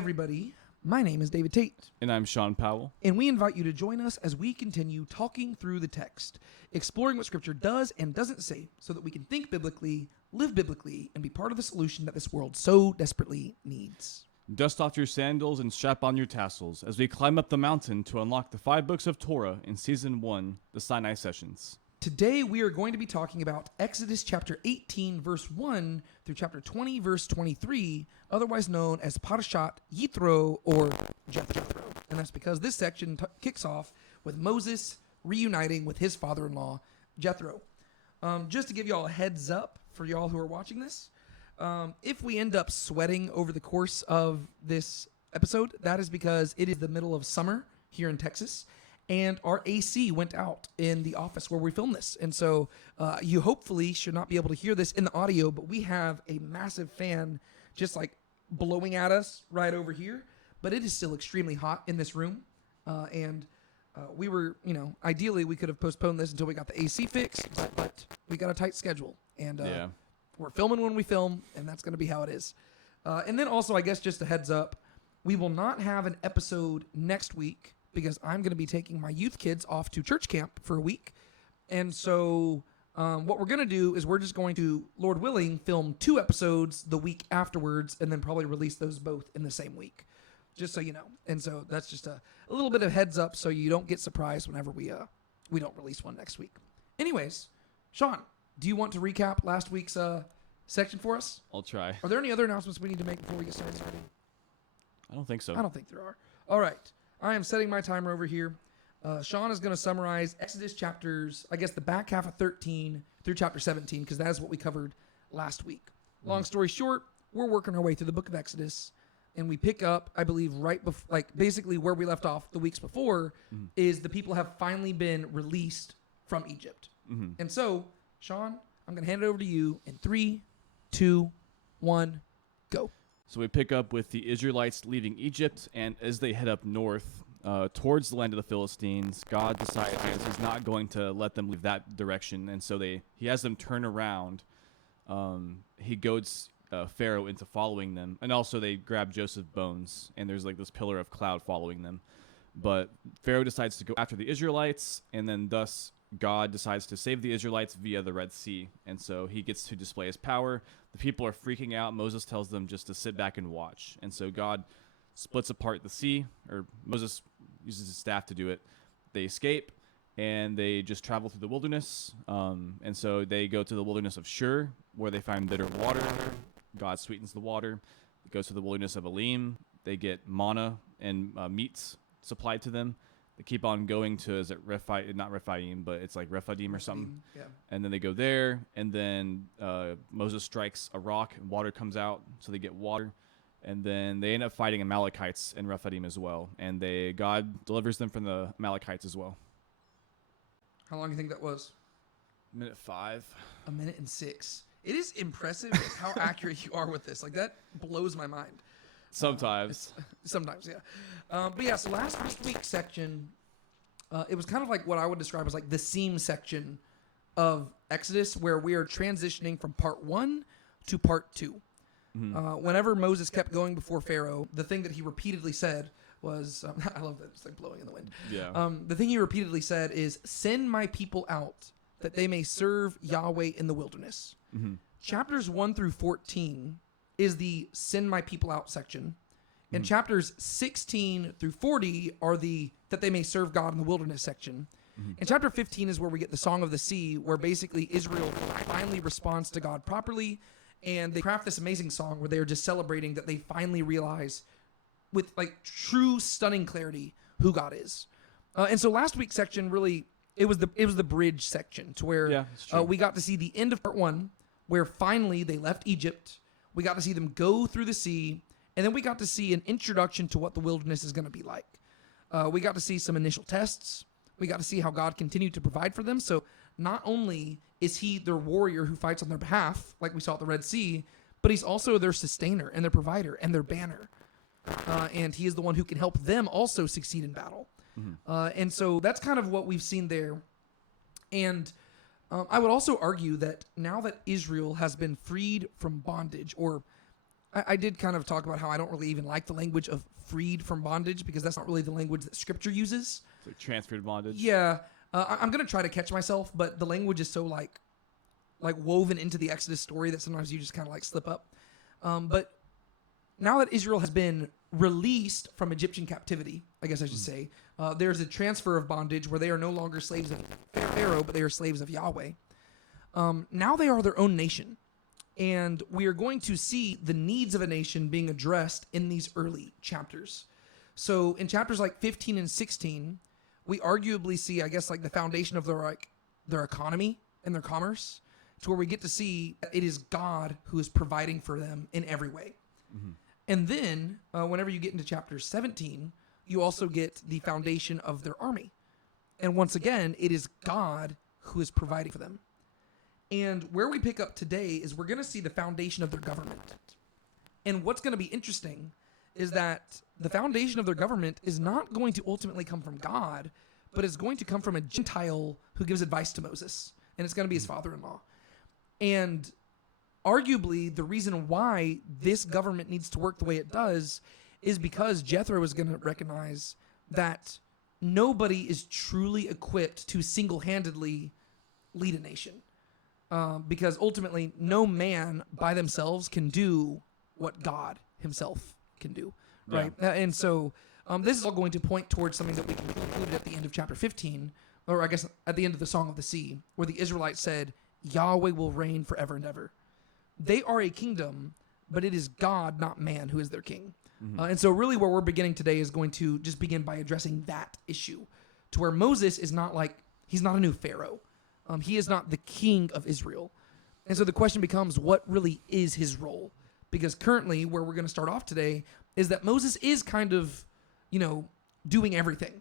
everybody. My name is David Tate. And I'm Sean Powell. And we invite you to join us as we continue talking through the text, exploring what Scripture does and doesn't say so that we can think biblically, live biblically, and be part of the solution that this world so desperately needs. Dust off your sandals and strap on your tassels as we climb up the mountain to unlock the 5 books of Torah in Season 1, the Sinai Sessions. Today we are going to be talking about Exodus chapter 18, verse 1 through chapter 20, verse 23, otherwise known as Parashah Yitro or Jethro. And that's because this section kicks off with Moses reuniting with his father-in-law, Jethro. Just to give you all a heads up for y'all who are watching this, if we end up sweating over the course of this episode, that is because it is the middle of summer here in Texas. And our AC went out in the office where we filmed this. And so you hopefully should not be able to hear this in the audio, but we have a massive fan just like blowing at us right over here. But it is still extremely hot in this room. And we were, ideally we could have postponed this until we got the AC fixed, but we got a tight schedule. And we're filming when we film, and that's going to be how it is. And then also, I guess just a heads up, we will not have an episode next week, because I'm going to be taking my youth kids off to church camp for a week. And so what we're going to do is we're just going to, Lord willing, film 2 episodes the week afterwards and then probably release those both in the same week, just so you know. And so that's just a little bit of heads up so you don't get surprised whenever we don't release one next week. Anyways, Sean, do you want to recap last week's section for us? I'll try. Are there any other announcements we need to make before we get started? I don't think so. I don't think there are. All right. I am setting my timer over here. Sean is going to summarize Exodus chapters, I guess the back half of 13 through chapter 17, because that is what we covered last week. Long story short, we're working our way through the book of Exodus, and we pick up, I believe, right before, basically where we left off the weeks before, is the people have finally been released from Egypt. And so, Sean, I'm going to hand it over to you in 3, 2, 1, go. So we pick up with the Israelites leaving Egypt, and as they head up north towards the land of the Philistines, God decides he's not going to let them leave that direction, and so he has them turn around. He goads Pharaoh into following them, and also they grab Joseph's bones, and there's like this pillar of cloud following them. But Pharaoh decides to go after the Israelites, and then thus God decides to save the Israelites via the Red Sea, and so he gets to display his power. The people are freaking out. Moses tells them just to sit back and watch, and so God splits apart the sea, or Moses uses his staff to do it. They escape, and they just travel through the wilderness, and so they go to the wilderness of Shur, where they find bitter water. God sweetens the water. They go to the wilderness of Elim. They get manna and meats supplied to them. They keep on going to, is it not Rephaim, but it's like Rephidim or something. Yeah. And then they go there, and then Moses strikes a rock, and water comes out, so they get water. And then they end up fighting Amalekites in Rephidim as well, and God delivers them from the Amalekites as well. How long do you think that was? Minute 5. 1:06. It is impressive how accurate you are with this. Like, that blows my mind. Sometimes. Sometimes, yeah. But yeah, so last week's section, it was kind of like what I would describe as like the seam section of Exodus, where we are transitioning from part 1 to part 2. Whenever Moses kept going before Pharaoh, the thing that he repeatedly said was, I love that, it's like blowing in the wind. Yeah. The thing he repeatedly said is, send my people out that they may serve Yahweh in the wilderness. Chapters 1 through 14 is the send my people out section. And chapters 16 through 40 are the that they may serve God in the wilderness section. And chapter 15 is where we get the Song of the Sea, where basically Israel finally responds to God properly. And they craft this amazing song where they are just celebrating that they finally realize with like true stunning clarity who God is. And so last week's section really, it was the bridge section to where we got to see the end of part 1, where finally they left Egypt. We got to see them go through the sea, and then we got to see an introduction to what the wilderness is going to be like. We got to see some initial tests. We got to see how God continued to provide for them. So not only is he their warrior who fights on their behalf, like we saw at the Red Sea, but he's also their sustainer and their provider and their banner. And he is the one who can help them also succeed in battle. And so that's kind of what we've seen there. And I would also argue that now that Israel has been freed from bondage, or I did kind of talk about how I don't really even like the language of freed from bondage because that's not really the language that Scripture uses. It's like transferred bondage. Yeah, I'm gonna try to catch myself, but the language is so like woven into the Exodus story that sometimes you just kind of like slip up. But now that Israel has been released from Egyptian captivity, I guess I should say, there's a transfer of bondage where they are no longer slaves of Pharaoh, but they are slaves of Yahweh. Now they are their own nation. And we are going to see the needs of a nation being addressed in these early chapters. So in chapters like 15 and 16, we arguably see, I guess, like the foundation of their economy and their commerce, to where we get to see it is God who is providing for them in every way. Mm-hmm. And then whenever you get into chapter 17, you also get the foundation of their army. And once again, it is God who is providing for them. And where we pick up today is we're going to see the foundation of their government. And what's going to be interesting is that the foundation of their government is not going to ultimately come from God, but it's going to come from a Gentile who gives advice to Moses. And it's going to be his father-in-law. And arguably, the reason why this government needs to work the way it does is because Jethro is going to recognize that nobody is truly equipped to single-handedly lead a nation. Because ultimately, no man by themselves can do what God himself can do, right? Yeah. And so this is all going to point towards something that we can conclude at the end of chapter 15, or I guess at the end of the Song of the Sea, where the Israelites said, Yahweh will reign forever and ever. They are a kingdom, but it is God, not man, who is their king. Mm-hmm. And so really where we're beginning today is going to just begin by addressing that issue, to where Moses is not like, he's not a new Pharaoh. He is not the king of Israel. And so the question becomes, what really is his role? Because currently, where we're going to start off today, is that Moses is kind of, doing everything.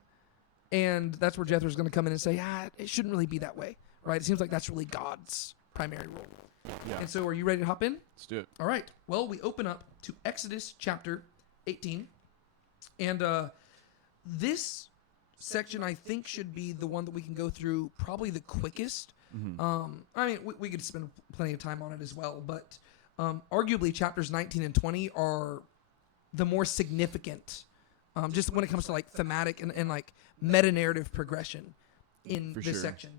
And that's where Jethro's going to come in and say, it shouldn't really be that way, right? It seems like that's really God's primary role. Yeah. And so are you ready to hop in? Let's do it. All right. Well, we open up to Exodus chapter 18. And this section, I think, should be the one that we can go through probably the quickest. Mm-hmm. We could spend plenty of time on it as well, but arguably chapters 19 and 20 are the more significant, just when it comes to like thematic and like meta-narrative progression in this section.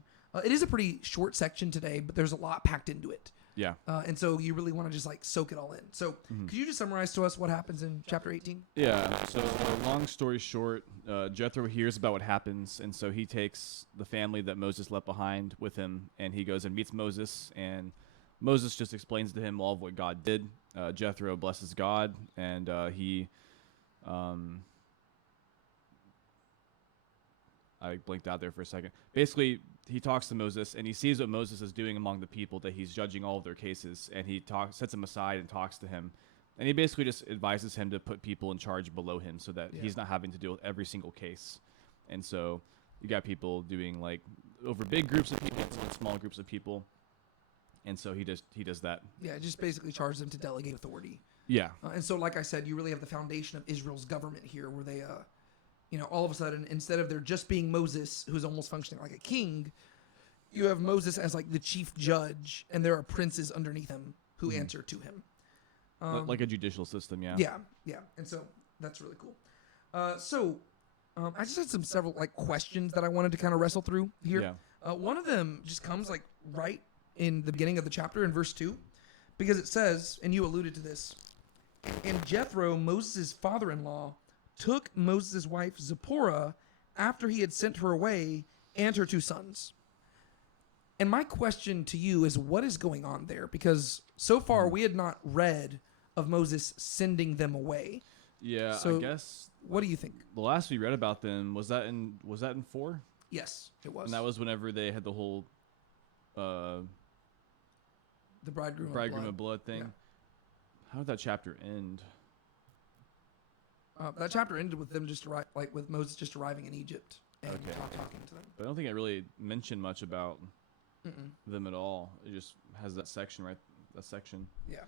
It is a pretty short section today, but there's a lot packed into it. Yeah. And so you really want to just like soak it all in. So could you just summarize to us what happens in chapter 18? Yeah. So long story short, Jethro hears about what happens, and so he takes the family that Moses left behind with him, and he goes and meets Moses, and Moses just explains to him all of what God did. Jethro blesses God, and he I blinked out there for a second. Basically, he talks to Moses, and he sees what Moses is doing among the people, that he's judging all of their cases, and he sets him aside and talks to him. And he basically just advises him to put people in charge below him so that he's not having to deal with every single case. And so you got people doing like over big groups of people and small groups of people. And so he does that. Yeah, it just basically charges them to delegate authority. Yeah. And so, like I said, you really have the foundation of Israel's government here, where they all of a sudden, instead of there just being Moses, who's almost functioning like a king, you have Moses as like the chief judge, and there are princes underneath him who answer to him. Like a judicial system, yeah. Yeah. And so that's really cool. I just had several like questions that I wanted to kind of wrestle through here. Yeah. One of them just comes like right in the beginning of the chapter in verse 2, because it says, and you alluded to this, and Jethro, Moses' father-in-law, took Moses' wife Zipporah after he had sent her away and her 2 sons. And my question to you is, what is going on there? Because so far we had not read of Moses sending them away. Yeah, so I guess. What do you think? The last we read about them was that in 4? Yes, it was. And that was whenever they had the whole the bridegroom of blood thing. Yeah. How did that chapter end? That chapter ended with them with Moses just arriving in Egypt and talking to them. But I don't think it really mentioned much about them at all. It just has that section, right? That section. Yeah.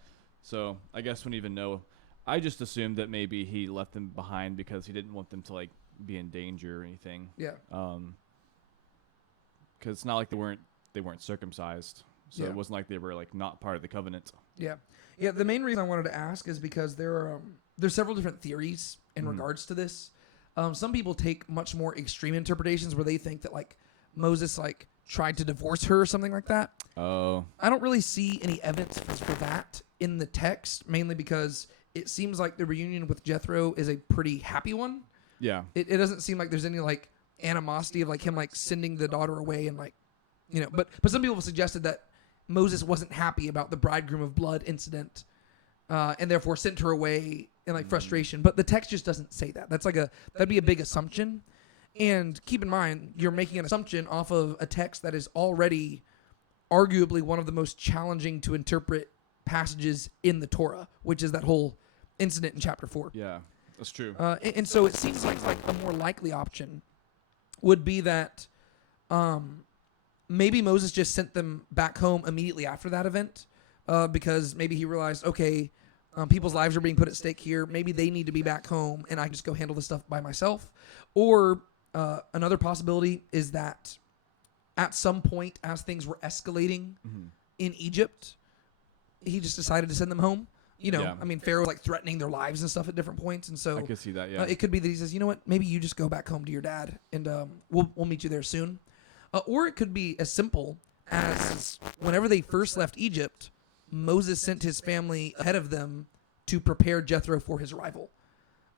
So I guess we don't even know. I just assumed that maybe he left them behind because he didn't want them to like be in danger or anything. Yeah. Because it's not like they weren't circumcised. So it wasn't like they were like not part of the covenant. Yeah. The main reason I wanted to ask is because there's several different theories in regards to this. Some people take much more extreme interpretations where they think that like Moses like tried to divorce her or something like that. Oh. I don't really see any evidence for that in the text, mainly because it seems like the reunion with Jethro is a pretty happy one. Yeah. It doesn't seem like there's any like animosity of like him like sending the daughter away and like, but some people have suggested that Moses wasn't happy about the bridegroom of blood incident, and therefore sent her away in like frustration. But the text just doesn't say that. That'd be a big assumption. And keep in mind, you're making an assumption off of a text that is already arguably one of the most challenging to interpret passages in the Torah, which is that whole incident in chapter 4. Yeah, that's true. And so it seems like a more likely option would be that maybe Moses just sent them back home immediately after that event, because maybe he realized, okay, people's lives are being put at stake here. Maybe they need to be back home, and I can just go handle this stuff by myself. Or another possibility is that at some point, as things were escalating in Egypt, he just decided to send them home. I mean, Pharaoh was like threatening their lives and stuff at different points, and so I could see that. Yeah, it could be that he says, you know what, maybe you just go back home to your dad, and we'll meet you there soon. Or it could be as simple as whenever they first left Egypt, Moses sent his family ahead of them to prepare Jethro for his arrival.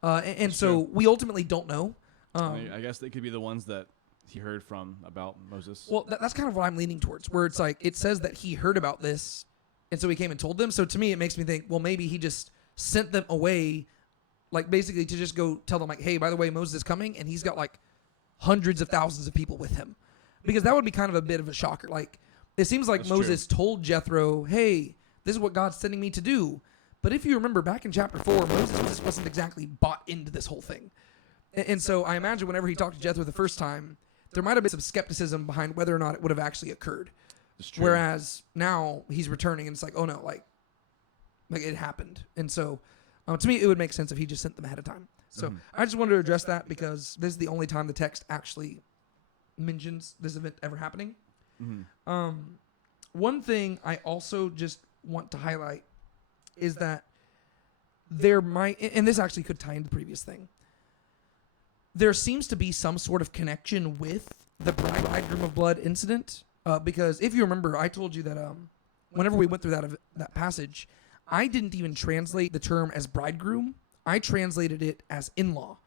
And so we ultimately don't know. I guess they could be the ones that he heard from about Moses. Well, that's kind of what I'm leaning towards, where it's like it says that he heard about this, and so he came and told them. So to me, it makes me think, well, maybe he just sent them away, like basically to just go tell them, like, hey, by the way, Moses is coming, and he's got like hundreds of thousands of people with him. Because that would be kind of a bit of a shocker. Like, it seems like Moses told Jethro, hey, this is what God's sending me to do. But if you remember back in chapter 4, Moses wasn't exactly bought into this whole thing. And so I imagine whenever he talked to Jethro the first time, there might have been some skepticism behind whether or not it would have actually occurred. Whereas now he's returning and it's like, oh no, like it happened. And so to me, it would make sense if he just sent them ahead of time. So I just wanted to address that because this is the only time the text actually mentions this event ever happening. One thing I also just want to highlight is that there might, and this actually could tie into the previous thing, there seems to be some sort of connection with the bridegroom of blood incident, because if you remember, I told you that whenever we went through that passage, I didn't even translate the term as bridegroom. I translated it as in-law.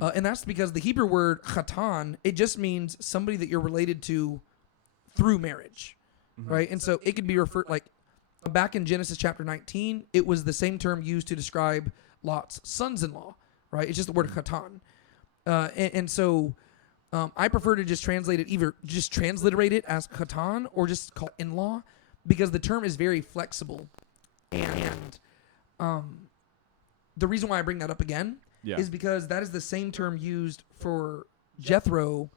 And that's because the Hebrew word chatan, it just means somebody that you're related to through marriage, right? And so it could be referred, like back in Genesis chapter 19, it was the same term used to describe Lot's sons-in-law, right? It's just the word chatan. And so I prefer to just translate it, either just transliterate it as chatan or just call it in-law, because the term is very flexible. And the reason why I bring that up again is because that is the same term used for Jethro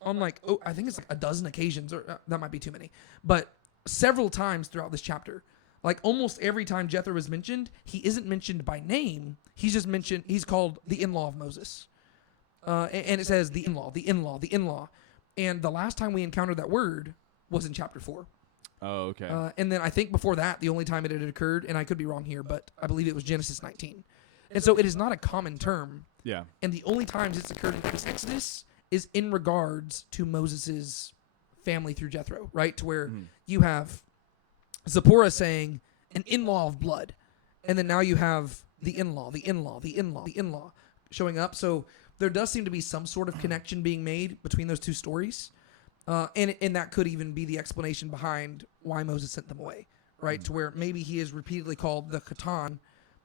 on I think it's like a dozen occasions, or that might be too many, but several times throughout this chapter. Like almost every time Jethro is mentioned, he isn't mentioned by name. He's just mentioned, he's called the in-law of Moses. And it says the in-law, the in-law, the in-law. And the last time we encountered that word was in chapter 4. Oh, okay. And then I think before that, the only time it had occurred, and I could be wrong here, but I believe it was Genesis 19. And so it is not a common term. Yeah. And the only times it's occurred in Exodus is in regards to Moses's family through Jethro, right? To where you have Zipporah saying an in-law of blood. And then now you have the in-law, the in-law, the in-law, the in-law showing up. So there does seem to be some sort of connection being made between those two stories. And that could even be the explanation behind why Moses sent them away, right? To where maybe he is repeatedly called the Chatan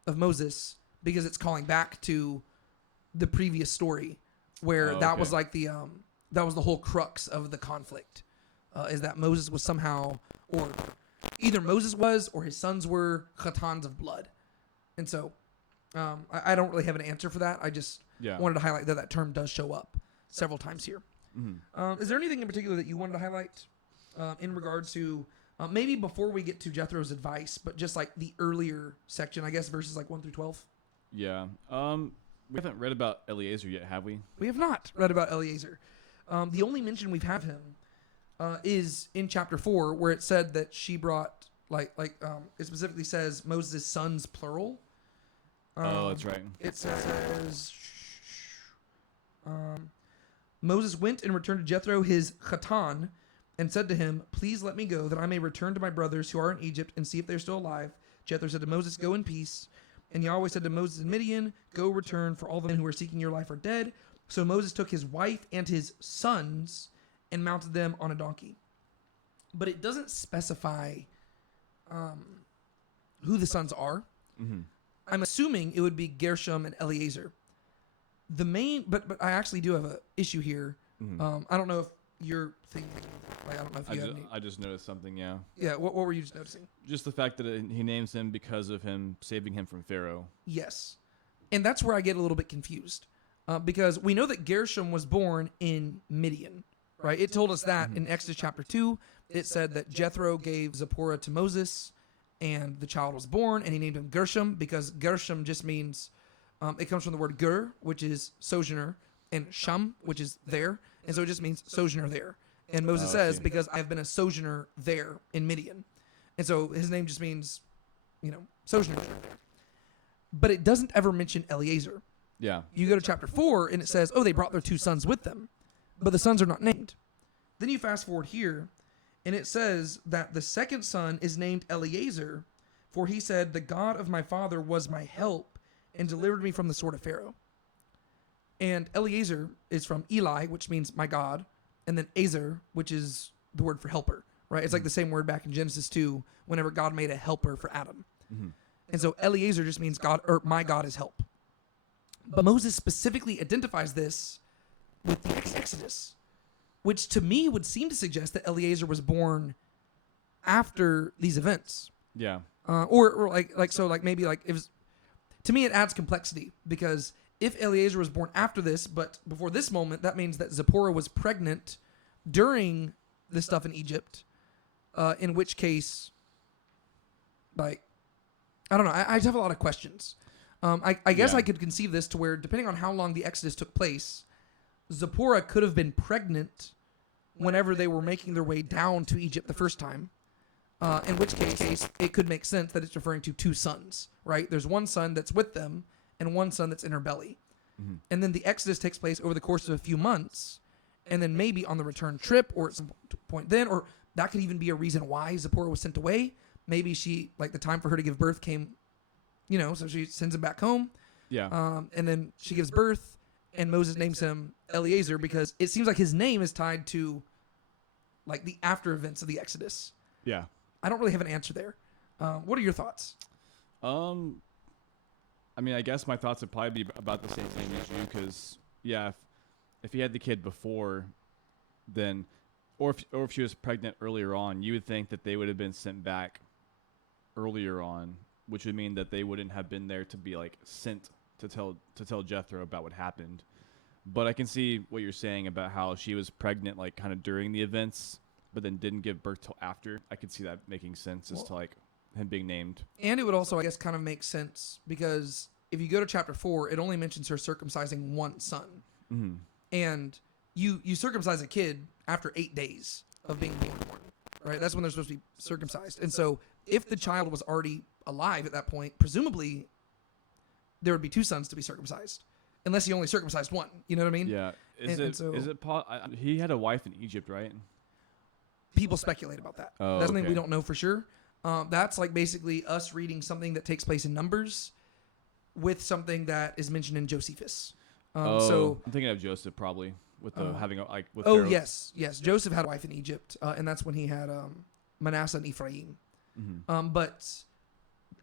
of Moses because it's calling back to the previous story where that was like that was the whole crux of the conflict, is that Moses was somehow, or either Moses was or his sons were Chatans of blood. And so I don't really have an answer for that. I just wanted to highlight that term does show up several times here. Is there anything in particular that you wanted to highlight in regards to maybe before we get to Jethro's advice, but just like the earlier section, I guess, verses like 1 through 12? Yeah. We haven't read about Eliezer yet, have we? We have not read about Eliezer. The only mention we've had him is in chapter 4, where it said that she brought it specifically says Moses' sons plural. That's right. It says Moses went and returned to Jethro his chatan and said to him, "Please let me go, that I may return to my brothers who are in Egypt and see if they're still alive." Jethro said to Moses, "Go in peace." And Yahweh said to Moses in Midian, "Go return, for all the men who are seeking your life are dead." So Moses took his wife and his sons and mounted them on a donkey. But it doesn't specify who the sons are. Mm-hmm. I'm assuming it would be Gershom and Eleazar. But I actually do have an issue here. Mm-hmm. I don't know if you're thinking, I don't know if you have any. I just noticed something, yeah. Yeah, what were you just noticing? Just the fact that he names him because of him saving him from Pharaoh. Yes. And that's where I get a little bit confused. Because we know that Gershom was born in Midian, right? It told us that in Exodus chapter 2. It said that Jethro gave Zipporah to Moses, and the child was born, and he named him Gershom, because Gershom just means, it comes from the word ger, which is sojourner, and sham, which is there. And so it just means sojourner there. And Moses says, because I have been a sojourner there in Midian. And so his name just means, sojourner there. But it doesn't ever mention Eleazar. Yeah. You go to chapter 4, and it says, they brought their 2 sons with them. But the sons are not named. Then you fast forward here, and it says that the second son is named Eleazar, for he said, "The God of my father was my help and delivered me from the sword of Pharaoh." And Eleazar is from Eli, which means my God, and then Azar, which is the word for helper, right? It's like the same word back in Genesis 2, whenever God made a helper for Adam. Mm-hmm. And so Eleazar just means God, or my God is help. But Moses specifically identifies this with the Exodus, which to me would seem to suggest that Eleazar was born after these events. Yeah. Or maybe it was, to me it adds complexity, because if Eleazar was born after this, but before this moment, that means that Zipporah was pregnant during the stuff in Egypt, in which case, I don't know, I just have a lot of questions. I guess I could conceive this to where, depending on how long the Exodus took place, Zipporah could have been pregnant whenever they were making their way down to Egypt the first time, in which case it could make sense that it's referring to 2 sons, right? There's one son that's with them and one son that's in her belly. Mm-hmm. And then the Exodus takes place over the course of a few months, and then maybe on the return trip or at some point then, or that could even be a reason why Zipporah was sent away. Maybe she, the time for her to give birth came, so she sends him back home. Yeah. And then she gives birth, and Moses names him Eleazar, because it seems like his name is tied to the after events of the Exodus. Yeah. I don't really have an answer there. What are your thoughts? I guess my thoughts would probably be about the same thing as you, because if he had the kid before, then, or if she was pregnant earlier on, you would think that they would have been sent back earlier on, which would mean that they wouldn't have been there to be sent to tell Jethro about what happened. But I can see what you're saying about how she was pregnant kind of during the events, but then didn't give birth till after. I could see that making sense as to him being named. And it would also, I guess, kind of make sense, because if you go to chapter 4, it only mentions her circumcising one son. Mm-hmm. And you circumcise a kid after 8 days of being born, right? That's when they're supposed to be circumcised. And so if the child was already alive at that point, presumably there would be 2 sons to be circumcised, unless he only circumcised one. You know what I mean? Yeah. He had a wife in Egypt, right? People speculate about that. Oh, that's something we don't know for sure. That's basically us reading something that takes place in Numbers with something that is mentioned in Josephus. So I'm thinking of Joseph probably with the having with. Oh Pharaoh. yes. Joseph had a wife in Egypt, and that's when he had Manasseh and Ephraim. Mm-hmm. But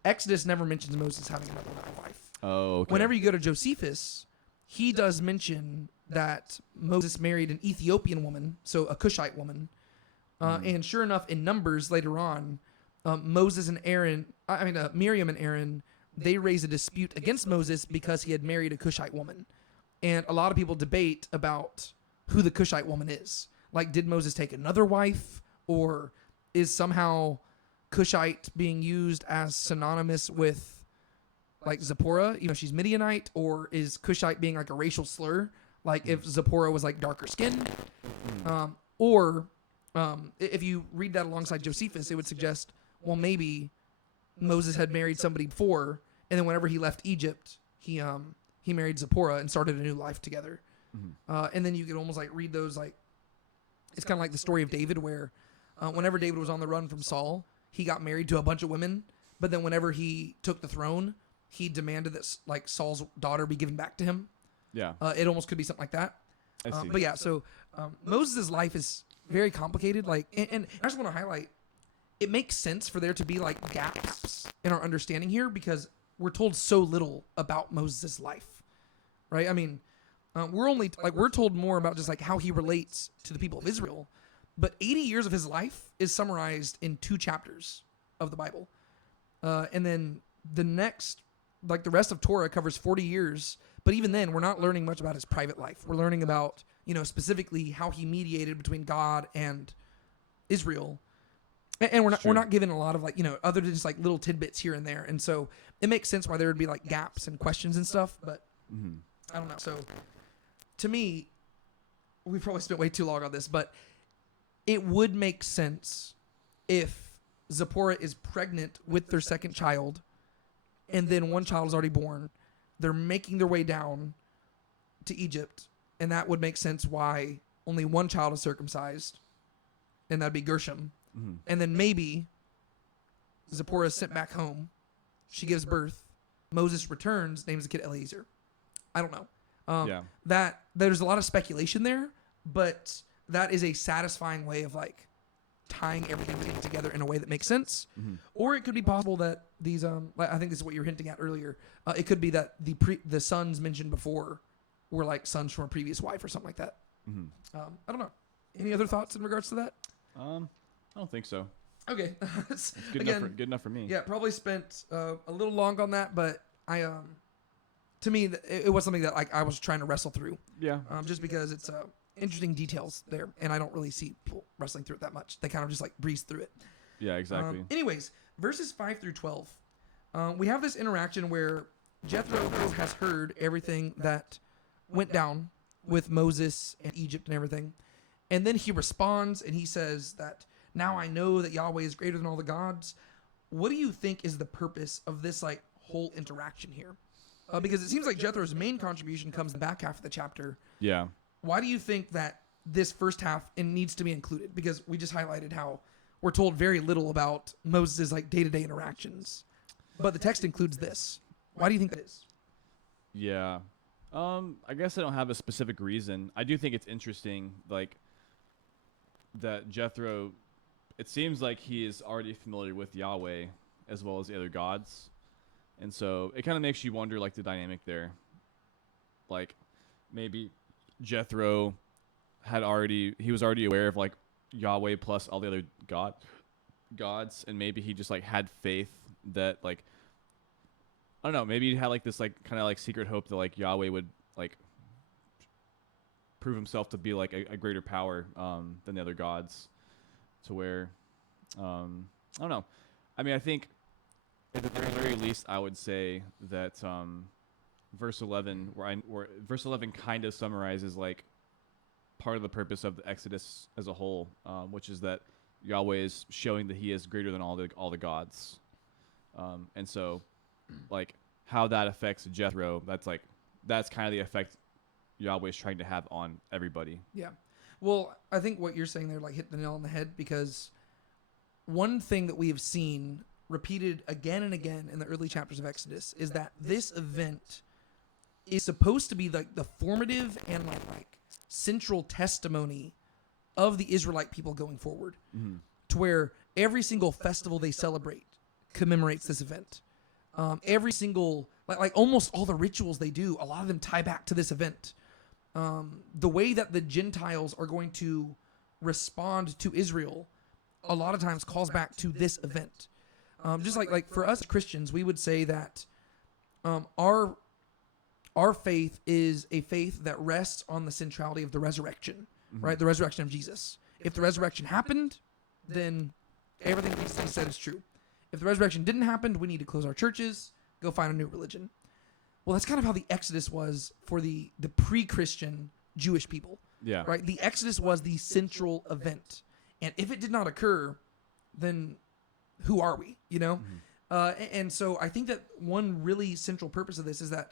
Exodus never mentions Moses having another wife. Oh, okay. Whenever you go to Josephus, he does mention that Moses married an Ethiopian woman, so a Cushite woman. And sure enough, in Numbers later on, Miriam and Aaron, they raise a dispute against Moses because he had married a Cushite woman. And a lot of people debate about who the Cushite woman is. Did Moses take another wife? Or is somehow Cushite being used as synonymous with Zipporah? She's Midianite. Or is Cushite being a racial slur? If Zipporah was darker skinned? Or if you read that alongside Josephus, it would suggest, well, maybe Moses had married somebody before, and then whenever he left Egypt, he married Zipporah and started a new life together. And then you could almost like read those like, it's kind of like the story of David, where whenever David was on the run from Saul, he got married to a bunch of women, but then whenever he took the throne, he demanded that like Saul's daughter be given back to him. Yeah. It almost could be something like that. I see. But yeah, so Moses' life is very complicated. Like, and I just want to highlight, it makes sense for there to be like gaps in our understanding here because we're told so little about Moses' life, right? I mean, we're told more about just like how he relates to the people of Israel, but 80 years of his life is summarized in 2 chapters of the Bible. And then the next, like the rest of Torah covers 40 years, but even then we're not learning much about his private life. We're learning about, specifically how he mediated between God and Israel. And we're not given a lot of like, other than just like little tidbits here and there. And so it makes sense why there would be like gaps and questions and stuff, but I don't know. So to me, we probably spent way too long on this, but it would make sense if Zipporah is pregnant with their second child and then one child is already born. They're making their way down to Egypt, and that would make sense why only one child is circumcised, and that'd be Gershom. And then maybe Zipporah is sent back home. She gives birth. Moses returns, names the kid Eliezer. I don't know. That there's a lot of speculation there, but that is a satisfying way of like tying everything together in a way that makes sense. Or it could be possible that these I think this is what you were hinting at earlier. It could be that the sons mentioned before were like sons from a previous wife or something like that. I don't know. Any other thoughts in regards to that? I don't think so. Okay. It's good enough for me. Yeah, probably spent a little long on that, but to me, it was something that I was trying to wrestle through. Yeah. Just because it's interesting details there, and I don't really see people wrestling through it that much. They kind of just like breeze through it. Yeah, exactly. Anyways, verses 5 through 12, we have this interaction where Jethro has heard everything that went down with Moses and Egypt and everything, and then he responds and he says that, now I know that Yahweh is greater than all the gods. What do you think is the purpose of this like whole interaction here? Because it seems like Jethro's main contribution comes in the back half of the chapter. Yeah. Why do you think that this first half needs to be included? Because we just highlighted how we're told very little about Moses' like day-to-day interactions, but the text includes this. Why do you think that is? Yeah. I guess I don't have a specific reason. I do think it's interesting, like, that Jethro, it seems like he is already familiar with Yahweh as well as the other gods. And so it kind of makes you wonder, like, the dynamic there. Like, maybe Jethro he was already aware of, like, Yahweh plus all the other gods, and maybe he just, like, had faith that, like, I don't know, maybe he had, like, this, like, kind of, like, secret hope that, like, Yahweh would, like, prove himself to be, like, a greater power than the other gods, to where, I don't know. I mean, I think at the very least, I would say that verse 11, where verse 11 kind of summarizes, like, part of the purpose of the Exodus as a whole, which is that Yahweh is showing that he is greater than all the gods. And so, like, how that affects Jethro, that's kind of the effect Yahweh is trying to have on everybody. Yeah. Well, I think what you're saying there, like, hit the nail on the head, because one thing that we have seen repeated again and again in the early chapters of Exodus is that this event is supposed to be like the formative and like central testimony of the Israelite people going forward, to where every single festival they celebrate commemorates this event. Every single, like almost all the rituals they do, a lot of them tie back to this event. The way that the Gentiles are going to respond to Israel a lot of times calls back to this event. Just like for us Christians, we would say that our faith is a faith that rests on the centrality of the resurrection, right? The resurrection of Jesus. If the resurrection happened, then everything we said is true. If the resurrection didn't happen, we need to close our churches, go find a new religion. Well, that's kind of how the Exodus was for the pre-Christian Jewish people. Yeah. Right? The Exodus was the central event. And if it did not occur, then who are we, you know? And so I think that one really central purpose of this is that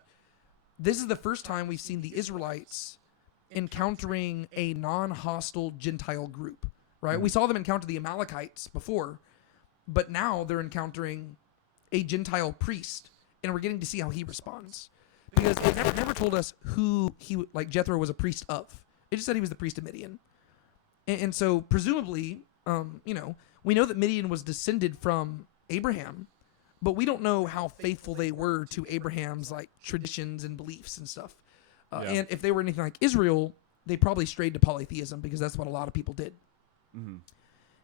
this is the first time we've seen the Israelites encountering a non-hostile Gentile group, right? We saw them encounter the Amalekites before, but now they're encountering a Gentile priest, and we're getting to see how he responds. Because it never told us who Jethro was a priest of. It just said he was the priest of Midian. And so presumably, we know that Midian was descended from Abraham, but we don't know how faithful they were to Abraham's like traditions and beliefs and stuff. And if they were anything like Israel, they probably strayed to polytheism because that's what a lot of people did.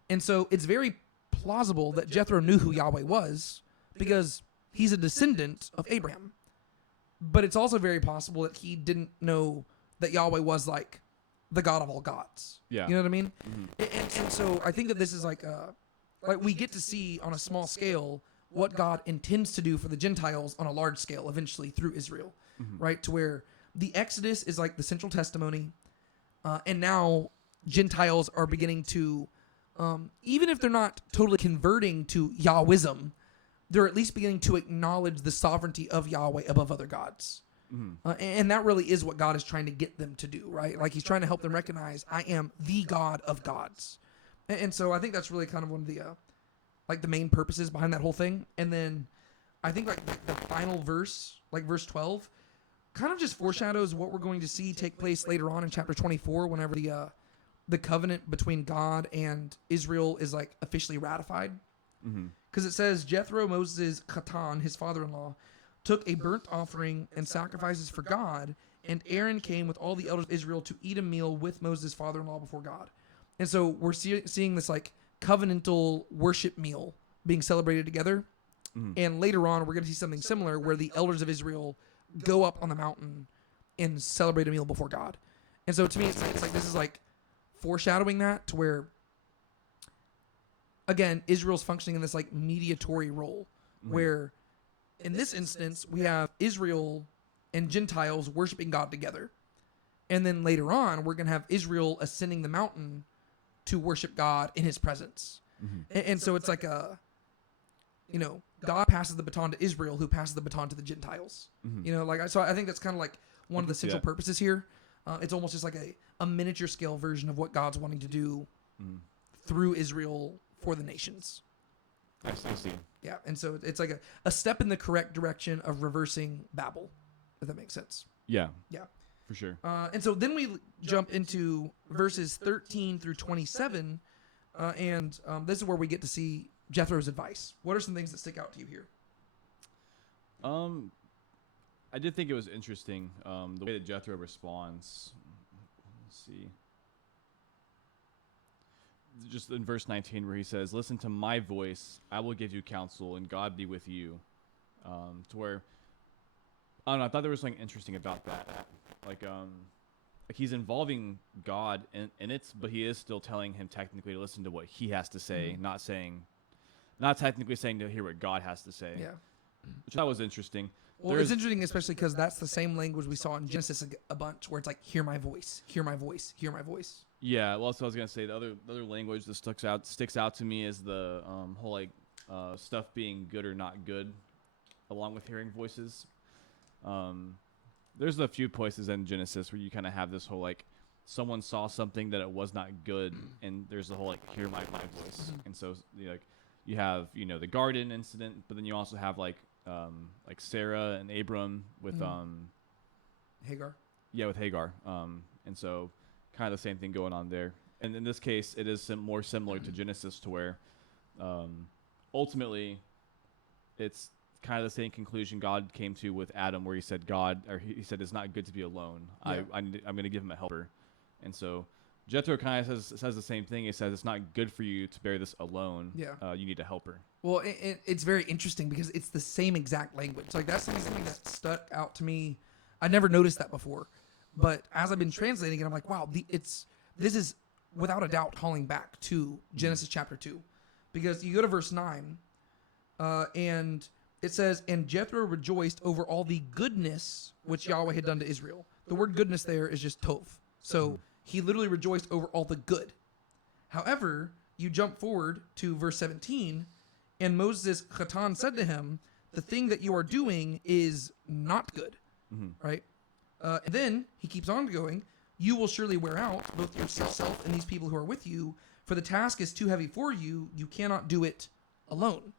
And so it's very plausible that Jethro knew who Yahweh was because he's a descendant of Abraham. But it's also very possible that he didn't know that Yahweh was like the God of all gods. Yeah. You know what I mean? And so I think that this is like we get to see on a small scale what God intends to do for the Gentiles on a large scale eventually through Israel, right? To where the Exodus is like the central testimony, and now Gentiles are beginning to, even if they're not totally converting to Yahwism, they're at least beginning to acknowledge the sovereignty of Yahweh above other gods. And that really is what God is trying to get them to do, right? Like he's trying to help them recognize, I am the God of gods. And so I think that's really kind of one of the, the main purposes behind that whole thing. And then I think like the final verse, like verse 12, kind of just foreshadows what we're going to see take place later on in chapter 24, whenever the covenant between God and Israel is like officially ratified. Because it says, Jethro, Moses' Khatan, his father-in-law, took a burnt offering and sacrifices for God, and Aaron came with all the elders of Israel to eat a meal with Moses' father-in-law before God. And so we're seeing this like covenantal worship meal being celebrated together. And later on, we're going to see something similar where the elders of Israel go up on the mountain and celebrate a meal before God. And so to me, it's like this is like foreshadowing that to where, again, Israel's functioning in this like mediatory role where in this instance, we have Israel and Gentiles worshiping God together. And then later on, we're going to have Israel ascending the mountain to worship God in his presence. And so it's like God passes the baton to Israel, who passes the baton to the Gentiles. So I think that's kind of like one of the central purposes here. It's almost just like a miniature scale version of what God's wanting to do through Israel for the nations. I see. Yeah, and so it's like a step in the correct direction of reversing Babel, if that makes sense. Yeah, Yeah. for sure. And so then we jump into verses 13 through 27, and this is where we get to see Jethro's advice. What are some things that stick out to you here? I did think it was interesting the way that Jethro responds. Let's see. Just in verse 19 where he says, listen to my voice, I will give you counsel, and God be with you. To where, I don't know, I thought there was something interesting about that. Like he's involving God in it, but he is still telling him technically to listen to what he has to say, not technically saying to hear what God has to say. Yeah. Which I thought was interesting. Well, it's interesting, especially because that's the same language we saw in Genesis a bunch, where it's like, hear my voice, hear my voice, hear my voice. Yeah, well, so I was gonna say the other language that sticks out to me is the whole stuff being good or not good, along with hearing voices. There's a few places in Genesis where you kind of have this whole someone saw something that it was not good, and there's the whole hear my voice, and so you have the garden incident, but then you also have like Sarah and Abram with Hagar. Yeah, with Hagar. And so kind of the same thing going on there. And in this case, it is more similar to Genesis, to where ultimately it's kind of the same conclusion God came to with Adam, where he said he said it's not good to be alone. Yeah. I'm going to give him a helper. And so Jethro kind of says the same thing. He says it's not good for you to bear this alone. Yeah. You need a helper. Well, it's very interesting because it's the same exact language. Like that's something that stuck out to me. I never noticed that before, but as I've been translating it, I'm like, wow, this is without a doubt calling back to Genesis chapter 2, because you go to verse 9, and it says, "And Jethro rejoiced over all the goodness which Yahweh had done to Israel." The word goodness there is just tov. So he literally rejoiced over all the good. However, you jump forward to verse 17, and Moses' Chatan said to him, the thing that you are doing is not good, right? And then he keeps on going, you will surely wear out both yourself and these people who are with you, for the task is too heavy for you. You cannot do it alone.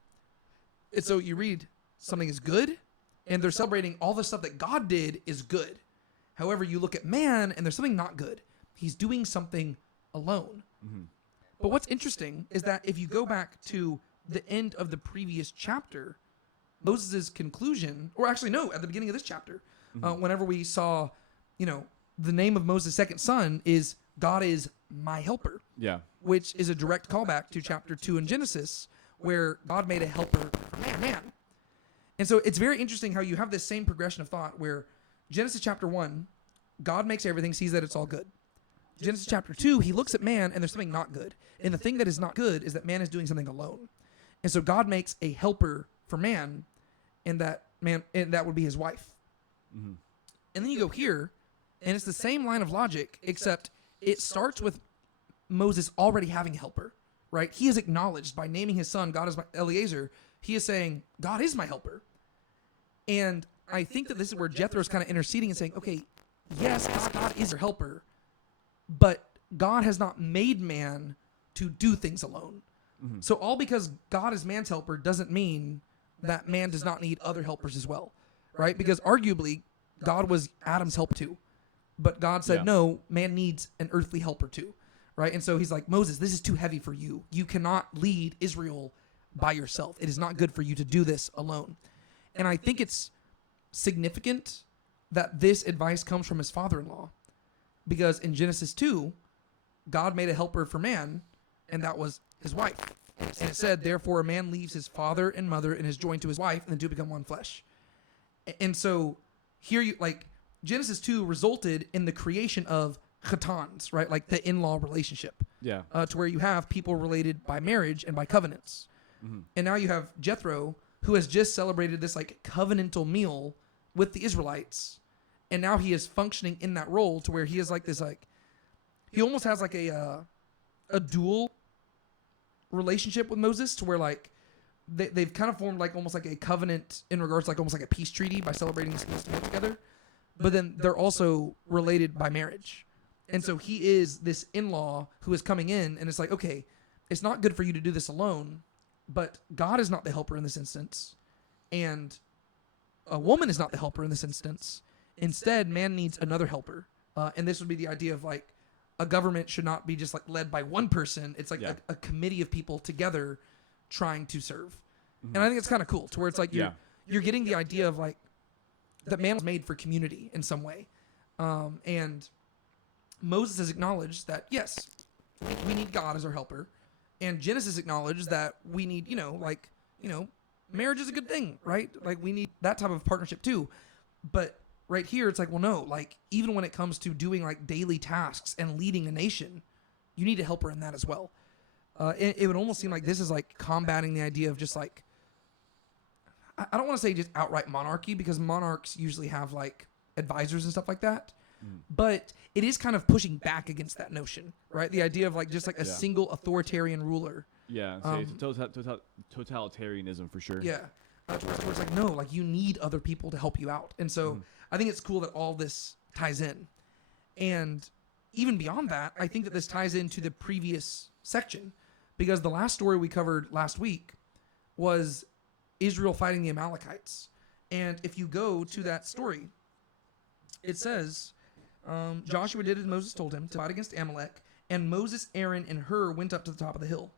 And so you read something is good, and they're celebrating all the stuff that God did is good. However, you look at man, and there's something not good. He's doing something alone. But what's interesting is that if you go back to the end of the previous chapter, Moses' conclusion, or actually no, at the beginning of this chapter, whenever we saw, the name of Moses' second son is God is my helper. Yeah. Which is a direct callback to chapter 2 in Genesis, where God made a helper for man. And so it's very interesting how you have this same progression of thought where Genesis chapter 1, God makes everything, sees that it's all good. Genesis chapter 2, he looks at man and there's something not good. And the thing that is not good is that man is doing something alone. And so God makes a helper for man, and that would be his wife. And then you go here, and it's the same line of logic, except it starts with Moses already having a helper, right? He is acknowledged by naming his son, God is my Eliezer. He is saying, God is my helper. And I think that this is where Jethro is kind of interceding and saying, okay, yes, God is your helper, but God has not made man to do things alone. So all because God is man's helper doesn't mean that man does not need other helpers as well, right? Because arguably, God was Adam's help too. But God said, no, man needs an earthly helper too, right? And so he's like, Moses, this is too heavy for you. You cannot lead Israel by yourself. It is not good for you to do this alone. And I think it's significant that this advice comes from his father-in-law, because in Genesis 2, God made a helper for man, and that was his wife. And it said, therefore, a man leaves his father and mother and is joined to his wife, and the two become one flesh. And so here Genesis 2 resulted in the creation of chatans, right? Like the in-law relationship. Yeah. To where you have people related by marriage and by covenants. And now you have Jethro, who has just celebrated this covenantal meal with the Israelites. And now he is functioning in that role to where he is he almost has a dual relationship with Moses, to where they've kind of formed almost like a covenant in regards to almost like a peace treaty by celebrating this meal together. But then they're also related by marriage. And so he is this in-law who is coming in, and it's like, okay, it's not good for you to do this alone, but God is not the helper in this instance. And a woman is not the helper in this instance. Instead, man needs another helper. And this would be the idea of a government should not be just led by one person. It's a committee of people together trying to serve. And I think it's kind of cool to where it's you're getting the idea of that man was made for community in some way. And Moses has acknowledged that, yes, we need God as our helper. And Genesis acknowledged that we need, marriage is a good thing, right? We need that type of partnership too. But right here, it's well, no, even when it comes to doing daily tasks and leading a nation, you need a helper in that as well. It would almost seem like this is combating the idea of just I don't want to say just outright monarchy, because monarchs usually have advisors and stuff like that. But it is kind of pushing back against that notion, right? The idea of a single authoritarian ruler. Yeah, totalitarianism for sure. Yeah. Where it's no, you need other people to help you out. And so I think it's cool that all this ties in. And even beyond that, I think that this ties into the previous section, because the last story we covered last week was Israel fighting the Amalekites. And if you go to that story, it says, Joshua did as Moses told him to fight against Amalek, and Moses, Aaron, and Hur went up to the top of the hill.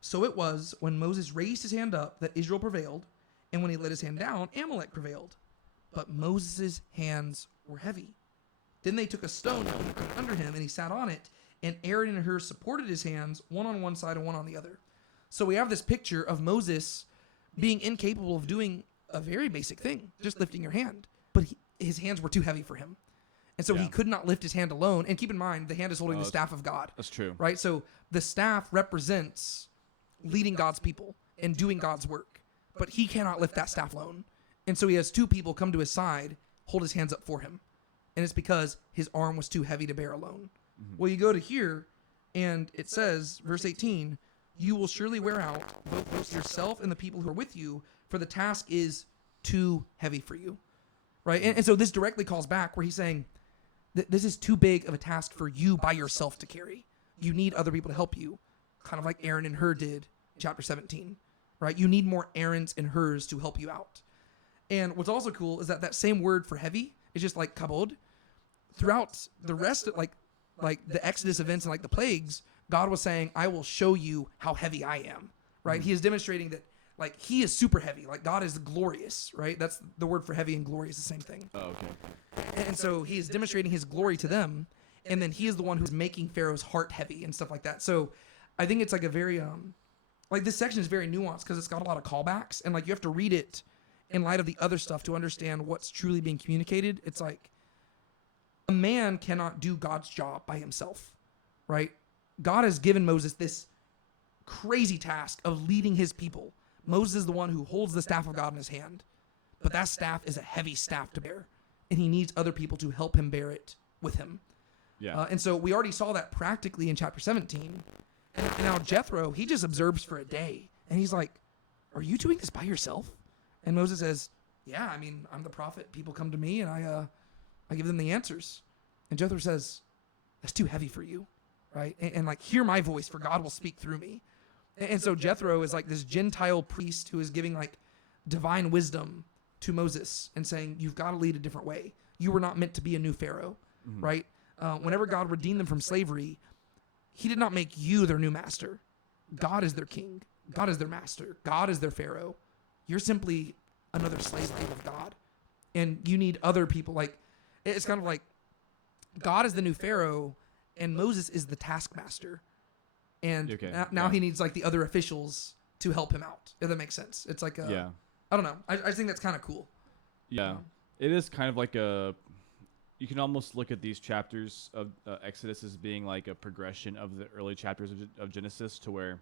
So it was when Moses raised his hand up that Israel prevailed, and when he let his hand down, Amalek prevailed. But Moses' hands were heavy. Then they took a stone and put it under him, and he sat on it, and Aaron and Hur supported his hands, one on one side and one on the other. So we have this picture of Moses being incapable of doing a very basic thing, just lifting your hand. But his hands were too heavy for him. And so he could not lift his hand alone. And keep in mind, the hand is holding the staff of God. That's true. Right? So the staff represents leading God's people and doing God's work. But he cannot lift that staff alone. And so he has two people come to his side, hold his hands up for him. And it's because his arm was too heavy to bear alone. Well, you go to here, And it says, verse 18, you will surely wear out both yourself and the people who are with you, for the task is too heavy for you. Right? And so this directly calls back where he's saying, this is too big of a task for you by yourself to carry. You need other people to help you, kind of like Aaron and Hur did in chapter 17. Right? You need more Aarons and Hurs to help you out. And what's also cool is that same word for heavy is just like kabod. Throughout the rest of like the Exodus events and like the plagues, God was saying, I will show you how heavy I am, right? He is demonstrating that like he is super heavy, like God is glorious, right? That's the word for heavy and glory is the same thing. Oh, okay. And so he is demonstrating his glory to them, and then he is the one who's making Pharaoh's heart heavy and stuff like that. So I think it's like a very, like this section is very nuanced because it's got a lot of callbacks, and like you have to read it in light of the other stuff to understand what's truly being communicated. It's like a man cannot do God's job by himself, right? God has given Moses this crazy task of leading his people. Moses is the one who holds the staff of God in his hand, but that staff is a heavy staff to bear, and he needs other people to help him bear it with him. Yeah. And so we already saw that practically in chapter 17. And now Jethro, he just observes for a day, and he's like, are you doing this by yourself? And Moses says, yeah, I mean, I'm the prophet. People come to me, and I give them the answers. And Jethro says, that's too heavy for you, right? And like, hear my voice, for God will speak through me. And so Jethro is like this Gentile priest who is giving like divine wisdom to Moses and saying, you've got to lead a different way. You were not meant to be a new Pharaoh, right? Whenever God redeemed them from slavery, he did not make you their new master. God is their king. God is their master. God is their Pharaoh. You're simply another slave of God. And you need other people. Like, it's kind of like God is the new Pharaoh and Moses is the taskmaster. And now he needs like the other officials to help him out, if that makes sense. It's like, I don't know. I think that's kind of cool. Yeah. It is kind of like you can almost look at these chapters of Exodus as being like a progression of the early chapters of Genesis, to where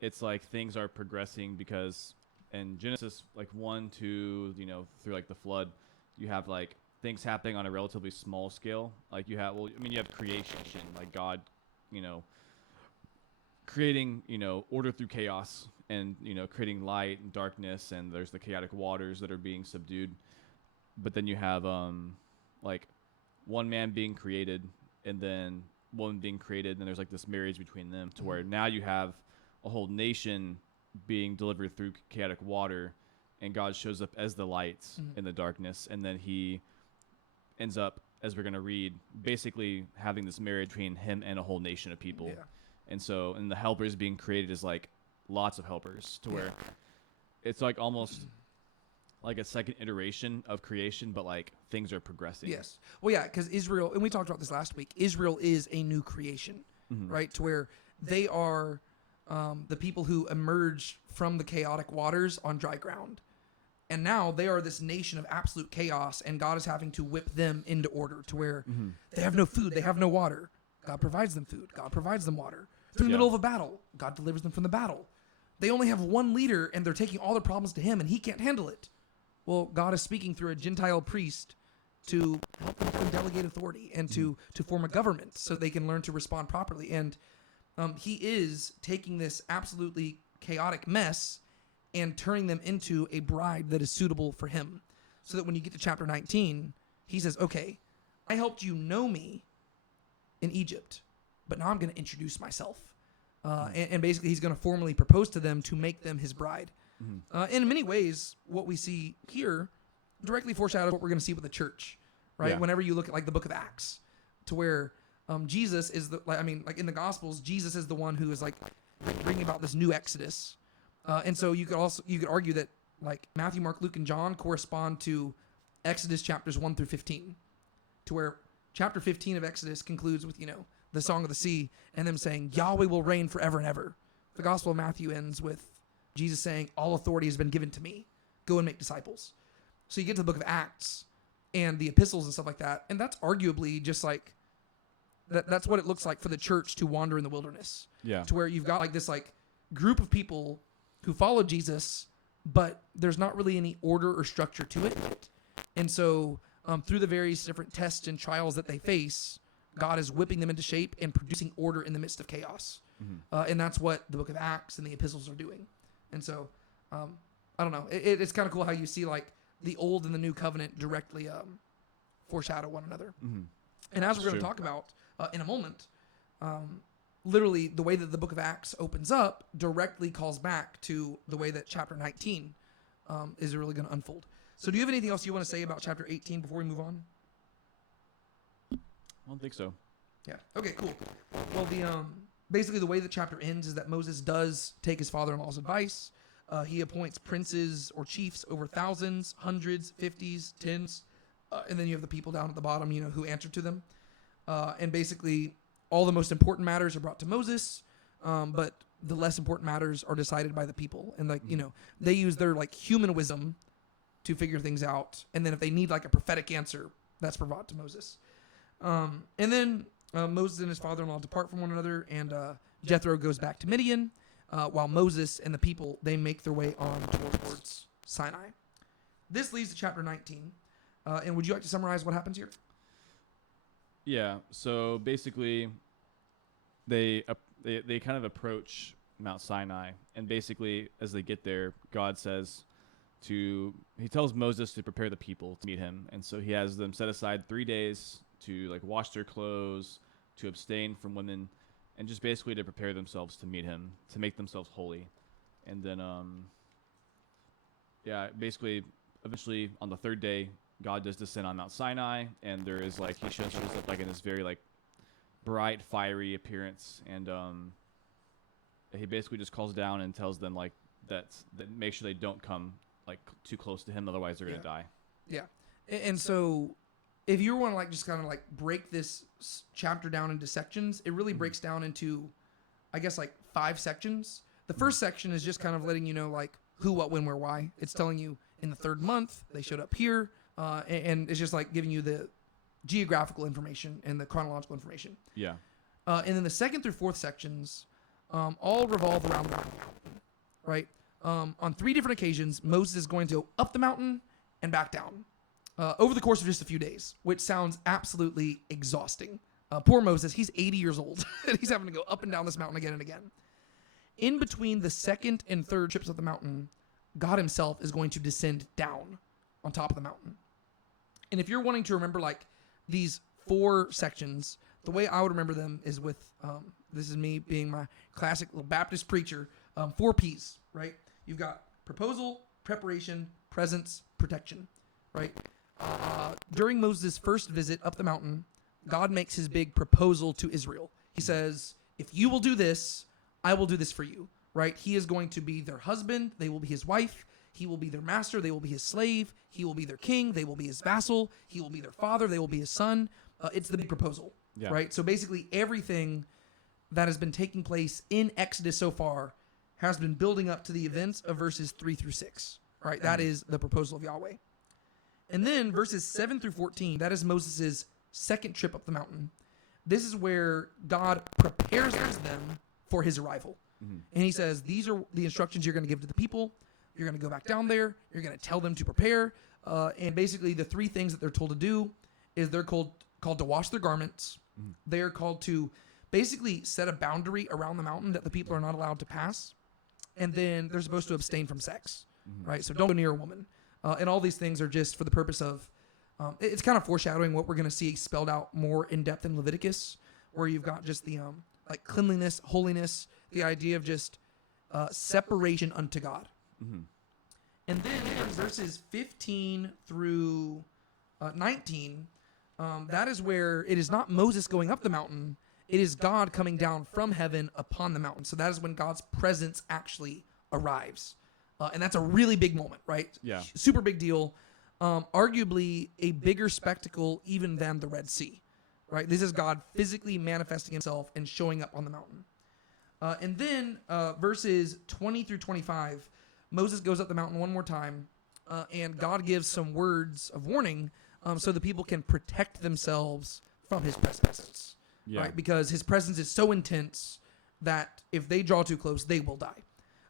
it's like things are progressing because in Genesis, like 1, 2, through like the flood, you have like things happening on a relatively small scale. Like you have creation, like God, creating, order through chaos, and, creating light and darkness, and there's the chaotic waters that are being subdued. But then you have, like one man being created, and then woman being created, and there's like this marriage between them, to where now you have a whole nation being delivered through chaotic water, and God shows up as the light in the darkness, and then he ends up, as we're going to read, basically having this marriage between him and a whole nation of people. Yeah. And so, and the helpers being created is like lots of helpers, to where it's like almost like a second iteration of creation, but like things are progressing. Yes. Well, yeah, because Israel, and we talked about this last week, Israel is a new creation, right? To where they are the people who emerged from the chaotic waters on dry ground. And now they are this nation of absolute chaos, and God is having to whip them into order, to where they have no food, they have no water. God provides them food. God provides them water. Through the middle of a battle, God delivers them from the battle. They only have one leader, and they're taking all their problems to him, and he can't handle it. Well, God is speaking through a Gentile priest to help them delegate authority and to form a government so they can learn to respond properly. And he is taking this absolutely chaotic mess and turning them into a bride that is suitable for him. So that when you get to chapter 19, he says, okay, I helped you know me in Egypt, but now I'm going to introduce myself. And basically he's going to formally propose to them to make them his bride. In many ways, what we see here directly foreshadows what we're going to see with the church, right? Yeah. Whenever you look at like the book of Acts, to where Jesus is like in the Gospels, Jesus is the one who is like bringing about this new Exodus. And so you could argue that like Matthew, Mark, Luke, and John correspond to Exodus chapters 1 through 15, to where chapter 15 of Exodus concludes with, the Song of the Sea and them saying, Yahweh will reign forever and ever. The Gospel of Matthew ends with Jesus saying, all authority has been given to me. Go and make disciples. So you get to the book of Acts and the epistles and stuff like that, and that's arguably just like, that's what it looks like for the church to wander in the wilderness. Yeah. To where you've got like this like group of people who follow Jesus, but there's not really any order or structure to it. And so through the various different tests and trials that they face, God is whipping them into shape and producing order in the midst of chaos. And that's what the book of Acts and the epistles are doing. And so, I don't know. It's kind of cool how you see like the old and the new covenant directly foreshadow one another. And as we're going to talk about in a moment, literally the way that the book of Acts opens up directly calls back to the way that chapter 19 is really going to unfold. So do you have anything else you want to say about chapter 18 before we move on? I don't think so. Yeah. Okay, cool. Well, basically the way the chapter ends is that Moses does take his father-in-law's advice. He appoints princes or chiefs over thousands, hundreds, fifties, tens, and then you have the people down at the bottom, who answer to them. And basically all the most important matters are brought to Moses, but the less important matters are decided by the people. And they use their human wisdom to figure things out. And then if they need a prophetic answer, that's brought to Moses. And then Moses and his father-in-law depart from one another, and Jethro goes back to Midian, while Moses and the people, they make their way on towards Sinai. This leads to chapter 19. And would you like to summarize what happens here? Yeah. So basically, they kind of approach Mount Sinai, and basically as they get there, God he tells Moses to prepare the people to meet him, and so he has them set aside 3 days to wash their clothes, to abstain from women, and just basically to prepare themselves to meet him, to make themselves holy. And then basically eventually on the third day, God does descend on Mount Sinai, and there is he shows up in this very bright, fiery appearance, and he basically just calls down and tells them that make sure they don't come too close to him, otherwise they're gonna die. Yeah. And so if you want to just kind of break this chapter down into sections, it really breaks down into, I guess, 5 sections. The first section is just kind of letting you know who, what, when, where, why. It's telling you in the 3rd month they showed up here, and it's just giving you the geographical information and the chronological information. Yeah. And then the 2nd through 4th sections all revolve around the mountain, right? On 3 different occasions, Moses is going to go up the mountain and back down over the course of just a few days, which sounds absolutely exhausting. Poor Moses, he's 80 years old, and he's having to go up and down this mountain again and again. In between the 2nd and 3rd trips of the mountain, God himself is going to descend down on top of the mountain. And if you're wanting to remember these 4 sections, the way I would remember them is with, this is me being my classic little Baptist preacher, 4 P's, right? You've got proposal, preparation, presence, protection, right? During Moses' first visit up the mountain, God makes his big proposal to Israel. He says, if you will do this, I will do this for you, right? He is going to be their husband. They will be his wife. He will be their master. They will be his slave. He will be their king. They will be his vassal. He will be their father. They will be his son. It's the big proposal, right? So basically everything that has been taking place in Exodus so far has been building up to the events of verses 3 through 6, right? That is the proposal of Yahweh. And then verses 7 through 14, that is Moses' 2nd trip up the mountain. This is where God prepares them for his arrival. And he says, these are the instructions you're going to give to the people. You're going to go back down there. You're going to tell them to prepare. And basically the 3 things that they're told to do is they're called to wash their garments. They're called to basically set a boundary around the mountain that the people are not allowed to pass. And then they're supposed to abstain from sex, right? So don't go near a woman. And all these things are just for the purpose of, it's kind of foreshadowing what we're going to see spelled out more in depth in Leviticus, where you've got just the cleanliness, holiness, the idea of just separation unto God. And then in verses 15 through 19, that is where it is not Moses going up the mountain. It is God coming down from heaven upon the mountain. So that is when God's presence actually arrives. And that's a really big moment, right? Yeah. Super big deal. Arguably a bigger spectacle even than the Red Sea, right? This is God physically manifesting himself and showing up on the mountain. And then verses 20 through 25, Moses goes up the mountain one more time, and God gives some words of warning so the people can protect themselves from his presence. Right? Because his presence is so intense that if they draw too close, they will die.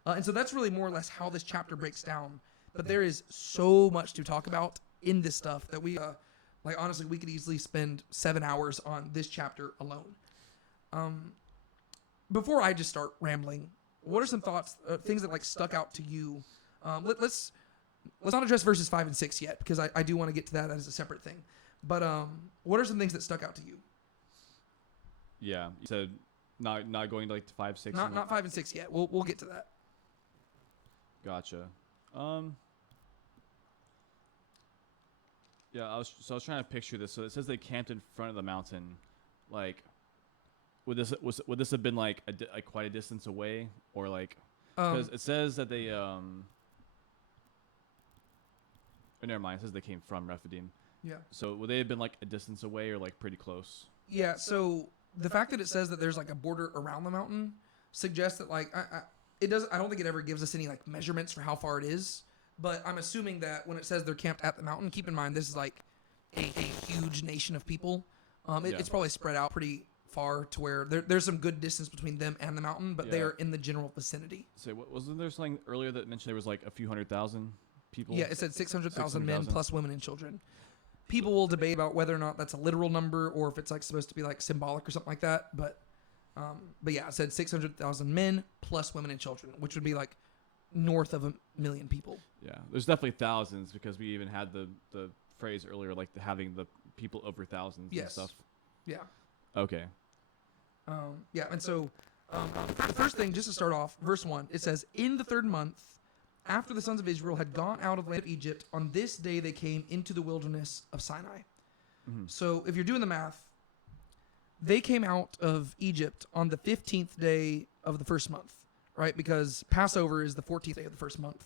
And so that's really more or less how this chapter breaks down. But there is so much to talk about in this stuff that we Like, honestly, we could easily spend 7 hours on this chapter alone. Before I just start rambling, what are some thoughts, things that like stuck out to you? Let's not address verses 5 and 6 yet, because I do want to get to that as a separate thing. But what are some things that stuck out to you? Yeah, you said not going to like 5, 6. Not 5 and 6 yet. We'll get to that. Gotcha. Yeah, I was trying to picture this. So it says they camped in front of the mountain. Like, would this have been like quite a distance away, or like, because it says that they oh, never mind. It says they came from Rephidim. Yeah. So would they have been like a distance away or like pretty close? Yeah. So the fact that it says that there's like a border around the mountain suggests that like it doesn't. I don't think it ever gives us any like measurements for how far it is. But I'm assuming that when it says they're camped at the mountain, keep in mind this is like a huge nation of people. It's probably spread out pretty far to where there's some good distance between them and the mountain, but they are in the general vicinity. So wasn't there something earlier that mentioned there was like a few 100,000 people? Yeah, it said 600,000 men plus women and children. People will debate about whether or not that's a literal number or if it's like supposed to be like symbolic or something like that. But yeah, it said 600,000 men plus women and children, which would be like north of 1 million people. Yeah, there's definitely thousands, because we even had the phrase earlier, like having the people over thousands and stuff. Yeah. Okay. Yeah, and so the first thing, just to start off, verse 1, it says, in the 3rd month, after the sons of Israel had gone out of the land of Egypt, on this day they came into the wilderness of Sinai. Mm-hmm. So if you're doing the math, they came out of Egypt on the 15th day of the 1st month, right? Because Passover is the 14th day of the 1st month.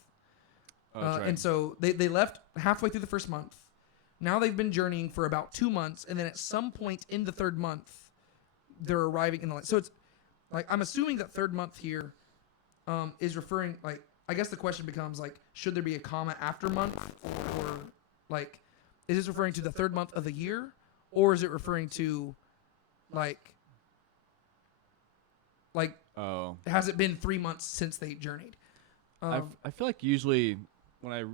Oh, that's right. And so they left halfway through the 1st month. Now they've been journeying for about 2 months, and then at some point in the 3rd month, they're arriving in the land. So it's like, I'm assuming that 3rd month here is referring, like, I guess the question becomes like, should there be a comma after month, or like, is this referring to the 3rd month of the year, or is it referring to like has it been 3 months since they journeyed? I feel like usually when I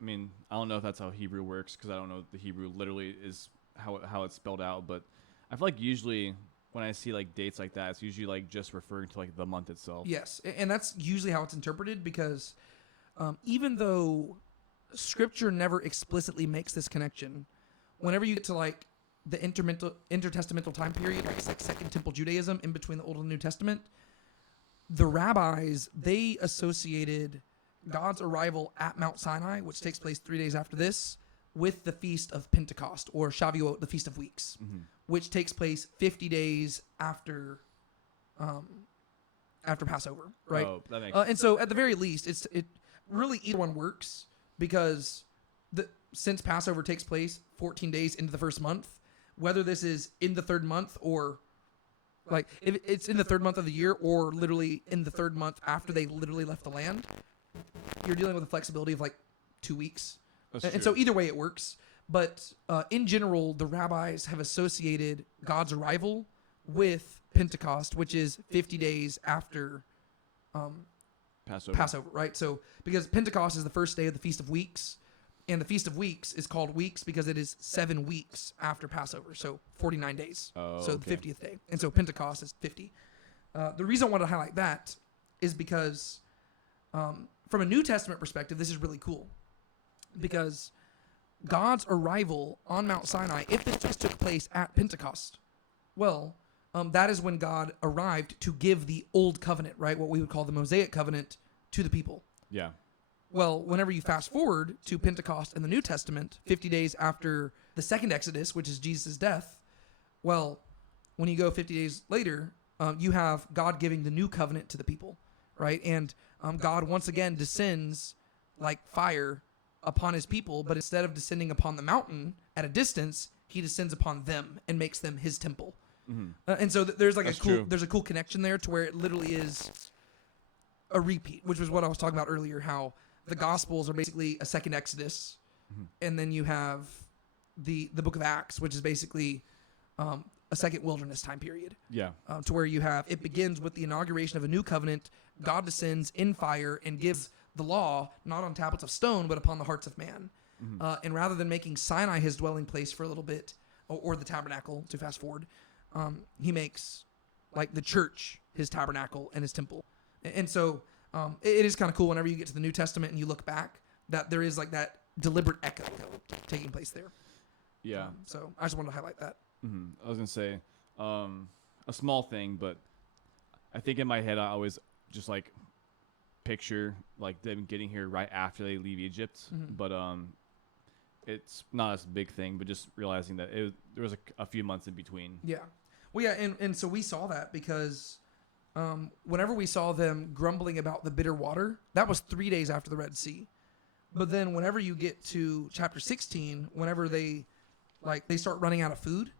mean, I don't know if that's how Hebrew works, because I don't know if the Hebrew literally is how it's spelled out, but I feel like usually when I see like dates like that, it's usually like just referring to like the month itself. Yes, and that's usually how it's interpreted, because even though Scripture never explicitly makes this connection, whenever you get to like the intertestamental time period, like it's like Second Temple Judaism in between the Old and New Testament, the rabbis, they associated God's arrival at Mount Sinai, which takes place 3 days after this, with the Feast of Pentecost, or Shavuot, the Feast of Weeks, which takes place 50 days after Passover, right? Oh, that makes sense. And so at the very least, it really either one works, because since Passover takes place 14 days into the 1st month, whether this is in the 3rd month or like if it's in the 3rd month of the year or literally in the 3rd month after they literally left the land, you're dealing with the flexibility of like 2 weeks. And so either way it works. But in general, the rabbis have associated God's arrival with Pentecost, which is 50 days after Passover, right? So because Pentecost is the first day of the Feast of Weeks, and the Feast of Weeks is called Weeks because it is 7 weeks after Passover, so 49 days. So the 50th day. And so Pentecost is 50. The reason I want to highlight that is because from a New Testament perspective, this is really cool, because God's arrival on Mount Sinai, if this just took place at Pentecost, well, that is when God arrived to give the Old Covenant, right? What we would call the Mosaic Covenant to the people. Yeah. Well, whenever you fast forward to Pentecost in the New Testament, 50 days after the second Exodus, which is Jesus' death, well, when you go 50 days later, you have God giving the new covenant to the people, right? And God once again descends like fire upon his people, but instead of descending upon the mountain at a distance, he descends upon them and makes them his temple. And so there's like there's a cool connection there to where it literally is a repeat, which was what I was talking about earlier, how the Gospels are basically a second Exodus, and then you have the book of Acts, which is basically a second wilderness time period. Yeah. To where you have, it begins with the inauguration of a new covenant. God descends in fire and gives the law, not on tablets of stone, but upon the hearts of man. And rather than making Sinai his dwelling place for a little bit, or the tabernacle, to fast forward, he makes like the church his tabernacle and his temple. And so it is kind of cool whenever you get to the New Testament and you look back that there is like that deliberate echo taking place there. Yeah. So I just wanted to highlight that. I was going to say a small thing, but I think in my head I always just like picture like them getting here right after they leave Egypt. But it's not as big thing, but just realizing that there was a few months in between. Yeah. Well, yeah, and so we saw that because whenever we saw them grumbling about the bitter water, that was 3 days after the Red Sea. But then whenever you get to chapter 16, whenever they start running out of food,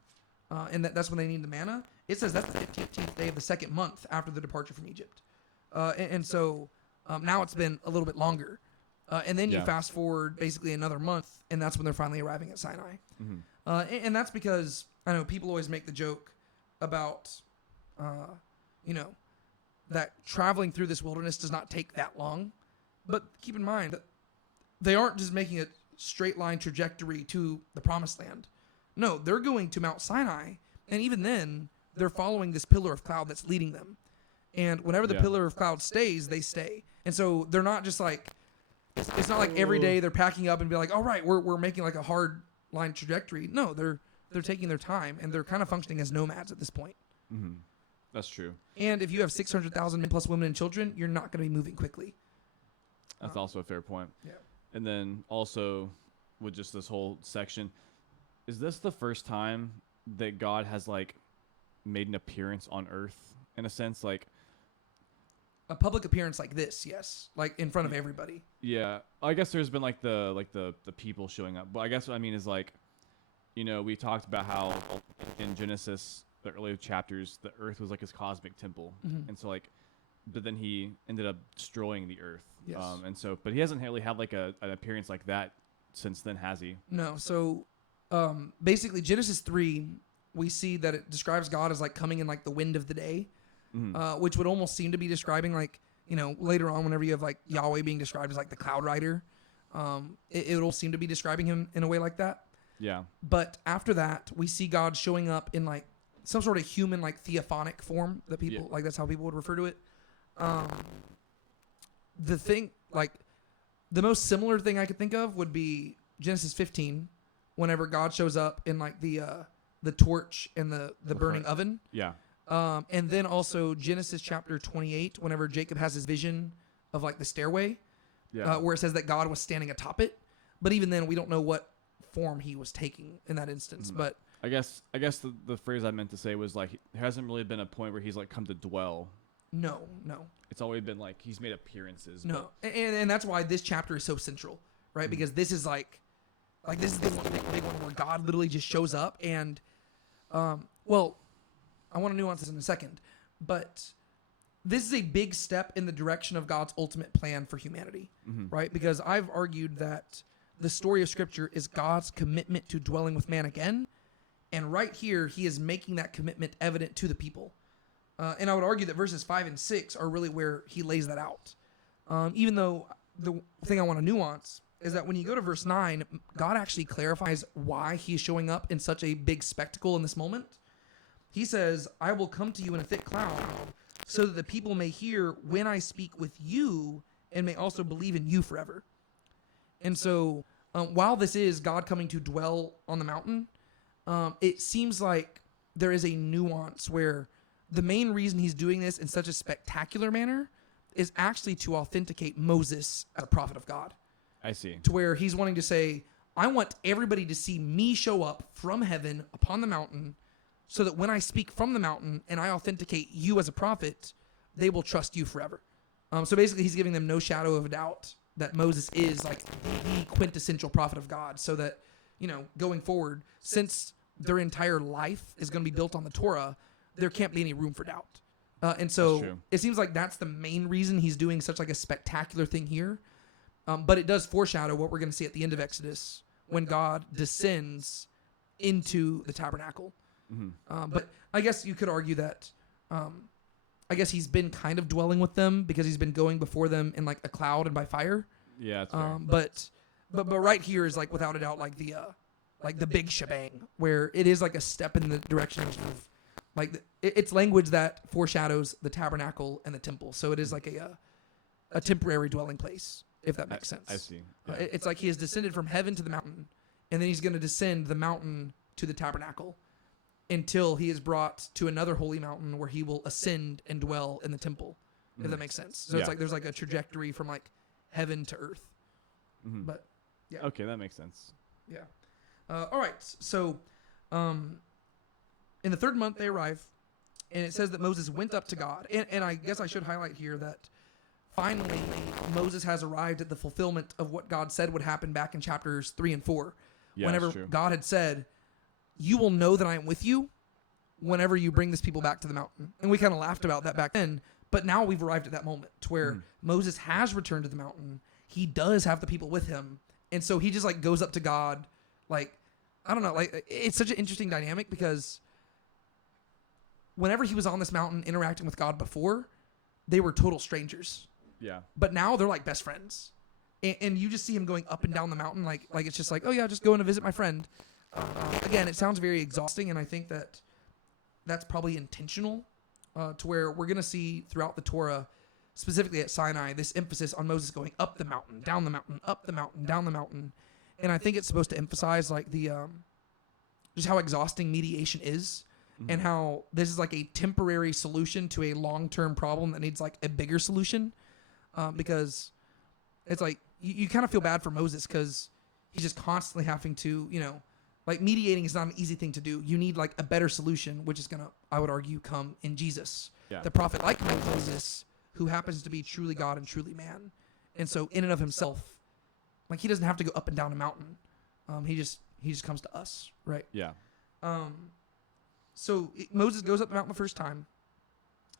and that's when they need the manna, it says that's the 15th day of the second month after the departure from Egypt. And so now it's been a little bit longer. And then you fast forward basically another month, and that's when they're finally arriving at Sinai. And that's because I know people always make the joke about, that traveling through this wilderness does not take that long. But keep in mind that they aren't just making a straight line trajectory to the promised land. No, they're going to Mount Sinai, and even then, they're following this pillar of cloud that's leading them. And whenever the pillar of cloud stays, they stay. And so they're not just like, it's not like every day they're packing up and be like, all right, we're making like a hard line trajectory. No, they're taking their time, and they're kind of functioning as nomads at this point. That's true. And if you have 600,000 men plus women and children, you're not going to be moving quickly. That's also a fair point. Yeah. And then also with just this whole section, is this the first time that God has like made an appearance on earth in a sense? Like a public appearance like this, yes, like in front of everybody. Yeah, I guess there's been like the people showing up, but I guess what I mean is like, we talked about how in Genesis, the earlier chapters, the earth was like his cosmic temple, and so like, but then he ended up destroying the earth. Yes. And so, but he hasn't really had like an appearance like that since then, has he? No. So, basically, Genesis 3, we see that it describes God as like coming in like the wind of the day. Which would almost seem to be describing like, later on whenever you have like Yahweh being described as like the cloud rider, it'll seem to be describing him in a way like that. Yeah. But after that, we see God showing up in like some sort of human like theophanic form that people like, that's how people would refer to it. The thing, like the most similar thing I could think of would be Genesis 15, whenever God shows up in like the torch and the burning oven. Yeah. And then also Genesis chapter 28, whenever Jacob has his vision of like the stairway, where it says that God was standing atop it. But even then, we don't know what form he was taking in that instance. But I guess the phrase I meant to say was like, there hasn't really been a point where he's like come to dwell. No. It's always been like he's made appearances. No, and that's why this chapter is so central, right? Because this is like this is the big one where God literally just shows up and, well. I want to nuance this in a second, but this is a big step in the direction of God's ultimate plan for humanity, right? Because I've argued that the story of Scripture is God's commitment to dwelling with man again, and right here, he is making that commitment evident to the people. And I would argue that verses 5 and 6 are really where he lays that out. Even though the thing I want to nuance is that when you go to verse 9, God actually clarifies why he's showing up in such a big spectacle in this moment. He says, I will come to you in a thick cloud so that the people may hear when I speak with you and may also believe in you forever. And so while this is God coming to dwell on the mountain, it seems like there is a nuance where the main reason he's doing this in such a spectacular manner is actually to authenticate Moses as a prophet of God. I see. To where he's wanting to say, I want everybody to see me show up from heaven upon the mountain so that when I speak from the mountain and I authenticate you as a prophet, they will trust you forever. So basically, he's giving them no shadow of a doubt that Moses is like the quintessential prophet of God, so that, going forward, since their entire life is going to be built on the Torah, there can't be any room for doubt. And so it seems like that's the main reason he's doing such like a spectacular thing here. But it does foreshadow what we're going to see at the end of Exodus when God descends into the tabernacle. But I guess you could argue that I guess he's been kind of dwelling with them because he's been going before them in like a cloud and by fire. Yeah, that's fair. But but right here is like without a doubt like the big shebang, where it is like a step in the direction of like it's language that foreshadows the tabernacle and the temple. So it is like a temporary dwelling place, if that makes sense. I see. It's like he has descended from heaven to the mountain, and then he's going to descend the mountain to the tabernacle until he is brought to another holy mountain where he will ascend and dwell in the temple, if that makes sense. So it's like there's like a trajectory from like heaven to earth. But yeah. Okay, that makes sense. Yeah. All right. So in the third month they arrive, and it says that Moses went up to God. And I guess I should highlight here that finally Moses has arrived at the fulfillment of what God said would happen back in chapters 3 and 4. Yeah, whenever that's true. God had said, you will know that I am with you whenever you bring this people back to the mountain. And we kind of laughed about that back then. But now we've arrived at that moment to where Moses has returned to the mountain. He does have the people with him. And so he just like goes up to God. Like, I don't know, like it's such an interesting dynamic because whenever he was on this mountain interacting with God before, they were total strangers. Yeah. But now they're like best friends. And you just see him going up and down the mountain like it's just like, oh yeah, just going to visit my friend. Again, it sounds very exhausting, and I think that that's probably intentional to where we're going to see throughout the Torah, specifically at Sinai, this emphasis on Moses going up the mountain, down the mountain, up the mountain, down the mountain. And I think it's supposed to emphasize like the just how exhausting mediation is, and how this is like a temporary solution to a long-term problem that needs like a bigger solution, because it's like you kind of feel bad for Moses because he's just constantly having to, like mediating is not an easy thing to do. You need like a better solution, which is going to, I would argue, come in Jesus, the prophet like Moses, who happens to be truly God and truly man. And so in and of himself, like he doesn't have to go up and down a mountain. He just comes to us, right? Yeah. So Moses goes up the mountain the first time,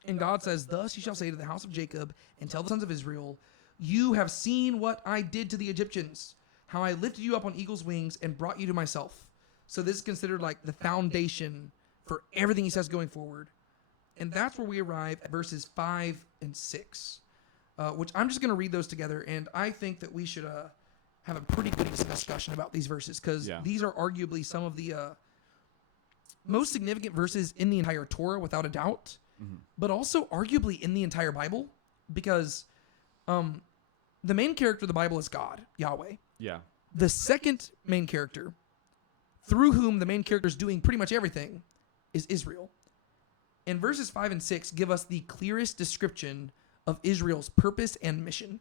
and God says, "Thus you shall say to the house of Jacob and tell the sons of Israel, you have seen what I did to the Egyptians, how I lifted you up on eagle's wings and brought you to myself." So this is considered like the foundation for everything he says going forward. And that's where we arrive at verses 5 and 6, which I'm just going to read those together. And I think that we should have a pretty good discussion about these verses, because these are arguably some of the most significant verses in the entire Torah, without a doubt, but also arguably in the entire Bible, because the main character of the Bible is God, Yahweh. Yeah. The second main character, through whom the main character is doing pretty much everything, is Israel. And verses 5 and 6 give us the clearest description of Israel's purpose and mission.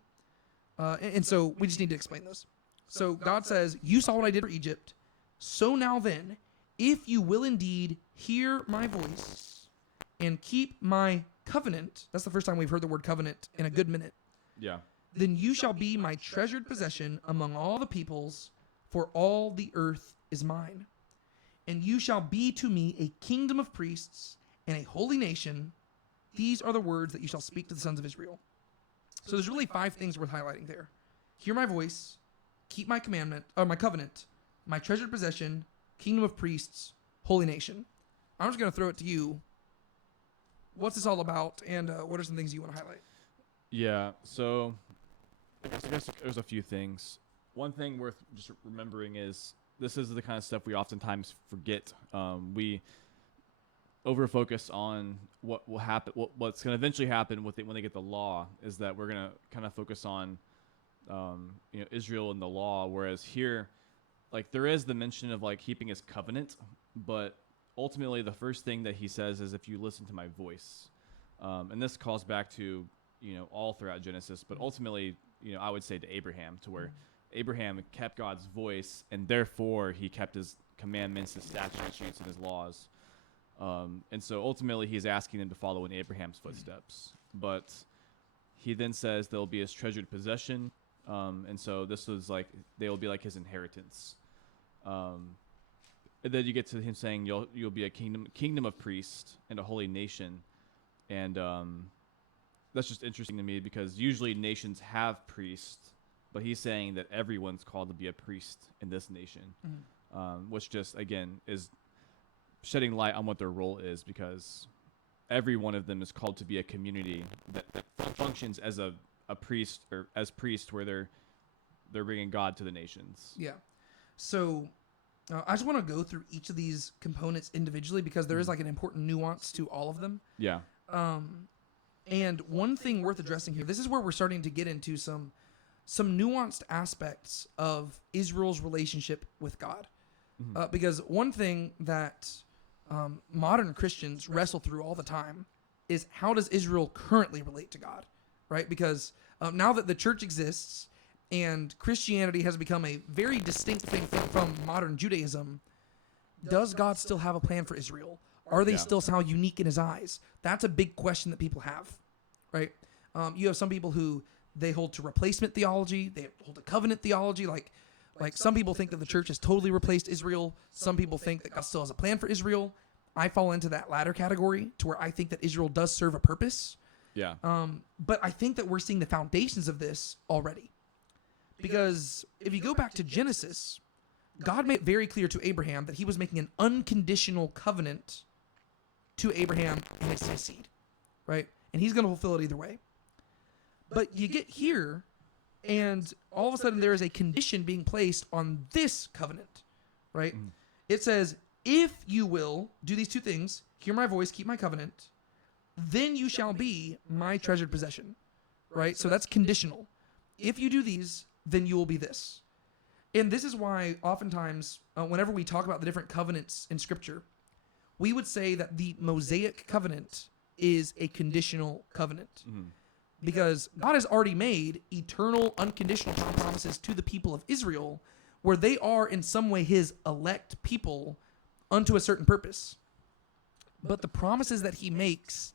And so we just need to explain those. So God says, "You saw what I did for Egypt. So now then, if you will indeed hear my voice and keep my covenant," that's the first time we've heard the word covenant in a good minute, Yeah. "then you shall be my treasured possession among all the peoples, for all the earth is mine. And you shall be to me a kingdom of priests and a holy nation. These are the words that you shall speak to the sons of Israel." So there's really 5 things worth highlighting there. Hear my voice, keep my commandment, or my covenant, my treasured possession, kingdom of priests, holy nation. I'm just going to throw it to you. What's this all about, and what are some things you want to highlight? Yeah, so I guess there's a few things. One thing worth just remembering is this is the kind of stuff we oftentimes forget. We over-focus on what will happen, what's going to eventually happen when they get the law, is that we're going to kind of focus on Israel and the law, whereas here, like, there is the mention of like keeping his covenant, but ultimately the first thing that he says is, "If you listen to my voice," and this calls back to all throughout Genesis, but ultimately I would say to Abraham, to where Abraham kept God's voice, and therefore he kept his commandments, his statutes, and his laws. And so ultimately he's asking them to follow in Abraham's footsteps. But he then says they'll be his treasured possession. And so this was like, they'll be like his inheritance. And then you get to him saying you'll be a kingdom of priests and a holy nation. And that's just interesting to me, because usually nations have priests, but he's saying that everyone's called to be a priest in this nation, which just, again, is shedding light on what their role is, because every one of them is called to be a community that functions as a priest, or as priest, where they're they're bringing God to the nations. Yeah. So I just want to go through each of these components individually because there is like an important nuance to all of them. Yeah. And one thing worth addressing here, this is where we're starting to get into some nuanced aspects of Israel's relationship with God. Because one thing that modern Christians wrestle through all the time is how does Israel currently relate to God, right? Because now that the church exists and Christianity has become a very distinct thing from modern Judaism, does God still have a plan for Israel? Are they still somehow unique in his eyes? That's a big question that people have, right? You have some people who they hold to replacement theology. They hold to covenant theology. Like some people think that the church has totally replaced Israel. Some people think that God still has a plan for Israel. I fall into that latter category to where I think that Israel does serve a purpose. Yeah. But I think that we're seeing the foundations of this already. Because if you go back to Genesis, God made it very clear to Abraham that he was making an unconditional covenant to Abraham and his seed, right? And he's going to fulfill it either way. But you get here, and all of a sudden there is a condition being placed on this covenant, right? It says, if you will do these two things, hear my voice, keep my covenant, then you shall be my treasured possession, right? So that's conditional. If you do these, then you will be this. And this is why oftentimes, whenever we talk about the different covenants in Scripture, we would say that the Mosaic covenant is a conditional covenant. Because God has already made eternal, unconditional promises to the people of Israel where they are in some way his elect people unto a certain purpose. But the promises that he makes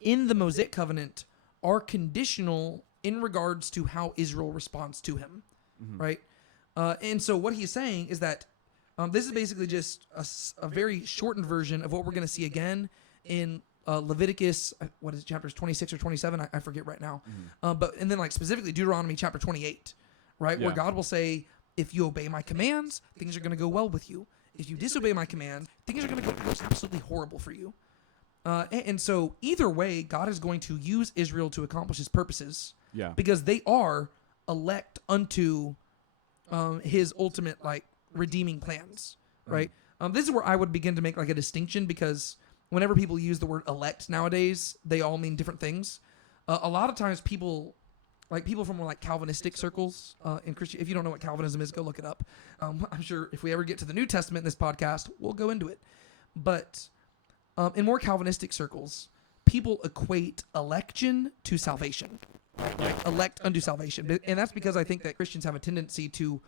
in the Mosaic covenant are conditional in regards to how Israel responds to him, right? And so what he's saying is that this is basically just a very shortened version of what we're going to see again in Leviticus, what is it, chapters 26 or 27? I forget right now. And then like specifically Deuteronomy chapter 28, right? Where God will say, if you obey my commands, things are going to go well with you. If you disobey my commands, things are going to go absolutely horrible for you. And so either way, God is going to use Israel to accomplish his purposes. Yeah. Because they are elect unto his ultimate like redeeming plans, right? This is where I would begin to make like a distinction because whenever people use the word elect nowadays, they all mean different things. A lot of times people from more like Calvinistic circles in Christian, if you don't know what Calvinism is, go look it up. I'm sure if we ever get to the New Testament in this podcast, we'll go into it. But in more Calvinistic circles, people equate election to salvation, like elect unto salvation. And that's because I think that Christians have a tendency to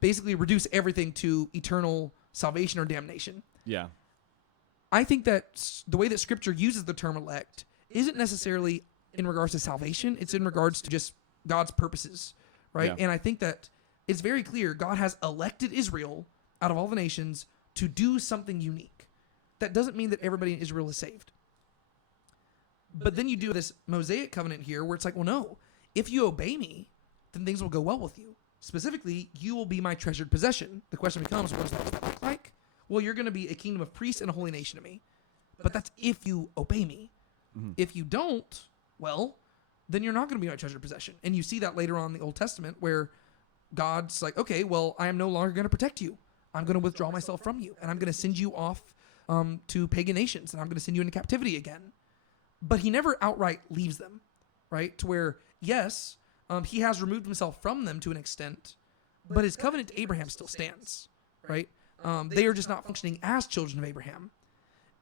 basically reduce everything to eternal salvation or damnation. Yeah. I think that the way that Scripture uses the term elect isn't necessarily in regards to salvation. It's in regards to just God's purposes, right? Yeah. And I think that it's very clear God has elected Israel out of all the nations to do something unique. That doesn't mean that everybody in Israel is saved. But then you do this Mosaic covenant here where it's like, well, no, if you obey me, then things will go well with you. Specifically, you will be my treasured possession. The question becomes, what does that look like? Well, you're going to be a kingdom of priests and a holy nation to me. But that's if you obey me. If you don't, well, then you're not going to be my treasured possession. And you see that later on in the Old Testament where God's like, okay, well, I am no longer going to protect you. I'm going to withdraw myself from you. And I'm going to send you off to pagan nations. And I'm going to send you into captivity again. But he never outright leaves them, right? To where, yes, he has removed himself from them to an extent, but his covenant to Abraham still stands, right? They are just not functioning as children of Abraham.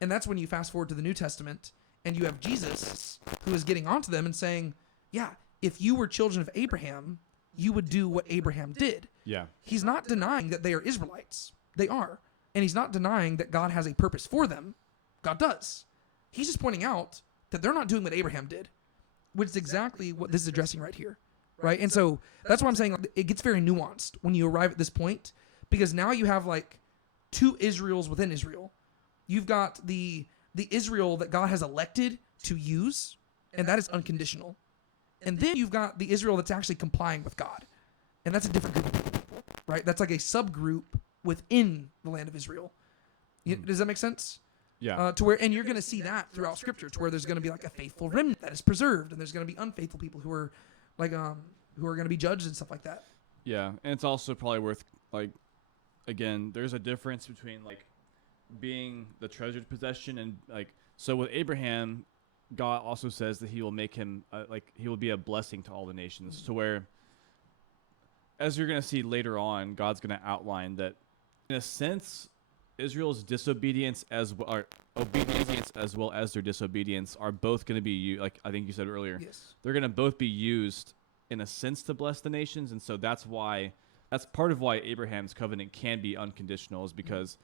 And that's when you fast forward to the New Testament and you have Jesus who is getting onto them and saying, yeah, if you were children of Abraham, you would do what Abraham did. Yeah. He's not denying that they are Israelites. They are. And he's not denying that God has a purpose for them. God does. He's just pointing out that they're not doing what Abraham did, which is exactly what this is addressing right here, right? And so that's why I'm saying it gets very nuanced when you arrive at this point, because now you have like two Israels within Israel. You've got the Israel that God has elected to use, and that is unconditional. And then you've got the Israel that's actually complying with God, and that's a different group of people, right? That's like a subgroup within the land of Israel. Does that make sense? Yeah. To where, and you're going to see that throughout Scripture, to where there's going to be like a faithful remnant that is preserved, and there's going to be unfaithful people who are like who are going to be judged and stuff like that. Yeah, and it's also probably worth like, again, there's a difference between like being the treasured possession and like, so with Abraham, God also says that he will make him like he will be a blessing to all the nations. To where, as you're gonna see later on, God's gonna outline that, in a sense, Israel's disobedience or obedience as well as their disobedience are both gonna be like I think you said earlier. Yes. They're gonna both be used in a sense to bless the nations, and so that's part of why Abraham's covenant can be unconditional, is because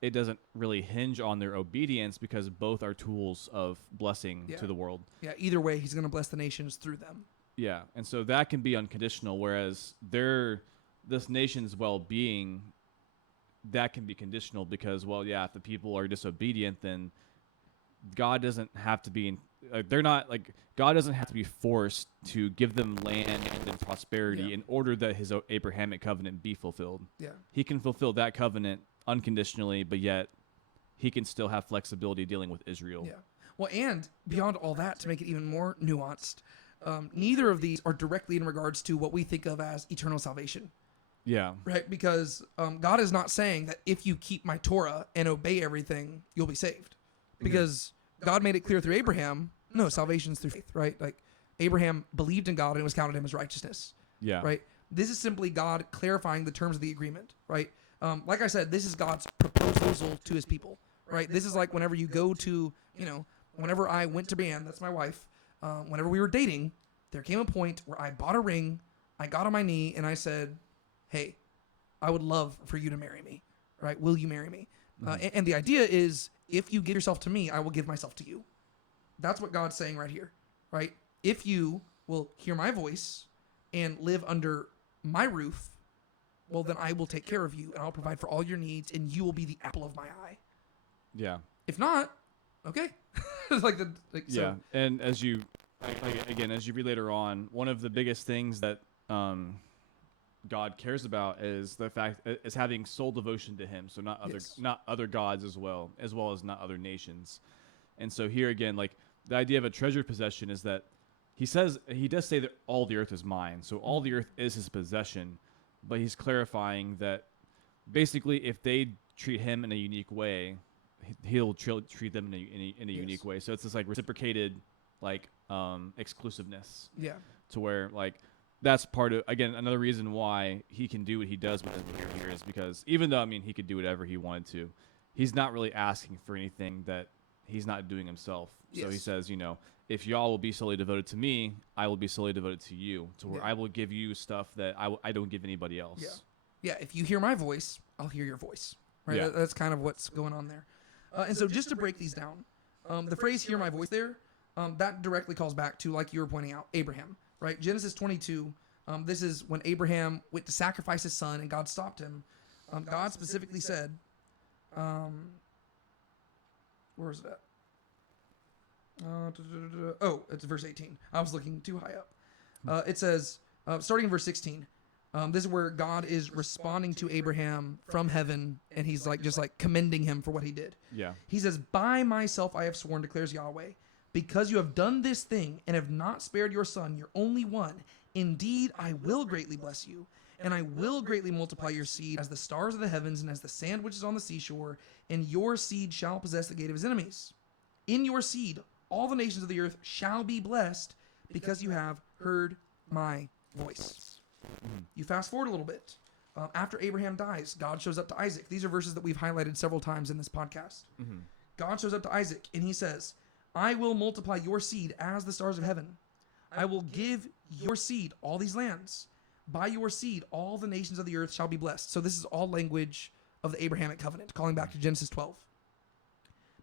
it doesn't really hinge on their obedience, because both are tools of blessing to the world. Yeah, either way, he's going to bless the nations through them. Yeah, and so that can be unconditional, whereas this nation's well-being, that can be conditional, because, well, yeah, if the people are disobedient, then God doesn't have to be God doesn't have to be forced to give them land and prosperity in order that his Abrahamic covenant be fulfilled. Yeah. He can fulfill that covenant unconditionally, but yet he can still have flexibility dealing with Israel. Yeah. Well, and beyond all that, to make it even more nuanced, neither of these are directly in regards to what we think of as eternal salvation. Yeah. Right? Because God is not saying that if you keep my Torah and obey everything, you'll be saved. Because God made it clear through Abraham, no, salvation's through faith, right? Like Abraham believed in God and it was counted him as righteousness. Yeah. Right? This is simply God clarifying the terms of the agreement, right? Like I said, this is God's proposal to his people, right? This is like whenever you go to, whenever I went to Brienne, that's my wife, whenever we were dating, there came a point where I bought a ring, I got on my knee, and I said, hey, I would love for you to marry me, right? Will you marry me? And the idea is, if you give yourself to me, I will give myself to you. That's what God's saying right here, right? If you will hear my voice and live under my roof, well, then I will take care of you and I'll provide for all your needs and you will be the apple of my eye. Yeah. If not, okay. Yeah. And as you read later on, one of the biggest things that God cares about is the fact is having sole devotion to him. So not other gods as well as not other nations. And so here again, like the idea of a treasured possession is that he does say that all the earth is mine. So all the earth is his possession. But he's clarifying that basically if they treat him in a unique way, he'll treat them in a unique way. So it's this like reciprocated exclusiveness. Yeah. To where like that's part of, again, another reason why he can do what he does with him here is because even though, he could do whatever he wanted to, he's not really asking for anything that he's not doing himself. So he says, if y'all will be solely devoted to me, I will be solely devoted to you, to where I will give you stuff that I don't give anybody else. Yeah. If you hear my voice, I'll hear your voice. Right. Yeah. That's kind of what's going on there. And so just to break these down, the phrase "hear my voice" there, that directly calls back to, like you were pointing out, Abraham. Right. Genesis 22. This is when Abraham went to sacrifice his son, and God stopped him. God specifically said, where is it at? It's verse 18. I was looking too high up. It says, starting in verse 16, this is where God is responding to Abraham from heaven, and he's just commending him for what he did. Yeah. He says, by myself I have sworn, declares Yahweh, because you have done this thing and have not spared your son, your only one. Indeed, I will greatly bless you, and I will greatly multiply your seed as the stars of the heavens and as the sand which is on the seashore, and your seed shall possess the gate of his enemies. In your seed, all the nations of the earth shall be blessed because you have heard my voice. You fast forward a little bit. After Abraham dies, God shows up to Isaac. These are verses that we've highlighted several times in this podcast. God shows up to Isaac and he says, I will multiply your seed as the stars of heaven. I will give your seed all these lands. By your seed, all the nations of the earth shall be blessed. So this is all language of the Abrahamic covenant, calling back to Genesis 12.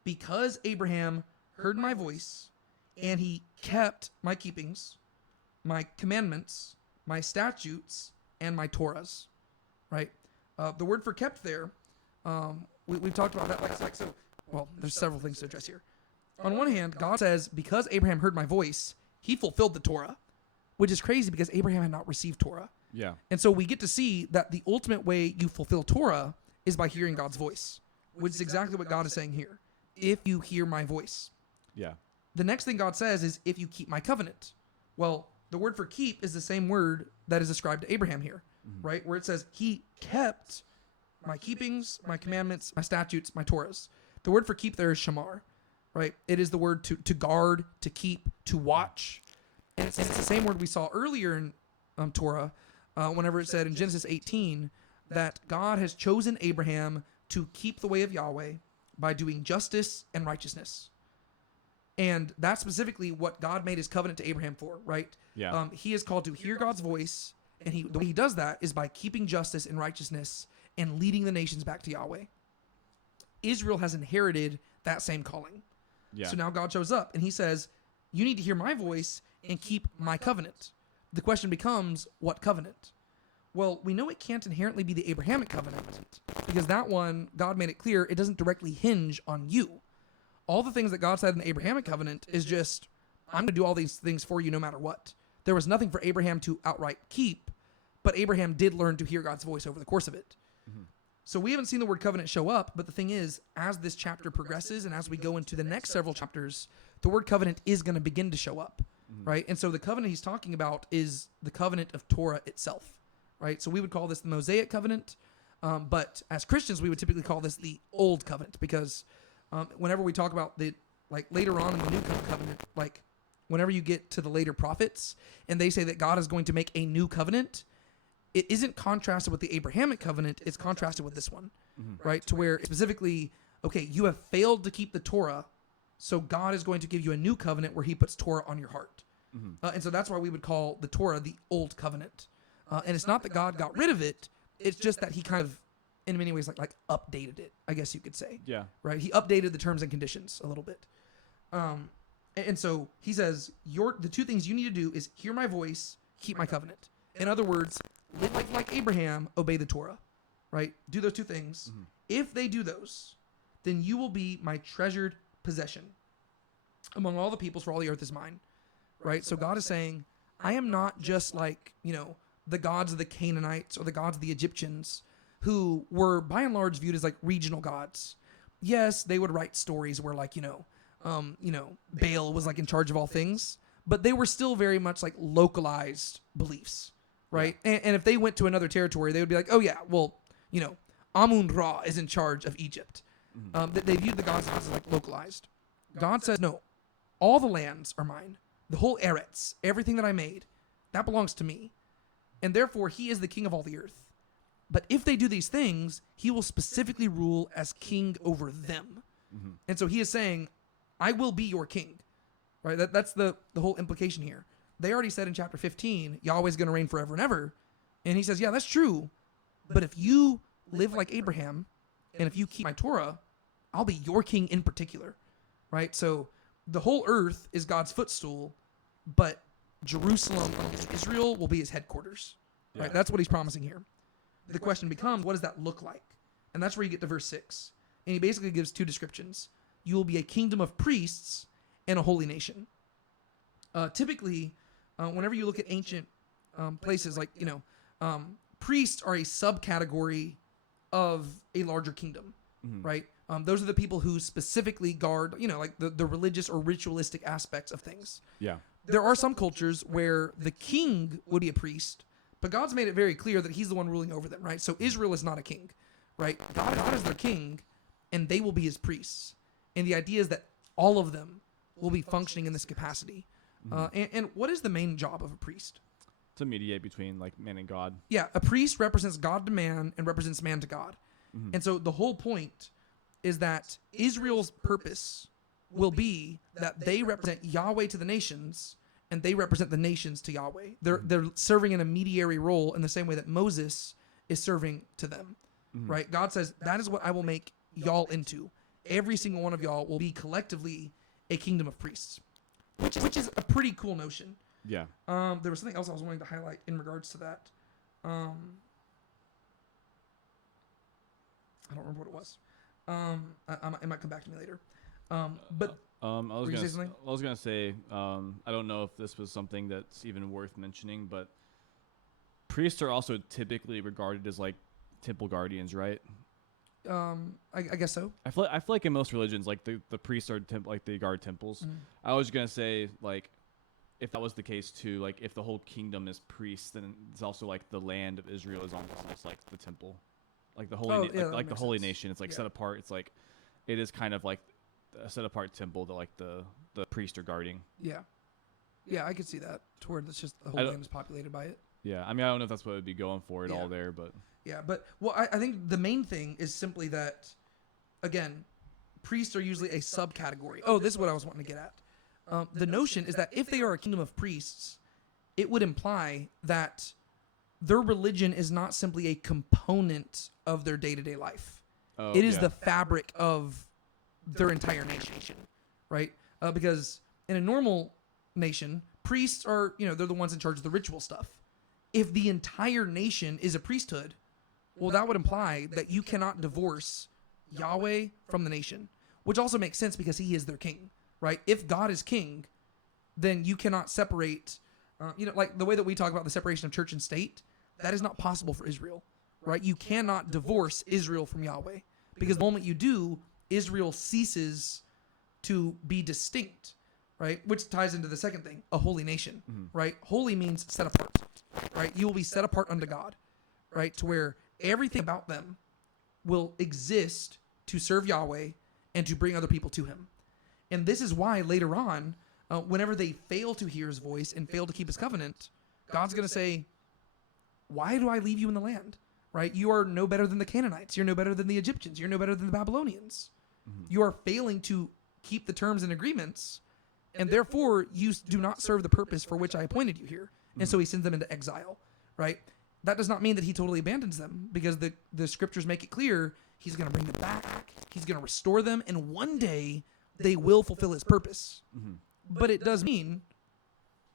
Because Abraham heard my voice, and he kept my keepings, my commandments, my statutes, and my Torahs. Right? The word for kept there, we've talked about that. Well, there's several things to address here. On one hand, God says, because Abraham heard my voice, he fulfilled the Torah, which is crazy because Abraham had not received Torah. Yeah. And so we get to see that the ultimate way you fulfill Torah is by hearing God's voice, which is exactly what God is saying here. If you hear my voice. Yeah. The next thing God says is, if you keep my covenant. Well, the word for keep is the same word that is ascribed to Abraham here. right? Where it says he kept my keepings, my commandments, my statutes, my Torahs. The word for keep there is shamar, right? It is the word to guard, to keep, to watch. And it's the same word we saw earlier in Torah, whenever it said in Genesis 18 that God has chosen Abraham to keep the way of Yahweh by doing justice and righteousness. And that's specifically what God made his covenant to Abraham for, right? Yeah. He is called to hear God's voice, and the way he does that is by keeping justice and righteousness and leading the nations back to Yahweh. Israel has inherited that same calling. Yeah. So now God shows up, and he says, you need to hear my voice and keep my covenant. The question becomes, what covenant? Well, we know it can't inherently be the Abrahamic covenant, because that one, God made it clear, it doesn't directly hinge on you. All the things that God said in the Abrahamic covenant is just, I'm going to do all these things for you no matter what. There was nothing for Abraham to outright keep, but Abraham did learn to hear God's voice over the course of it. So we haven't seen the word covenant show up, but the thing is, as this chapter progresses and as we go into the next several chapters, the word covenant is going to begin to show up, right? And so the covenant he's talking about is the covenant of Torah itself, right? So we would call this the Mosaic covenant, but as Christians, we would typically call this the Old Covenant, because whenever we talk about the, like later on in the New Covenant, like whenever you get to the later prophets and they say that God is going to make a new covenant, it isn't contrasted with the Abrahamic covenant, it's contrasted with this one, right? To where specifically, okay, you have failed to keep the Torah, so God is going to give you a new covenant where he puts Torah on your heart. And so that's why we would call the Torah the Old Covenant. And it's not that God got rid of it, it's just that he kind of, in many ways, like updated it, I guess you could say. Yeah. Right? He updated the terms and conditions a little bit. And so he says, the two things you need to do is hear my voice, keep my covenant. In other words, live like Abraham, obey the Torah, right? Do those two things. If they do those, then you will be my treasured possession among all the peoples, for all the earth is mine, right? So God is saying, I am not just like, the gods of the Canaanites or the gods of the Egyptians who were by and large viewed as like regional gods. Yes, they would write stories where like, Baal was like in charge of all things, but they were still very much like localized beliefs. Right. Yeah. And if they went to another territory, they would be like, oh, yeah, well, Amun-Ra is in charge of Egypt. They viewed the gods as like localized. God says, no, all the lands are mine. The whole Eretz, everything that I made, that belongs to me. And therefore, he is the king of all the earth. But if they do these things, he will specifically rule as king over them. And so he is saying, I will be your king. Right. That's the whole implication here. They already said in chapter 15, Yahweh's going to reign forever and ever. And he says, yeah, that's true. But if you live like Abraham, and if you keep my Torah, I'll be your king in particular. Right? So the whole earth is God's footstool, but Jerusalem, Israel, will be his headquarters. Right? That's what he's promising here. The question becomes, what does that look like? And that's where you get to verse 6. And he basically gives two descriptions. You will be a kingdom of priests and a holy nation. Typically, whenever you look at ancient places, like, priests are a subcategory of a larger kingdom, right? Those are the people who specifically guard, like the religious or ritualistic aspects of things. Yeah. There are some cultures where the king would be a priest, but God's made it very clear that he's the one ruling over them, right? So Israel is not a king, right? God is their king, and they will be his priests. And the idea is that all of them will be functioning in this capacity. And what is the main job of a priest? To mediate between like man and God. Yeah, a priest represents God to man and represents man to God. And so the whole point is that Israel's purpose will be that they represent Yahweh to the nations and they represent the nations to Yahweh. They're serving an intermediary role in the same way that Moses is serving to them. Right? God says, that is what I will make y'all into. Every single one of y'all will be collectively a kingdom of priests. Which is a pretty cool notion. Yeah. There was something else I was wanting to highlight in regards to that. I don't remember what it was. It might come back to me later. But I was were you gonna say something? I was gonna say I don't know if this was something that's even worth mentioning, but priests are also typically regarded as like temple guardians, right? I guess so. I feel like in most religions, like the priests are like they guard temples. I was gonna say like if that was the case too, like if the whole kingdom is priests, then it's also like the land of Israel is almost like the temple, like the holy, like the holy nation. It's like set apart. It's like, it is kind of like a set apart temple that like the priests are guarding. Yeah, I could see that. To where it's just the whole land is populated by it. Yeah, I mean, I don't know if that's what it would be going for at all there, but yeah, but well, I think the main thing is simply that, again, priests are usually a subcategory. Oh, this is what I was wanting to get at. The notion is that if they are a kingdom of priests, it would imply that their religion is not simply a component of their day-to-day life. It is the fabric of their entire nation, right? Because in a normal nation, priests are, they're the ones in charge of the ritual stuff. If the entire nation is a priesthood, well, that would imply that you cannot divorce Yahweh from the nation, which also makes sense because he is their king, right? If God is king, then you cannot separate, like the way that we talk about the separation of church and state, that is not possible for Israel, right? You cannot divorce Israel from Yahweh, because the moment you do, Israel ceases to be distinct, right? Which ties into the second thing, a holy nation, right? Holy means set apart, right? You will be set apart unto God, right? To where everything about them will exist to serve Yahweh and to bring other people to him. And this is why later on, whenever they fail to hear his voice and fail to keep his covenant, God's going to say, why do I leave you in the land? Right? You are no better than the Canaanites. You're no better than the Egyptians. You're no better than the Babylonians. You are failing to keep the terms and agreements, and therefore you do not serve the purpose for which I appointed you here. And so he sends them into exile, right? That does not mean that he totally abandons them, because the scriptures make it clear he's going to bring them back. He's going to restore them, and one day they will fulfill his purpose. But it does mean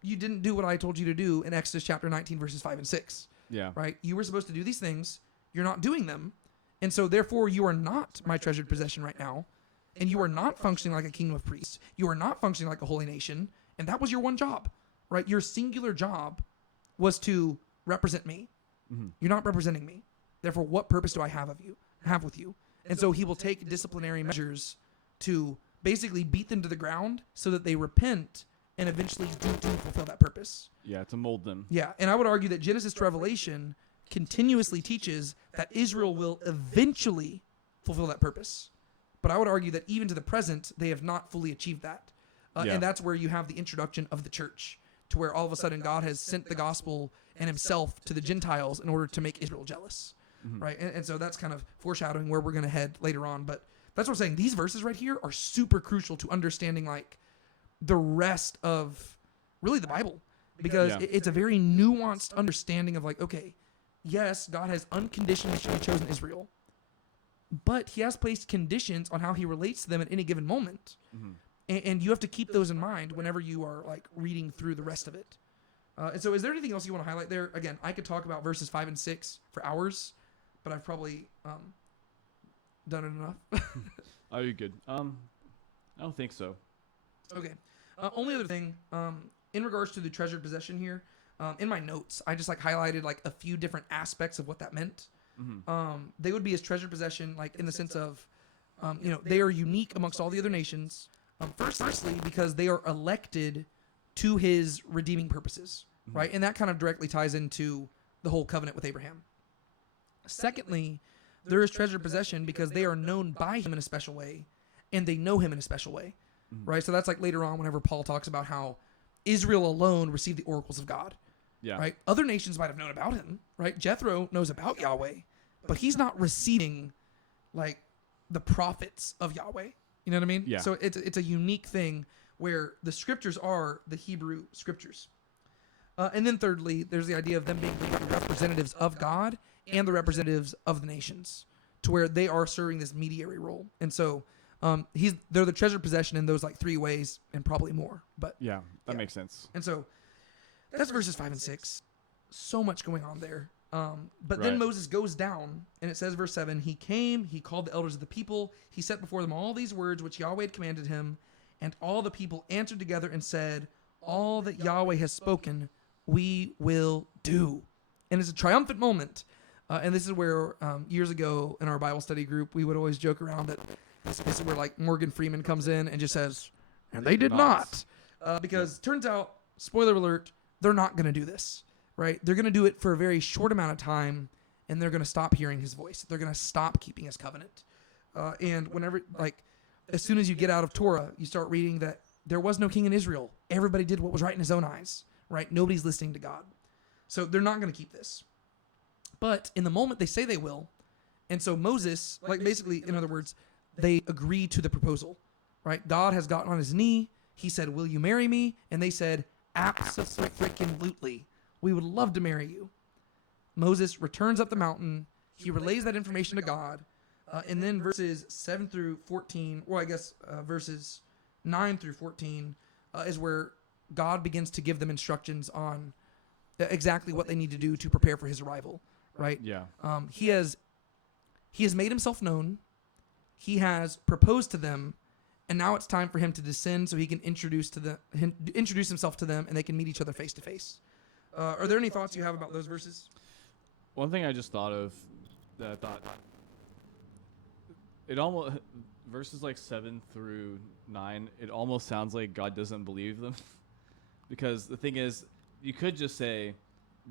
you didn't do what I told you to do in Exodus chapter 19, verses 5 and 6. Yeah. Right? You were supposed to do these things. You're not doing them. And so therefore you are not my treasured possession right now. And you are not functioning like a kingdom of priests. You are not functioning like a holy nation. And that was your one job, right? Your singular job was to represent me. You're not representing me. Therefore, what purpose do I have with you? And so he will take disciplinary measures to basically beat them to the ground so that they repent and eventually do fulfill that purpose. Yeah, to mold them. Yeah, and I would argue that Genesis to Revelation continuously teaches that Israel will eventually fulfill that purpose. But I would argue that even to the present, they have not fully achieved that. And that's where you have the introduction of the church, to where all of a sudden God has sent the gospel and himself to the Gentiles in order to make Israel jealous. Right? And so that's kind of foreshadowing where we're going to head later on. But that's what I'm saying. These verses right here are super crucial to understanding like the rest of really the Bible, because it's a very nuanced understanding of like, okay, yes, God has unconditionally chosen Israel, but he has placed conditions on how he relates to them at any given moment. And you have to keep those in mind whenever you are like reading through the rest of it. And so is there anything else you want to highlight there? Again, I could talk about verses 5 and 6 for hours, but I've probably done it enough. Oh, you're good. I don't think so. Okay. Only other thing, in regards to the treasured possession here, in my notes, I just like highlighted like a few different aspects of what that meant. They would be his treasured possession, like in the sense of, they are unique amongst all the other nations. Firstly, because they are elected to his redeeming purposes, right? And that kind of directly ties into the whole covenant with Abraham. Secondly, there is treasured possession because they are known by him in a special way, and they know him in a special way, right? So that's like later on whenever Paul talks about how Israel alone received the oracles of God, right? Other nations might have known about him, right? Jethro knows about Yahweh, but he's not receiving like the prophets of Yahweh. You know what I mean? Yeah. So it's a unique thing where the scriptures are the Hebrew scriptures. And then thirdly, there's the idea of them being the representatives of God and the representatives of the nations, to where they are serving this mediator role. And so they're the treasured possession in those like 3 ways and probably more. But yeah, that makes sense. And so that's verses 5 and 6. So much going on there. But then Moses goes down, and it says, verse 7, he came, he called the elders of the people, he set before them all these words which Yahweh had commanded him, and all the people answered together and said, all that Yahweh has spoken, we will do. And it's a triumphant moment. And this is where years ago in our Bible study group, we would always joke around that this is where like Morgan Freeman comes in and just says, and they did not. Because turns out spoiler alert, they're not going to do this, right? They're going to do it for a very short amount of time, and they're going to stop hearing his voice. They're going to stop keeping his covenant. And whenever, like, as soon as you get out of Torah, you start reading that there was no king in Israel. Everybody did what was right in his own eyes, right? Nobody's listening to God. So they're not going to keep this. But in the moment, they say they will. And so Moses, like basically, in other words, they agree to the proposal, right? God has gotten on his knee. He said, will you marry me? And they said, absolutely. We would love to marry you. Moses returns up the mountain. He relays that information to God. And then verses 7 through 14, well, I guess verses 9 through 14 is where God begins to give them instructions on exactly what they need to do to prepare for his arrival, right? Yeah. He has made himself known. He has proposed to them, and now it's time for him to descend so he can introduce himself to them, and they can meet each other face to face. Are there any thoughts you have about those verses? One thing I just thought of that I thought it almost verses like 7 through 9. It almost sounds like God doesn't believe them, because the thing is, you could just say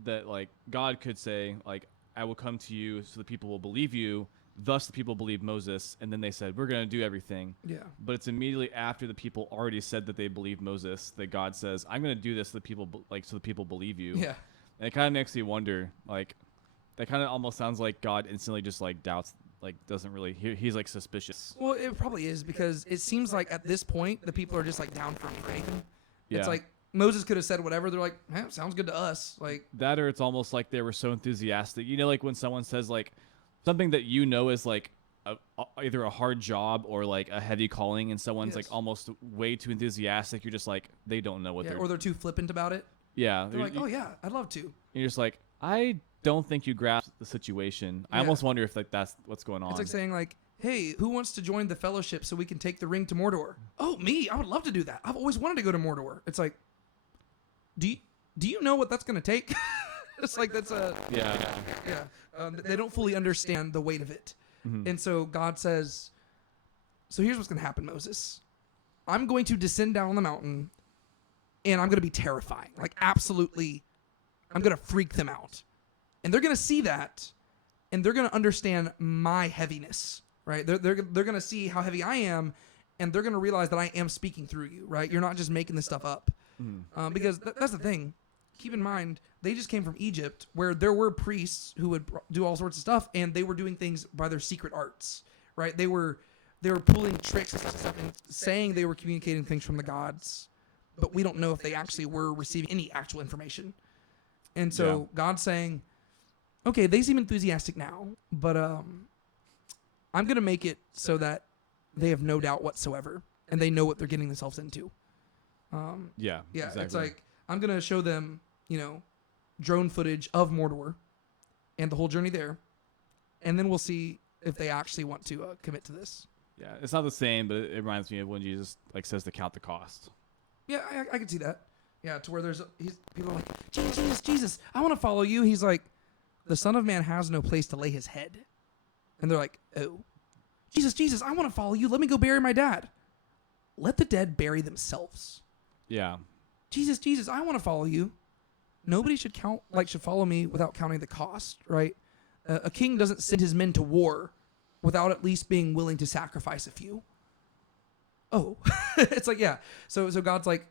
that, like, God could say, like, I will come to you so the people will believe you. Thus the people believe Moses, and then they said, we're going to do everything. Yeah. But it's immediately after the people already said that they believe Moses that God says, I'm going to do this so the people believe you. Yeah. And it kind of makes me wonder, like, that kind of almost sounds like God instantly just, like, doubts, like, doesn't really, he's, like, suspicious. Well, it probably is, because it seems like at this point, the people are just, like, down for anything. Yeah. It's like, Moses could have said whatever. They're like, sounds good to us. Like that, or it's almost like they were so enthusiastic. You know, like when someone says, like, something that you know is, like, either a hard job or, like, a heavy calling, and someone's, like, almost way too enthusiastic. You're just like, they don't know what or they're too flippant about it. Yeah. They're like, oh, yeah, I'd love to. You're just like, I don't think you grasp the situation. I almost wonder if, like, that's what's going on. It's like saying, like, hey, who wants to join the fellowship so we can take the ring to Mordor? Oh, me. I would love to do that. I've always wanted to go to Mordor. It's like, do you know what that's going to take? It's like, that's a... Yeah. They don't fully understand the weight of it. Mm-hmm. And so God says, so here's what's going to happen, Moses. I'm going to descend down on the mountain, and I'm going to be terrifying. Like, absolutely, I'm going to freak them out. And they're going to see that, and they're going to understand my heaviness, right? They're going to see how heavy I am, and they're going to realize that I am speaking through you, right? You're not just making this stuff up. Mm-hmm. Because that's the thing. Keep in mind, they just came from Egypt, where there were priests who would do all sorts of stuff, and they were doing things by their secret arts, right? They were pulling tricks and stuff and saying they were communicating things from the gods, but we don't know if they actually were receiving any actual information. And so God's saying, okay, they seem enthusiastic now, but I'm going to make it so that they have no doubt whatsoever, and they know what they're getting themselves into. Yeah, exactly. It's like, I'm going to show them, drone footage of Mordor and the whole journey there, and then we'll see if they actually want to commit to this. Yeah, it's not the same, but it reminds me of when Jesus, like, says to count the cost. Yeah, I can see that. Yeah, to where people are like, Jesus, I want to follow you. He's like, the Son of Man has no place to lay his head. And they're like, oh, Jesus, I want to follow you. Let me go bury my dad. Let the dead bury themselves. Yeah. Jesus, I want to follow you. Nobody should follow me without counting the cost, right? A king doesn't send his men to war without at least being willing to sacrifice a few. Oh, it's like, yeah. So God's like,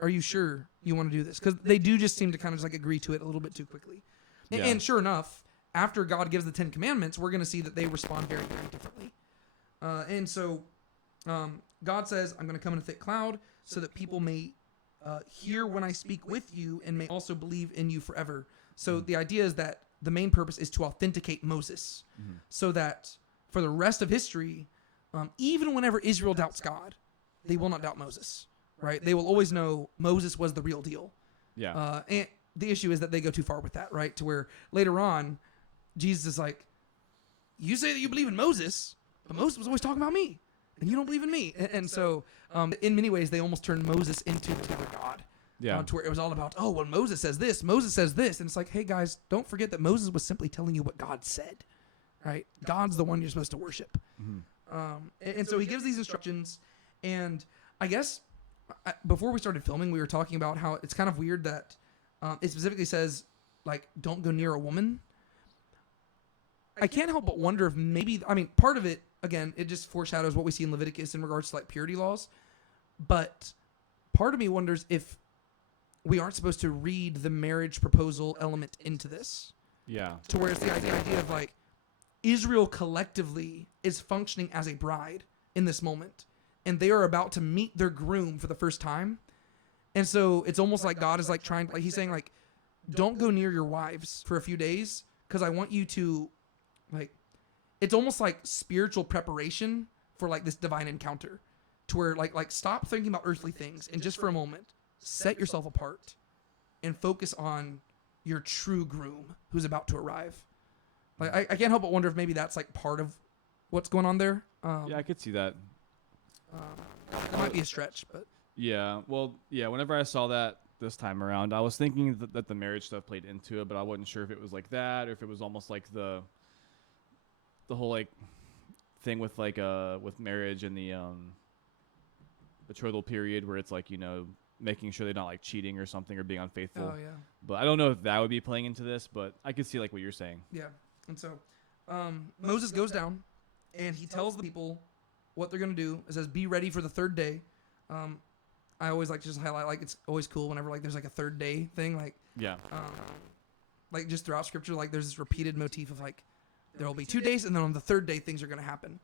are you sure you want to do this? Because they do just seem to kind of just like agree to it a little bit too quickly. Yeah. And sure enough, after God gives the 10 Commandments, we're going to see that they respond very, very differently. And so God says, I'm going to come in a thick cloud so that people may hear when I speak with you and may also believe in you forever. So the idea is that the main purpose is to authenticate Moses so that for the rest of history, even whenever Israel doubts God, they will not doubt Moses, right? They will always know Moses was the real deal. Yeah. And the issue is that they go too far with that, right? To where later on, Jesus is like, you say that you believe in Moses, but Moses was always talking about me, and you don't believe in me. And so in many ways, they almost turned Moses into their God. Yeah. To where it was all about, oh, well, Moses says this. And it's like, hey, guys, don't forget that Moses was simply telling you what God said, right? God's the one you're supposed to worship. Mm-hmm. And so he gives these instructions, and I guess before we started filming, we were talking about how it's kind of weird that it specifically says, like, don't go near a woman. I can't help but wonder if maybe, I mean, part of it, again, it just foreshadows what we see in Leviticus in regards to, like, purity laws. But part of me wonders if we aren't supposed to read the marriage proposal element into this. Yeah. To where it's the idea of, like, Israel collectively is functioning as a bride in this moment. And they are about to meet their groom for the first time. And so it's almost like God is, like, trying, like, he's saying, like, don't go near your wives for a few days because I want you to, like, it's almost like spiritual preparation for, like, this divine encounter to where, like stop thinking about earthly things and just for a moment, set yourself apart and focus on your true groom who's about to arrive. Like, I can't help but wonder if maybe that's, like, part of what's going on there. Yeah, I could see that. That might be a stretch, but Yeah. Well, yeah, whenever I saw that this time around, I was thinking that the marriage stuff played into it, but I wasn't sure if it was like that or if it was almost like the whole, like, thing with, like, with marriage and the betrothal period where it's like, you know, making sure they're not, like, cheating or something or being unfaithful. oh yeah. But I don't know if that would be playing into this, but I could see, like, what you're saying. Yeah. And so Moses goes down and he tells the people what they're going to do. It says, be ready for the third day. I always like to just highlight, like, it's always cool whenever, like, there's, like, a third day thing. Like, Yeah. like, just throughout scripture, like, there's this repeated motif of, like, there will be 2 days and then on the third day things are going to happen.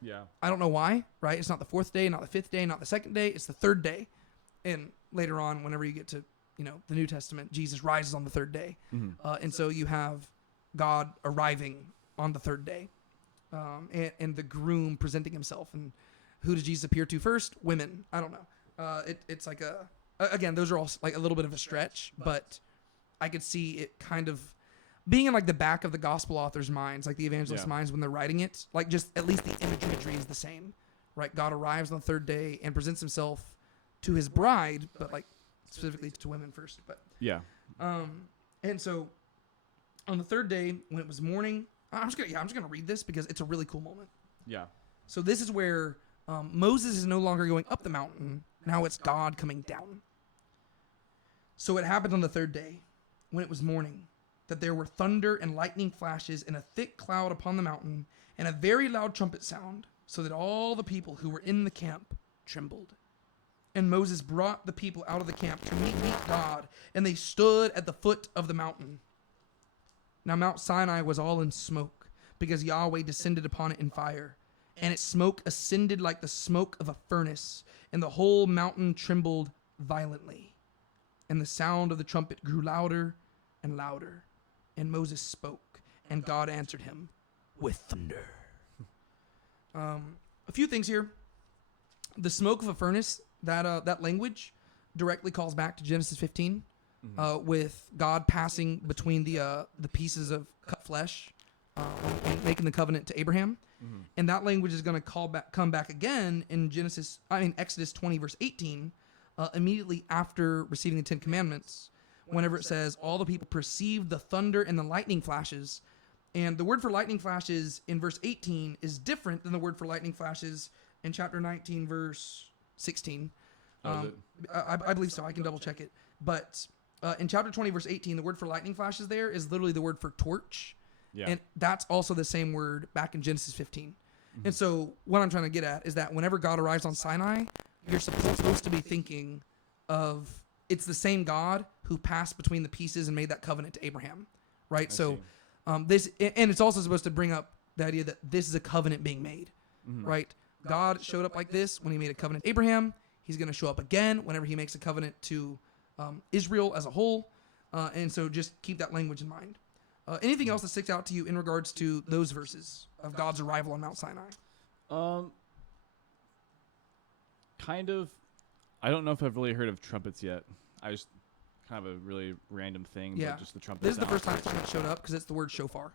Yeah. I don't know why, right? It's not the fourth day, not the fifth day, not the second day. It's the third day. And later on, whenever you get to, you know, the New Testament, Jesus rises on the third day. Mm-hmm. And so you have God arriving on the third day, and the groom presenting himself. And who does Jesus appear to first? Women. I don't know. It's like again, those are all, like, a little bit of a stretch, but I could see it kind of being in, like, the back of the gospel authors' minds, like the evangelist minds when they're writing it. Like, just at least the imagery is the same, right? God arrives on the third day and presents himself to his bride, but, like, specifically to women first. But Yeah. and so on the third day, when it was morning, I'm just gonna read this because it's a really cool moment. Yeah. So this is where Moses is no longer going up the mountain. Now it's God coming down. So it happened on the third day, when it was morning, that there were thunder and lightning flashes and a thick cloud upon the mountain and a very loud trumpet sound, so that all the people who were in the camp trembled. And Moses brought the people out of the camp to meet God, and they stood at the foot of the mountain. Now Mount Sinai was all in smoke, because Yahweh descended upon it in fire, and its smoke ascended like the smoke of a furnace, and the whole mountain trembled violently. And the sound of the trumpet grew louder and louder, and Moses spoke, and God answered him with thunder. A few things here. The smoke of a furnace, that language directly calls back to Genesis 15, with God passing between the pieces of cut flesh, and making the covenant to Abraham. Mm-hmm. And that language is going to come back again in Exodus 20 verse 18, immediately after receiving the Ten Commandments, whenever it says, all the people perceived the thunder and the lightning flashes. And the word for lightning flashes in verse 18 is different than the word for lightning flashes in chapter 19 verse 16. Oh, is it? I believe so. I can double check it. But in chapter 20 verse 18, the word for lightning flashes there is literally the word for torch. Yeah. And that's also the same word back in Genesis 15. Mm-hmm. And so what I'm trying to get at is that whenever God arrives on Sinai, you're supposed to be thinking of, it's the same God who passed between the pieces and made that covenant to Abraham, right? So this, and it's also supposed to bring up the idea that this is a covenant being made, right? God showed up like this when he made a covenant to Abraham. He's going to show up again whenever he makes a covenant to Israel as a whole. And so just keep that language in mind. Anything else that sticks out to you in regards to those verses of God's arrival on Mount Sinai? Kind of. I don't know if I've really heard of trumpets yet. I just kind of a really random thing. Yeah. But just the trumpet. This is the first time trumpet showed up because it's the word shofar,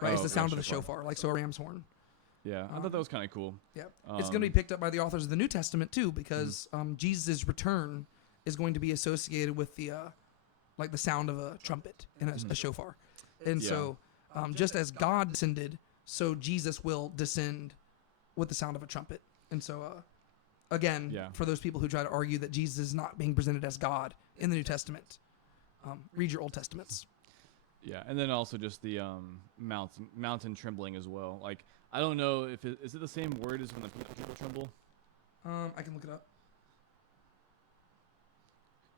right? It's the sound of the shofar, like so a ram's horn. Yeah, I thought that was kind of cool. Yeah, it's going to be picked up by the authors of the New Testament too, because Jesus' return is going to be associated with the like the sound of a trumpet and a shofar, and so just as God descended, so Jesus will descend with the sound of a trumpet, and so again, Yeah. for those people who try to argue that Jesus is not being presented as God in the New Testament. Read your Old Testaments. Yeah, and then also just the mountain trembling as well. Like, I don't know if is it the same word as when the people tremble? I can look it up.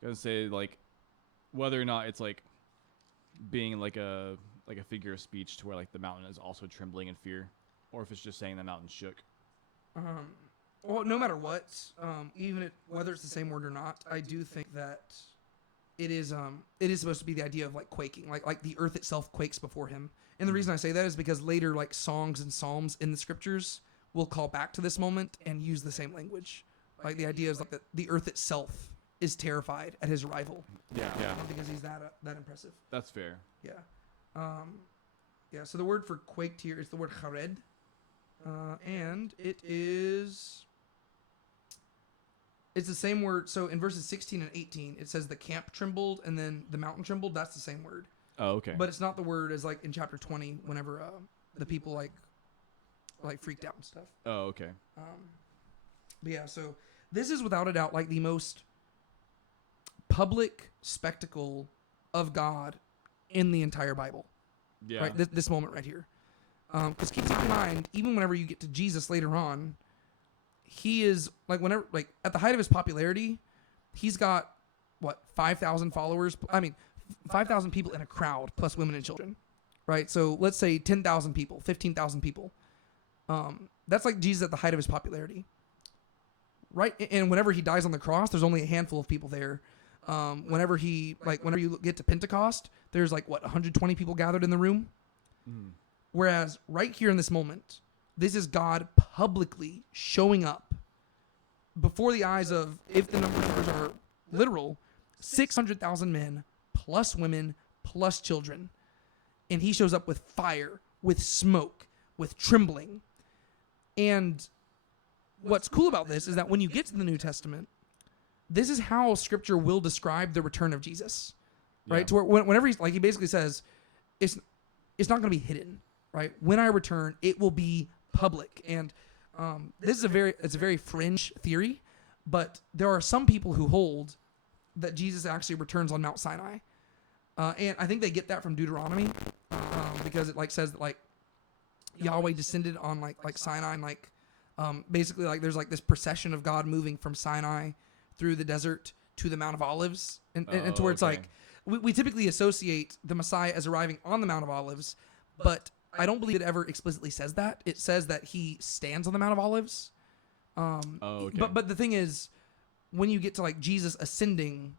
Gonna say like whether or not it's like being like a figure of speech to where like the mountain is also trembling in fear, or if it's just saying the mountain shook. Well, no matter what, whether it's the same word or not, I do think that it is supposed to be the idea of like quaking, like the earth itself quakes before him. And the reason I say that is because later like songs and psalms in the scriptures will call back to this moment and use the same language. Like the idea is like the earth itself is terrified at his arrival. Yeah. Because he's that impressive. That's fair. Yeah. So the word for quaked here is the word chared. And it's the same word. So in verses 16 and 18, it says the camp trembled and then the mountain trembled. That's the same word. Oh, okay. But it's not the word as like in chapter 20, whenever the people like freaked out and stuff. Oh, okay. But yeah, so this is without a doubt like the most public spectacle of God in the entire Bible. Yeah. Right. This moment right here. Because keep in mind, even whenever you get to Jesus later on, he is like at the height of his popularity, he's got 5,000 followers. I mean, 5,000 people in a crowd plus women and children, right? So let's say 10,000 people, 15,000 people. That's like Jesus at the height of his popularity, right? And whenever he dies on the cross, there's only a handful of people there. Whenever you get to Pentecost, there's 120 people gathered in the room. Mm. Whereas right here in this moment, this is God publicly showing up before the eyes of, if the numbers are literal, 600,000 men plus women plus children. And he shows up with fire, with smoke, with trembling. And what's cool about this is that when you get to the New Testament, this is how Scripture will describe the return of Jesus, right? Yeah. To where whenever he basically says, it's not going to be hidden, right? When I return, it will be public. And this is a very fringe theory, but there are some people who hold that Jesus actually returns on Mount Sinai, and I think they get that from Deuteronomy, because it says that Yahweh descended on like Sinai, and basically there's this procession of God moving from Sinai through the desert to the Mount of Olives, and to where it's okay. we typically associate the Messiah as arriving on the Mount of Olives, but I don't believe it ever explicitly says that. It says that he stands on the Mount of Olives. Okay. But the thing is, when you get to Jesus ascending,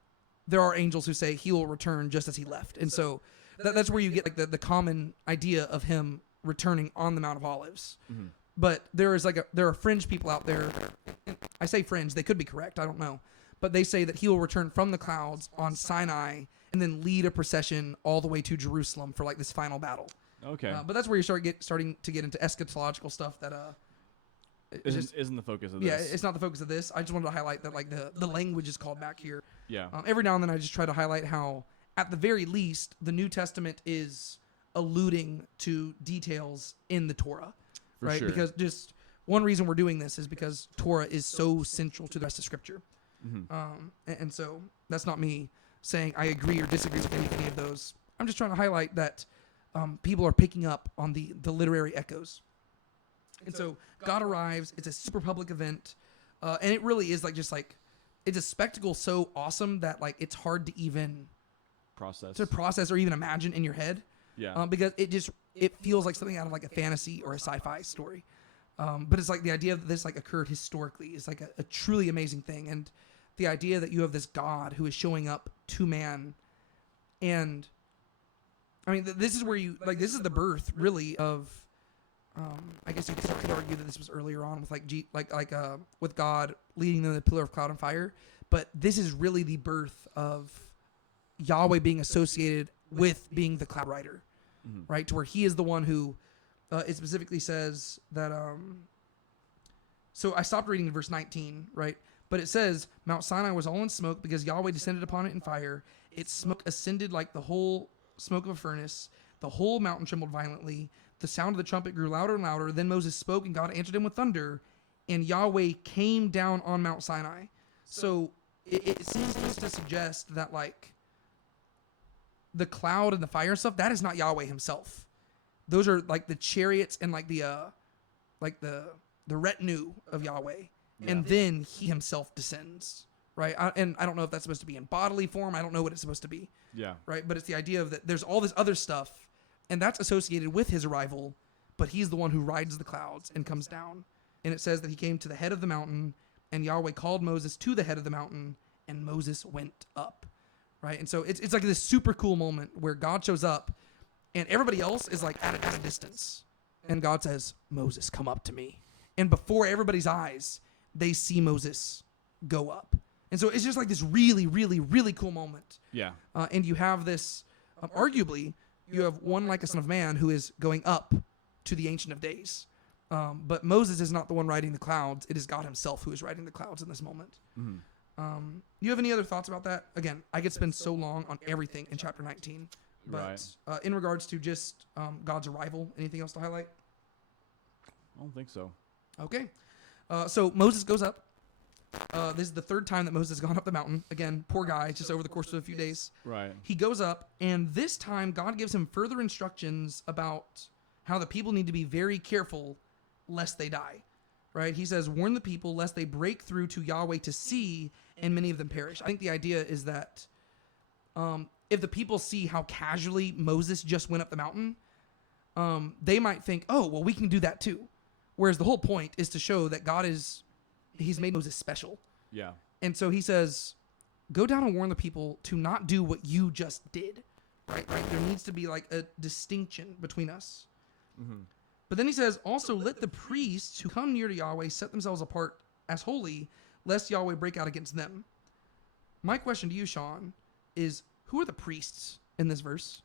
there are angels who say he will return just as he left, and so that's where you get the common idea of him returning on the Mount of Olives. Mm-hmm. But there are fringe people out there. And I say fringe; they could be correct. I don't know, but they say that he will return from the clouds on Sinai and then lead a procession all the way to Jerusalem for this final battle. Okay. But that's where you starting to get into eschatological stuff that isn't the focus of this. yeah, it's not the focus of this. I just wanted to highlight that the language is called back here. Yeah. Every now and then I just try to highlight how, at the very least, the New Testament is alluding to details in the Torah, For right? sure. Because just one reason we're doing this is because Torah is so central to the rest of Scripture. Mm-hmm. And so that's not me saying I agree or disagree with any of those. I'm just trying to highlight that people are picking up on the literary echoes. And so God arrives. It's a super public event. And it really is it's a spectacle so awesome that it's hard to even process or even imagine in your head. Yeah. Because it feels like something out of a fantasy or a sci-fi story. But it's the idea that this occurred historically is a truly amazing thing. And the idea that you have this God who is showing up to man, and I mean, this is where this is the birth really of, I guess you could argue that this was earlier on with with God leading them in the pillar of cloud and fire, but this is really the birth of Yahweh being associated with being the cloud rider, right? To where he is the one who, it specifically says that, so I stopped reading in verse 19, right? But it says, Mount Sinai was all in smoke because Yahweh descended upon it in fire. Its smoke ascended like the whole smoke of a furnace. The whole mountain trembled violently. The sound of the trumpet grew louder and louder. Then Moses spoke, and God answered him with thunder. and Yahweh came down on Mount Sinai. So it seems to suggest that like the cloud and the fire and stuff, that is not Yahweh himself. Those are like the chariots and like the retinue of Yahweh. Yeah. And then he himself descends, right? And I don't know if that's supposed to be in bodily form. I don't know what it's supposed to be. Yeah. Right? But it's the idea of that there's all this other stuff, and that's associated with his arrival, but he's the one who rides the clouds and comes down. And it says that he came to the head of the mountain, and Yahweh called Moses to the head of the mountain, and Moses went up, right? And so it's like this super cool moment where God shows up, and everybody else is like at a distance. And God says, Moses, come up to me. And before everybody's eyes, they see Moses go up. And so it's just like this really, really, really cool moment. Yeah. And you have this, arguably, you have one like a son of man who is going up to the Ancient of Days. But Moses is not the one riding the clouds. It is God himself who is riding the clouds in this moment. Mm-hmm. You have any other thoughts about that? Again, I could spend so long on everything in chapter 19. But in regards to just God's arrival, anything else to highlight? I don't think so. Okay. So Moses goes up. This is the third time that Moses has gone up the mountain. Again, poor guy, just over the course of a few days. Right. He goes up, and this time God gives him further instructions about how the people need to be very careful lest they die. Right? He says, warn the people lest they break through to Yahweh to see, and many of them perish. I think the idea is that if the people see how casually Moses just went up the mountain, they might think, oh, well, we can do that too. Whereas the whole point is to show that he's made Moses special. Yeah. And so he says, go down and warn the people to not do what you just did. Right? There needs to be like a distinction between us. Mm-hmm. But then he says, also let the priests who come near to Yahweh set themselves apart as holy, lest Yahweh break out against them. My question to you, Sean, is who are the priests in this verse?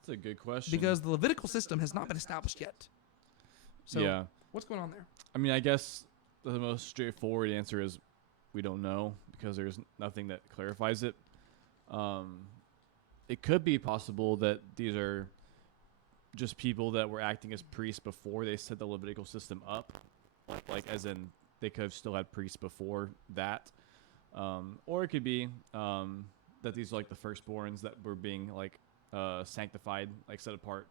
That's a good question. Because the Levitical system has not been established yet. So yeah. What's going on there? I mean, I guess the most straightforward answer is we don't know because there's nothing that clarifies it. It could be possible that these are just people that were acting as priests before they set the Levitical system up, like as in they could have still had priests before that, or it could be that these are like the firstborns that were being like sanctified, like set apart.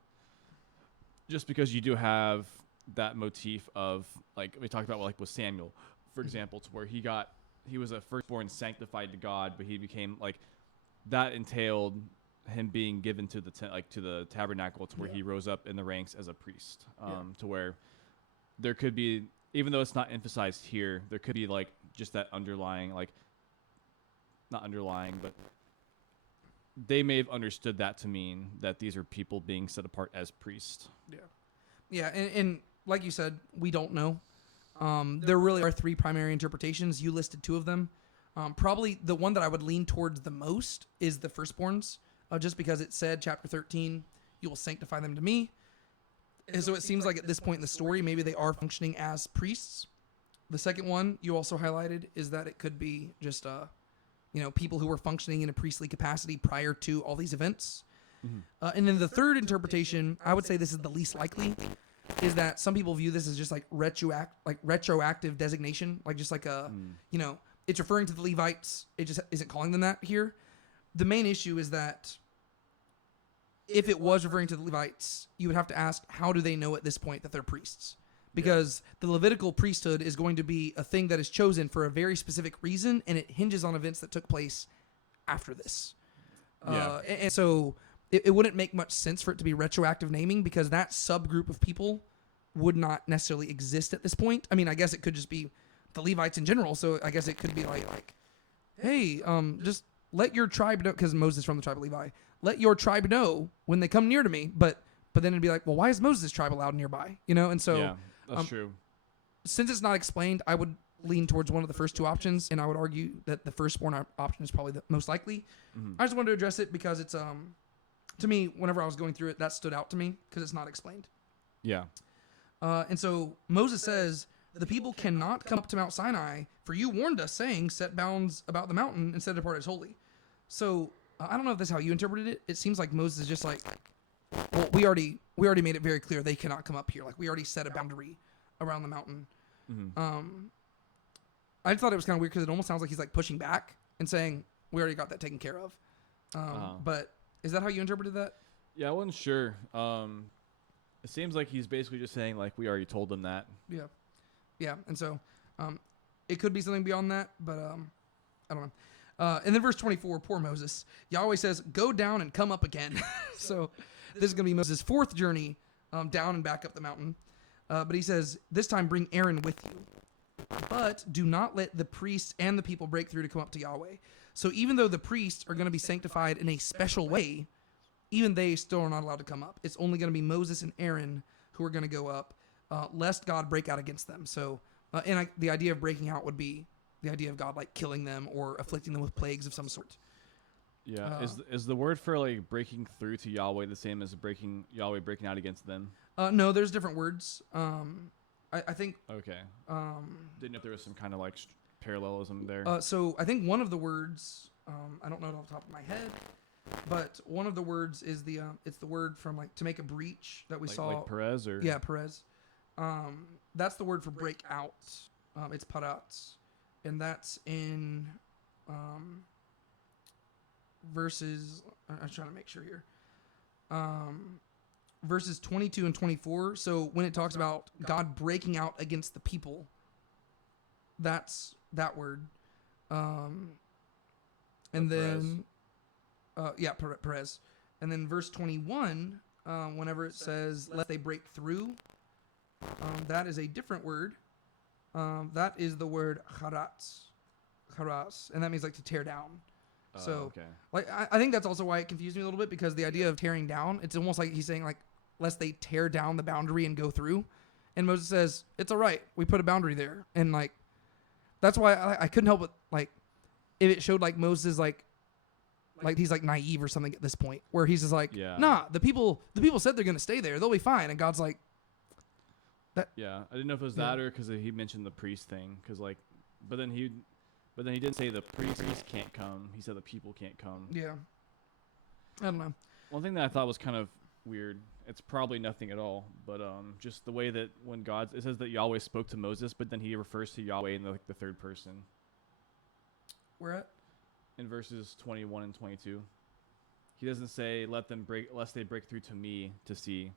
Just because you do have that motif of like we talked about like with Samuel, for example, to where he was a firstborn sanctified to God, but he became like that entailed him being given to the tabernacle to where he rose up in the ranks as a priest, to where there could be, even though it's not emphasized here, there could be like just that underlying, like not underlying, but they may have understood that to mean that these are people being set apart as priests. Yeah, and like you said, we don't know. There really are three primary interpretations. You listed two of them. Probably the one that I would lean towards the most is the firstborns, just because it said, chapter 13, you will sanctify them to me. And so it seems like at this point in the story, maybe they are functioning as priests. The second one you also highlighted is that it could be just people who were functioning in a priestly capacity prior to all these events. Mm-hmm. And then the third interpretation, I would say this is the least likely, is that some people view this as just like retroactive designation, like just like it's referring to the Levites. It just isn't calling them that here. The main issue is that if it was referring to the Levites, you would have to ask, how do they know at this point that they're priests? Because the Levitical priesthood is going to be a thing that is chosen for a very specific reason, and it hinges on events that took place after this. And so it wouldn't make much sense for it to be retroactive naming, because that subgroup of people would not necessarily exist at this point. I mean, I guess it could just be the Levites in general. So I guess it could be like, hey, just let your tribe know, because Moses is from the tribe of Levi. Let your tribe know when they come near to me. But then it'd be like, well, why is Moses' tribe allowed nearby? And so that's true. Since it's not explained, I would lean towards one of the first two options, and I would argue that the firstborn option is probably the most likely. Mm-hmm. I just wanted to address it because it's to me, whenever I was going through it, that stood out to me because it's not explained. Yeah. And so Moses says, the people cannot come up to Mount Sinai, for you warned us, saying, set bounds about the mountain and set it apart as holy. So I don't know if that's how you interpreted it. It seems like Moses is just like, well, we already made it very clear they cannot come up here. Like, we already set a boundary around the mountain. I just thought it was kind of weird because it almost sounds like he's like pushing back and saying, we already got that taken care of. But is that how you interpreted that? Yeah, I wasn't sure. It seems like he's basically just saying, like, we already told them that. Yeah. Yeah. And so it could be something beyond that, but I don't know. And then verse 24, poor Moses. Yahweh says, go down and come up again. So this is going to be Moses' fourth journey down and back up the mountain. But he says, this time bring Aaron with you. But do not let the priests and the people break through to come up to Yahweh. So even though the priests are going to be sanctified in a special way, even they still are not allowed to come up. It's only going to be Moses and Aaron who are going to go up, lest God break out against them. So, the idea of breaking out would be the idea of God like killing them or afflicting them with plagues of some sort. Yeah. Is the word for like breaking through to Yahweh the same as Yahweh breaking out against them? No, there's different words. I think. Okay. Didn't know if there was some kind of like parallelism there. So I think one of the words, I don't know it off the top of my head, but one of the words is it's the word from like to make a breach that we saw. Like Perez or? Yeah, Perez. That's the word for break out. It's parat, and that's in verses. I'm trying to make sure here. Verses 22 and 24. So when it talks about God breaking out against the people, that's that word. And then, Perez. And then verse 21, whenever it says, let they break through, that is a different word. That is the word charas. And that means like to tear down. So, okay. like, I think that's also why it confused me a little bit, because the idea of tearing down, it's almost like he's saying, like, lest they tear down the boundary and go through. And Moses says, it's all right. We put a boundary there. And, like, that's why I couldn't help but, like, if it showed, like, Moses, like he's, like, naive or something at this point, where he's just like, nah, the people said they're going to stay there. They'll be fine. And God's like, that. Yeah, I didn't know if it was that or because he mentioned the priest thing. Because, like, but then he didn't say the priests can't come. He said the people can't come. Yeah. I don't know. One thing that I thought was kind of weird, it's probably nothing at all, but just the way that when it says that Yahweh spoke to Moses, but then he refers to Yahweh in the third person. Where at? In verses 21 and 22. He doesn't say, lest they break through to me to see.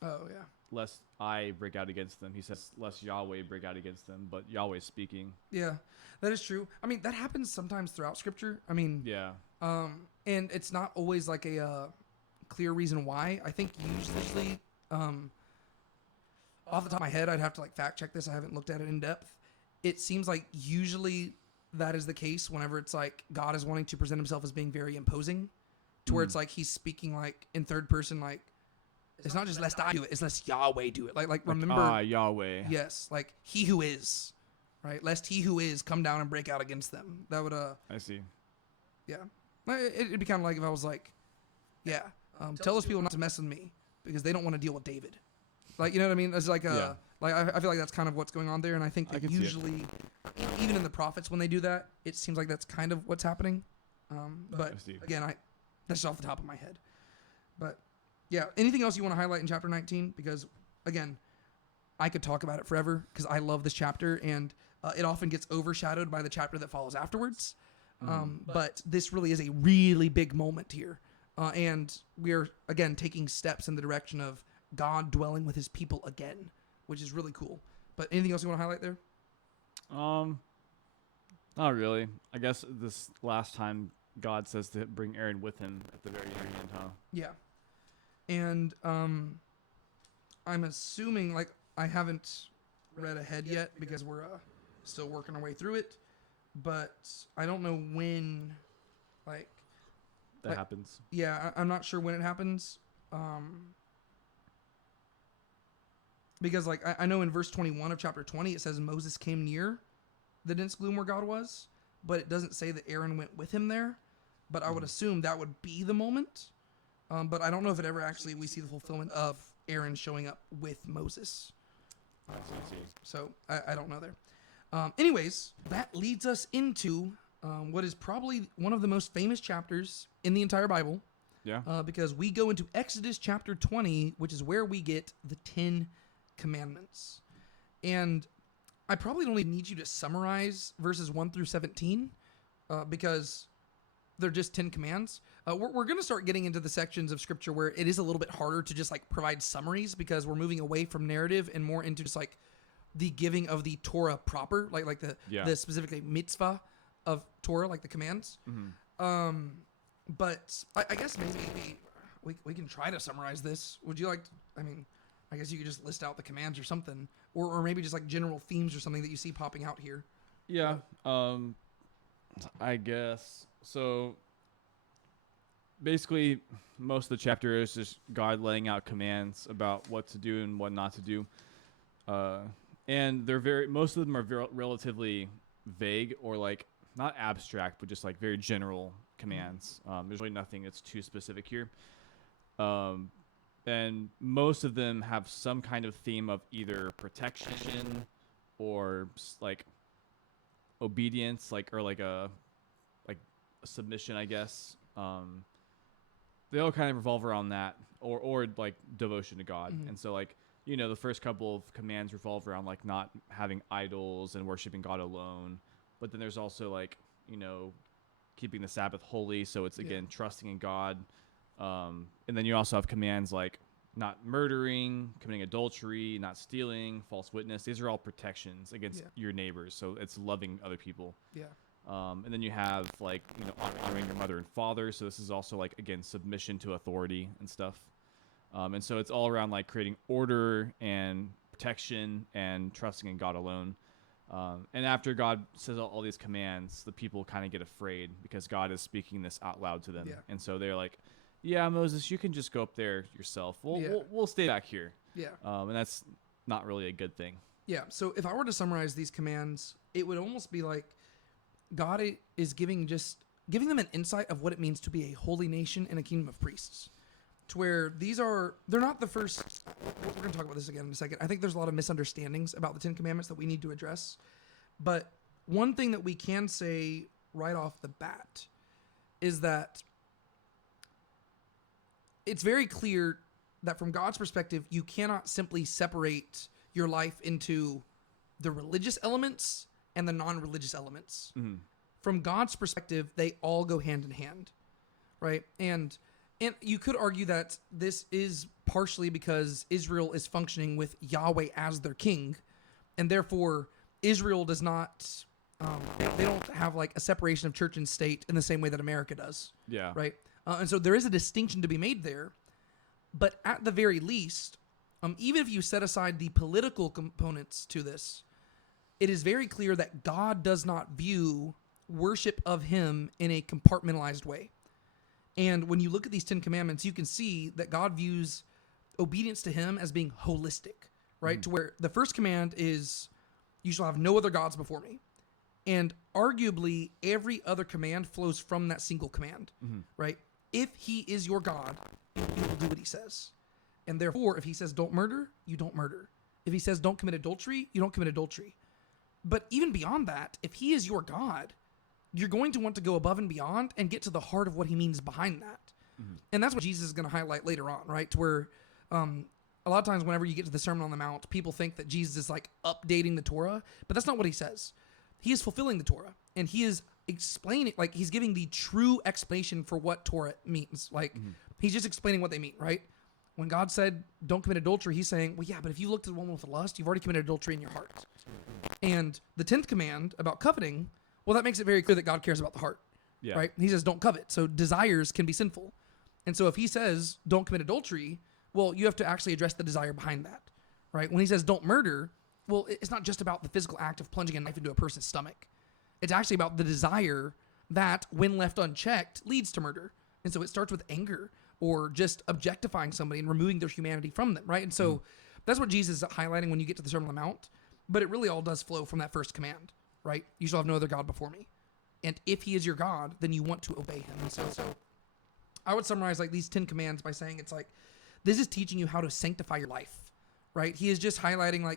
Oh, yeah. Lest I break out against them. He says, lest Yahweh break out against them, but Yahweh's speaking. Yeah, that is true. I mean, that happens sometimes throughout Scripture. I mean, yeah. And it's not always like a clear reason why. I think usually, off the top of my head, I'd have to like fact check this. I haven't looked at it in depth. It seems like usually that is the case whenever it's like God is wanting to present himself as being very imposing, to where it's like he's speaking like in third person, like, it's not just lest I do it, it's lest Yahweh do it. Like remember Yahweh. Yes, like he who is, right? Lest he who is come down and break out against them. That would I see. Yeah. It'd be kind of like if I was like, yeah, tell those people not to mess with me because they don't want to deal with David. Like, you know what I mean? It's like like I feel like that's kind of what's going on there, and I think that usually, even in the prophets when they do that, it seems like that's kind of what's happening. But again, that's just off the top of my head. But yeah, anything else you want to highlight in chapter 19? Because again, I could talk about it forever because I love this chapter, and it often gets overshadowed by the chapter that follows afterwards. But this really is a really big moment here, and we're again taking steps in the direction of God dwelling with his people again, which is really cool. But anything else you want to highlight there? Not really. I guess this last time God says to bring Aaron with him at the very end, huh? Yeah. And I'm assuming, like, I haven't read ahead yet because we're still working our way through it, but I don't know when, like... That happens. Yeah, I'm not sure when it happens. Because, like, I know in verse 21 of chapter 20, it says Moses came near the dense gloom where God was, but it doesn't say that Aaron went with him there. But I would assume that would be the moment. But I don't know if it ever actually we see the fulfillment of Aaron showing up with Moses. So I don't know there. Anyways, that leads us into what is probably one of the most famous chapters in the entire Bible. Yeah. Because we go into Exodus chapter 20, which is where we get the 10 Commandments. And I probably don't even need you to summarize verses 1 through 17 because they're just 10 commands. We're going to start getting into the sections of scripture where it is a little bit harder to just like provide summaries because we're moving away from narrative and more into just like the giving of the Torah proper, like the specifically mitzvah of Torah, like the commands. But I guess maybe we can try to summarize this. Would you like to, I guess you could just list out the commands or something, or maybe just like general themes or something that you see popping out here. Yeah. I guess. So basically most of the chapter is just God laying out commands about what to do and what not to do. And most of them are relatively vague or like not abstract, but just like very general commands. There's really nothing that's too specific here. And most of them have some kind of theme of either protection or like obedience, or a submission, I guess. They all kind of revolve around that, or like devotion to God. And so the first couple of commands revolve around like not having idols and worshiping God alone. But then there's also keeping the Sabbath holy. So it's again trusting in God. And then you also have commands like not murdering, committing adultery, not stealing, false witness. These are all protections against your neighbors. So it's loving other people. Yeah. And then you have honoring your mother and father. So this is also again, submission to authority and stuff. And so it's all around creating order and protection and trusting in God alone. And after God says all these commands, the people kind of get afraid because God is speaking this out loud to them. Yeah. And so they're like, yeah, Moses, you can just go up there yourself. We'll stay back here. Yeah. And that's not really a good thing. Yeah. So if I were to summarize these commands, it would almost be like God is giving them an insight of what it means to be a holy nation and a kingdom of priests. To where they're not the first. We're going to talk about this again in a second. I think there's a lot of misunderstandings about the 10 Commandments that we need to address. But one thing that we can say right off the bat is that it's very clear that from God's perspective, you cannot simply separate your life into the religious elements and the non-religious elements. Mm-hmm. From God's perspective, they all go hand in hand, right? And you could argue that this is partially because Israel is functioning with Yahweh as their king, and therefore Israel does not, they don't have a separation of church and state in the same way that America does. Yeah. Right? And so there is a distinction to be made there, but at the very least, even if you set aside the political components to this, it is very clear that God does not view worship of him in a compartmentalized way. And when you look at these 10 commandments, you can see that God views obedience to him as being holistic, right? To where the first command is, you shall have no other gods before me. And arguably, every other command flows from that single command, right? If he is your God, you will do what he says. And therefore, if he says don't murder, you don't murder. If he says don't commit adultery, you don't commit adultery. But even beyond that, if he is your God, you're going to want to go above and beyond and get to the heart of what he means behind that. And that's what Jesus is going to highlight later on, right? To where a lot of times whenever you get to the Sermon on the Mount, people think that Jesus is updating the Torah, but that's not what he says. He is fulfilling the Torah, and he is explaining, he's giving the true explanation for what Torah means. He's just explaining what they mean, right? When God said, don't commit adultery, he's saying, well, yeah, but if you looked at the one with lust, you've already committed adultery in your heart. And the 10th command about coveting, well, that makes it very clear that God cares about the heart, right? He says, don't covet. So desires can be sinful. And so if he says, don't commit adultery, well, you have to actually address the desire behind that, right? When he says, don't murder, well, it's not just about the physical act of plunging a knife into a person's stomach. It's actually about the desire that, when left unchecked, leads to murder. And so it starts with anger or just objectifying somebody and removing their humanity from them, right? And so that's what Jesus is highlighting when you get to the Sermon on the Mount. But it really all does flow from that first command, right? You shall have no other God before me. And if he is your God, then you want to obey him. And so I would summarize these 10 commands by saying it's this is teaching you how to sanctify your life, right? He is just highlighting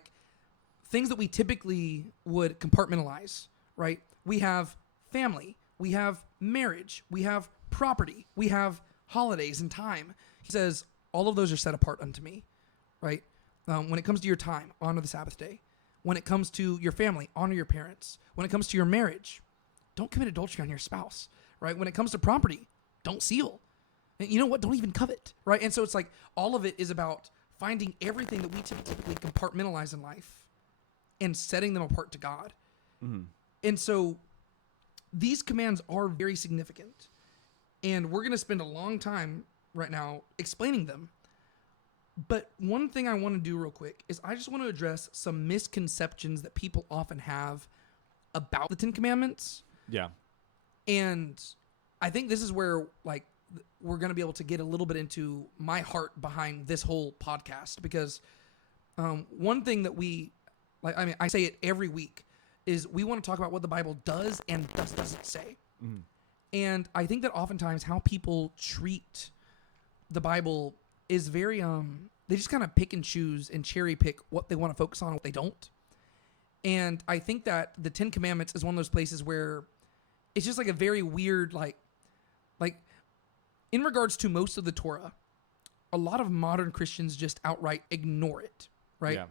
things that we typically would compartmentalize, right? We have family, we have marriage, we have property, we have holidays and time. He says, all of those are set apart unto me, right? When it comes to your time, honor the Sabbath day. When it comes to your family, honor your parents. When it comes to your marriage, don't commit adultery on your spouse, right? When it comes to property, don't steal. And you know what? Don't even covet, right? And so it's like all of it is about finding everything that we typically compartmentalize in life and setting them apart to God. Mm-hmm. And so these commands are very significant. And we're going to spend a long time right now explaining them. But one thing I want to do real quick is I just want to address some misconceptions that people often have about the Ten Commandments. Yeah. And I think this is where like we're going to be able to get a little bit into my heart behind this whole podcast, because one thing that I say it every week, is we want to talk about what the Bible does and doesn't say. Mm-hmm. And I think that oftentimes how people treat the Bible is very, they just kind of pick and choose and cherry pick what they want to focus on and what they don't. And I think that the Ten Commandments is one of those places where it's just like a very weird, like in regards to most of the Torah, a lot of modern Christians just outright ignore it, right? Yeah.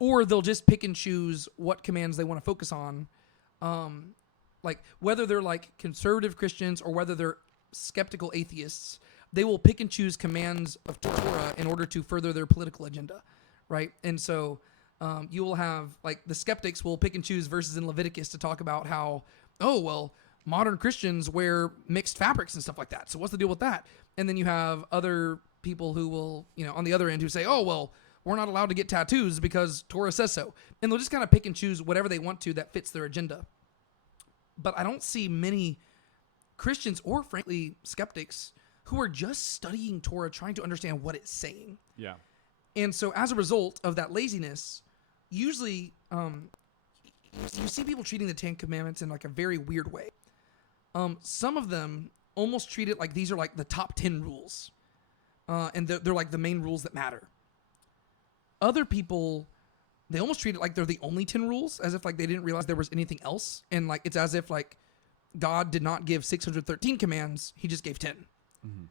Or they'll just pick and choose what commands they want to focus on. Like whether they're like conservative Christians or whether they're skeptical atheists, they will pick and choose commands of Torah in order to further their political agenda, right? And so you will have, like, the skeptics will pick and choose verses in Leviticus to talk about how, oh, well, modern Christians wear mixed fabrics and stuff like that. So what's the deal with that? And then you have other people who will, on the other end who say, oh, well, we're not allowed to get tattoos because Torah says so. And they'll just kind of pick and choose whatever they want to that fits their agenda. But I don't see many Christians or, frankly, skeptics who are just studying Torah, trying to understand what it's saying. Yeah. And so as a result of that laziness, usually you see people treating the Ten Commandments in like a very weird way. Some of them almost treat it like these are like the top 10 rules. And they're like the main rules that matter. Other people, they almost treat it like they're the only 10 rules, as if like they didn't realize there was anything else. And like it's as if like God did not give 613 commands, he just gave 10. Mm-hmm.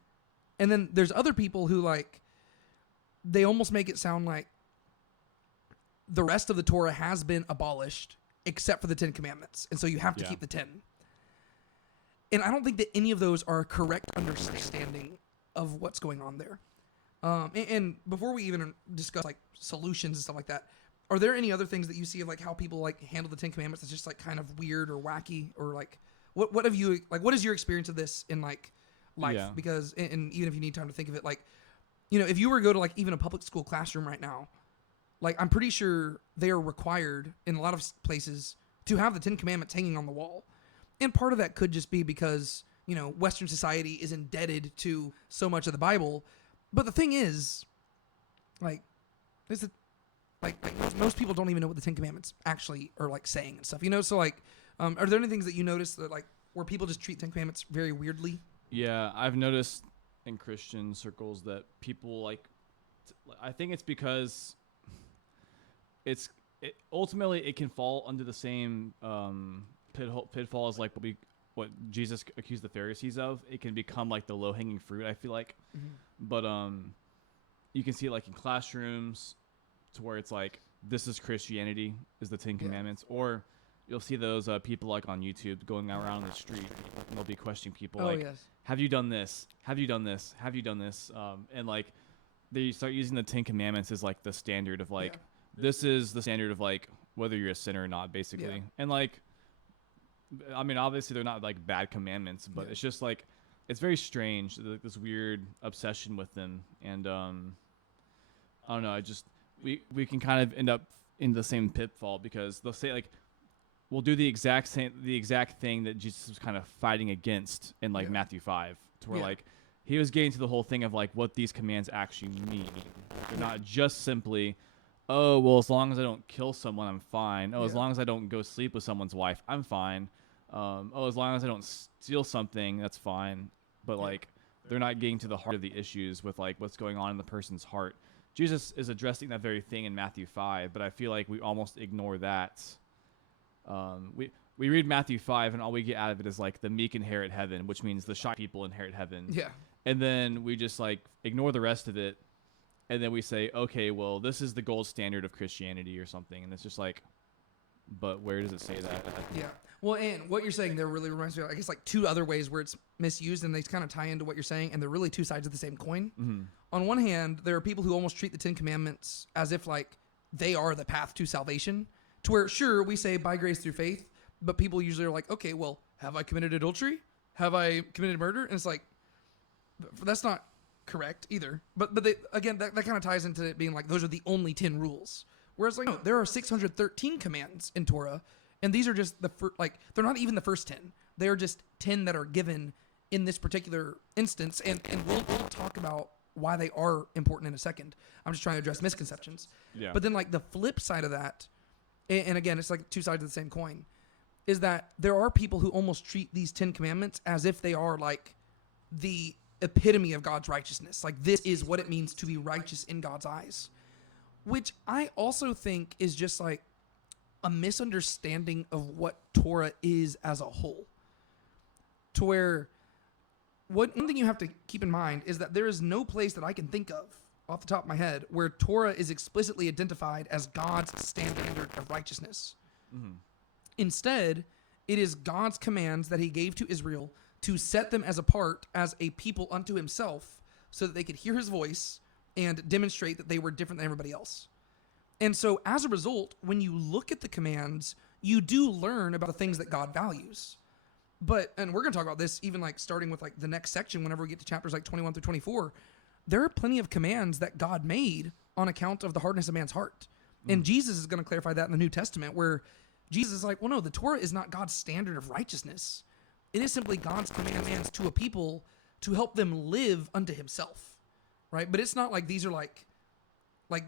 And then there's other people who like, they almost make it sound like the rest of the Torah has been abolished except for the 10 Commandments. And so you have to keep the 10. And I don't think that any of those are a correct understanding of what's going on there. And before we even discuss like solutions and stuff like that, are there any other things that you see of like how people like handle the 10 Commandments that's just like kind of weird or wacky, or like what have you, like, what is your experience of this in like life? Yeah. Because, and even if you need time to think of it, like, if you were to go to like even a public school classroom right now, like I'm pretty sure they are required in a lot of places to have the 10 Commandments hanging on the wall. And part of that could just be because, Western society is indebted to so much of the Bible. But the thing is, like, most people don't even know what the 10 Commandments actually are like saying and stuff, So like, are there any things that you notice that like where people just treat 10 Commandments very weirdly? Yeah, I've noticed in Christian circles that people like, I think it's because ultimately it can fall under the same pitfall as like what Jesus accused the Pharisees of. It can become like the low-hanging fruit, I feel like. Mm-hmm. But you can see it like in classrooms to where it's like, this is Christianity, is the 10 Commandments. Or you'll see those people like on YouTube going around the street, and they'll be questioning people have you done this? Have you done this? Have you done this? And like they start using the 10 Commandments as like the standard of like, this is the standard of like whether you're a sinner or not, basically. Yeah. And like, I mean, obviously they're not like bad commandments, but it's just like, it's very strange, this weird obsession with them. And I don't know, we can kind of end up in the same pitfall, because they'll say like, we'll do the exact thing that Jesus was kind of fighting against in like Matthew 5, to where like he was getting to the whole thing of like what these commands actually mean. They're not just simply, oh, well, as long as I don't kill someone, I'm fine. Oh, as long as I don't go sleep with someone's wife, I'm fine. Oh, as long as I don't steal something, that's fine. But like, they're not getting to the heart of the issues with like what's going on in the person's heart. Jesus is addressing that very thing in Matthew 5, but I feel like we almost ignore that. We read Matthew 5 and all we get out of it is like the meek inherit heaven, which means the shy people inherit heaven. Yeah. And then we just like ignore the rest of it. and then we say, okay, well, this is the gold standard of Christianity or something, and it's just like, but where does it say that? Yeah. Well, and what you're saying there really reminds me of, I guess, like two other ways where it's misused, and they kind of tie into what you're saying, and they're really two sides of the same coin. Mm-hmm. On one hand, there are people who almost treat the Ten Commandments as if like they are the path to salvation, to where, sure, we say by grace through faith, but people usually are like, okay, well, have I committed adultery? Have I committed murder? And it's like, that's not correct either. But they, again, that kind of ties into it being like, those are the only 10 rules. Whereas, like, no, there are 613 commands in Torah, and these are just they're not even the first 10. They are just 10 that are given in this particular instance, and we'll talk about why they are important in a second. I'm just trying to address misconceptions. Yeah. But then, like, the flip side of that, and again, it's like two sides of the same coin, is that there are people who almost treat these 10 commandments as if they are, like, the epitome of God's righteousness. Like, this is what it means to be righteous in God's eyes. Which I also think is just, like, a misunderstanding of what Torah is as a whole. To where, one thing you have to keep in mind is that there is no place that I can think of, off the top of my head, where Torah is explicitly identified as God's standard of righteousness. Mm-hmm. Instead, it is God's commands that he gave to Israel to set them as apart as a people unto himself so that they could hear his voice and demonstrate that they were different than everybody else. And so as a result, when you look at the commands, you do learn about the things that God values. But, and we're going to talk about this even like starting with like the next section, whenever we get to chapters like 21 through 24, there are plenty of commands that God made on account of the hardness of man's heart. And Jesus is going to clarify that in the New Testament, where Jesus is like, well, no, the Torah is not God's standard of righteousness. It is simply God's commands to a people to help them live unto himself, right? But it's not like these are like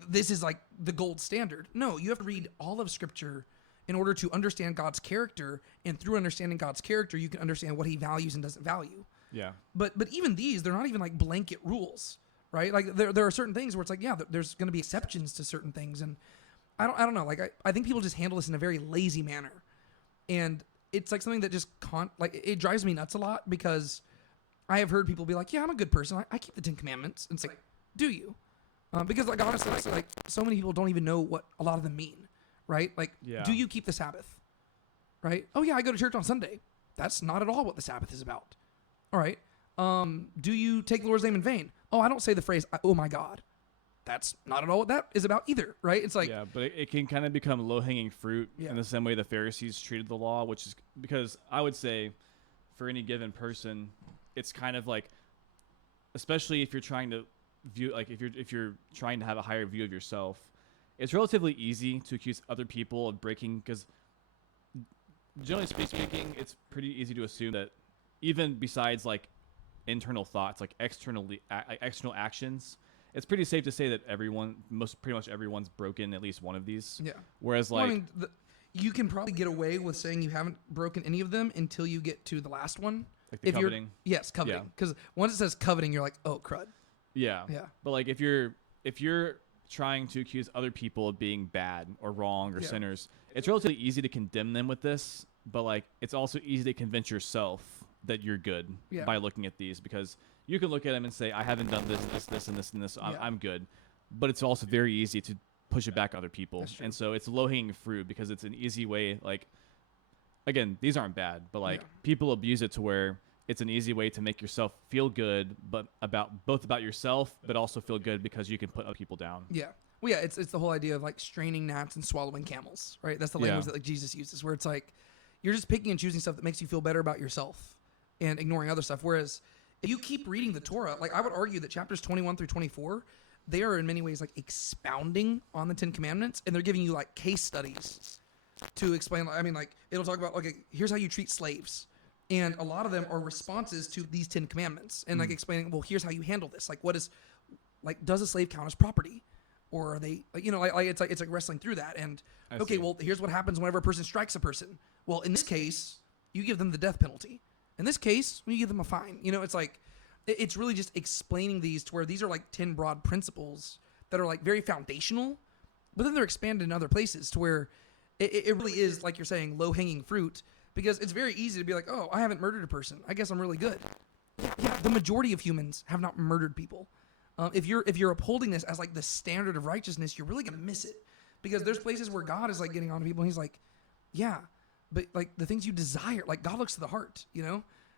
this is like the gold standard. No, you have to read all of Scripture in order to understand God's character, and through understanding God's character, you can understand what he values and doesn't value. Yeah. But even these, they're not even like blanket rules, right? Like there are certain things where it's like, yeah, there's going to be exceptions to certain things, and I don't know. Like I think people just handle this in a very lazy manner, and it's like something that just it drives me nuts a lot, because I have heard people be like, yeah, I'm a good person. I keep the 10 Commandments. And it's like, do you? Because like honestly, like so many people don't even know what a lot of them mean, right? Like, do you keep the Sabbath? Right? Oh yeah, I go to church on Sunday. That's not at all what the Sabbath is about. All right. Do you take the Lord's name in vain? Oh, I don't say the phrase, oh my God. That's not at all what that is about either, right? It's like, yeah, but it can kind of become low-hanging fruit in the same way the Pharisees treated the law, which is because I would say for any given person, it's kind of like, especially if you're trying to view, like if you're trying to have a higher view of yourself, it's relatively easy to accuse other people of breaking, because generally speaking, it's pretty easy to assume that even besides like internal thoughts, like external actions, it's pretty safe to say that pretty much everyone's broken at least one of these. Yeah. Whereas like, well, I mean, you can probably get away with saying you haven't broken any of them until you get to the last one. Like the coveting. Yes, coveting. Because once it says coveting, you're like, oh crud. Yeah. Yeah. But like if you're trying to accuse other people of being bad or wrong or sinners, it's relatively easy to condemn them with this, but like it's also easy to convince yourself that you're good by looking at these, because you can look at them and say, I haven't done this, and this. I'm good. But it's also very easy to push it back on other people. And so it's low-hanging fruit, because it's an easy way. Like, again, these aren't bad, but like people abuse it to where it's an easy way to make yourself feel good, but both about yourself, but also feel good because you can put other people down. Yeah. Well, yeah, it's the whole idea of like straining gnats and swallowing camels, right? That's the language that like Jesus uses, where it's like you're just picking and choosing stuff that makes you feel better about yourself and ignoring other stuff. Whereas if you keep reading the Torah, like I would argue that chapters 21 through 24, they are in many ways like expounding on the 10 Commandments, and they're giving you like case studies to explain. I mean, like it'll talk about, okay, here's how you treat slaves. And a lot of them are responses to these 10 Commandments, and like explaining, well, here's how you handle this. Like, does a slave count as property? Or are they, like, it's like wrestling through that. And well, here's what happens whenever a person strikes a person. Well, in this case, you give them the death penalty. In this case, you give them a fine. It's like, it's really just explaining these to where these are like 10 broad principles that are like very foundational, but then they're expanded in other places to where it really is, like you're saying, low-hanging fruit, because it's very easy to be like, oh, I haven't murdered a person. I guess I'm really good. Yeah, the majority of humans have not murdered people. If you're upholding this as like the standard of righteousness, you're really gonna miss it, because there's places where God is like getting on to people and he's like, yeah, but like the things you desire, like God looks to the heart,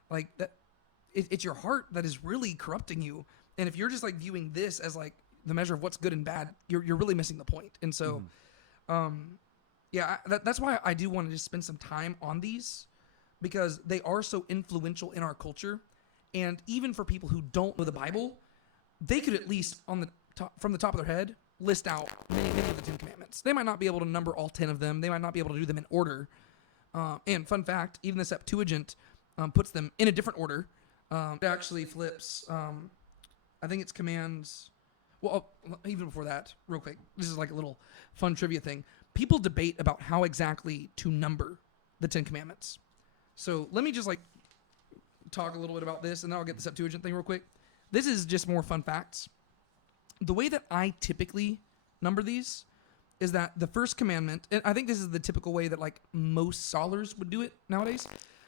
like that. It's your heart that is really corrupting you. And if you're just like viewing this as like the measure of what's good and bad, you're really missing the point. And so, that's why I do want to just spend some time on these, because they are so influential in our culture. And even for people who don't know the Bible, they could at least from the top of their head list out many of the 10 commandments. They might not be able to number all 10 of them. They might not be able to do them in order. And fun fact, even the Septuagint puts them in a different order. It actually flips, I think it's commands. Well, even before that, real quick, this is like a little fun trivia thing. People debate about how exactly to number the 10 commandments. So let me just like talk a little bit about this, and then I'll get the Septuagint thing real quick. This is just more fun facts. The way that I typically number these is that the first commandment, and I think this is the typical way that like most scholars would do it nowadays.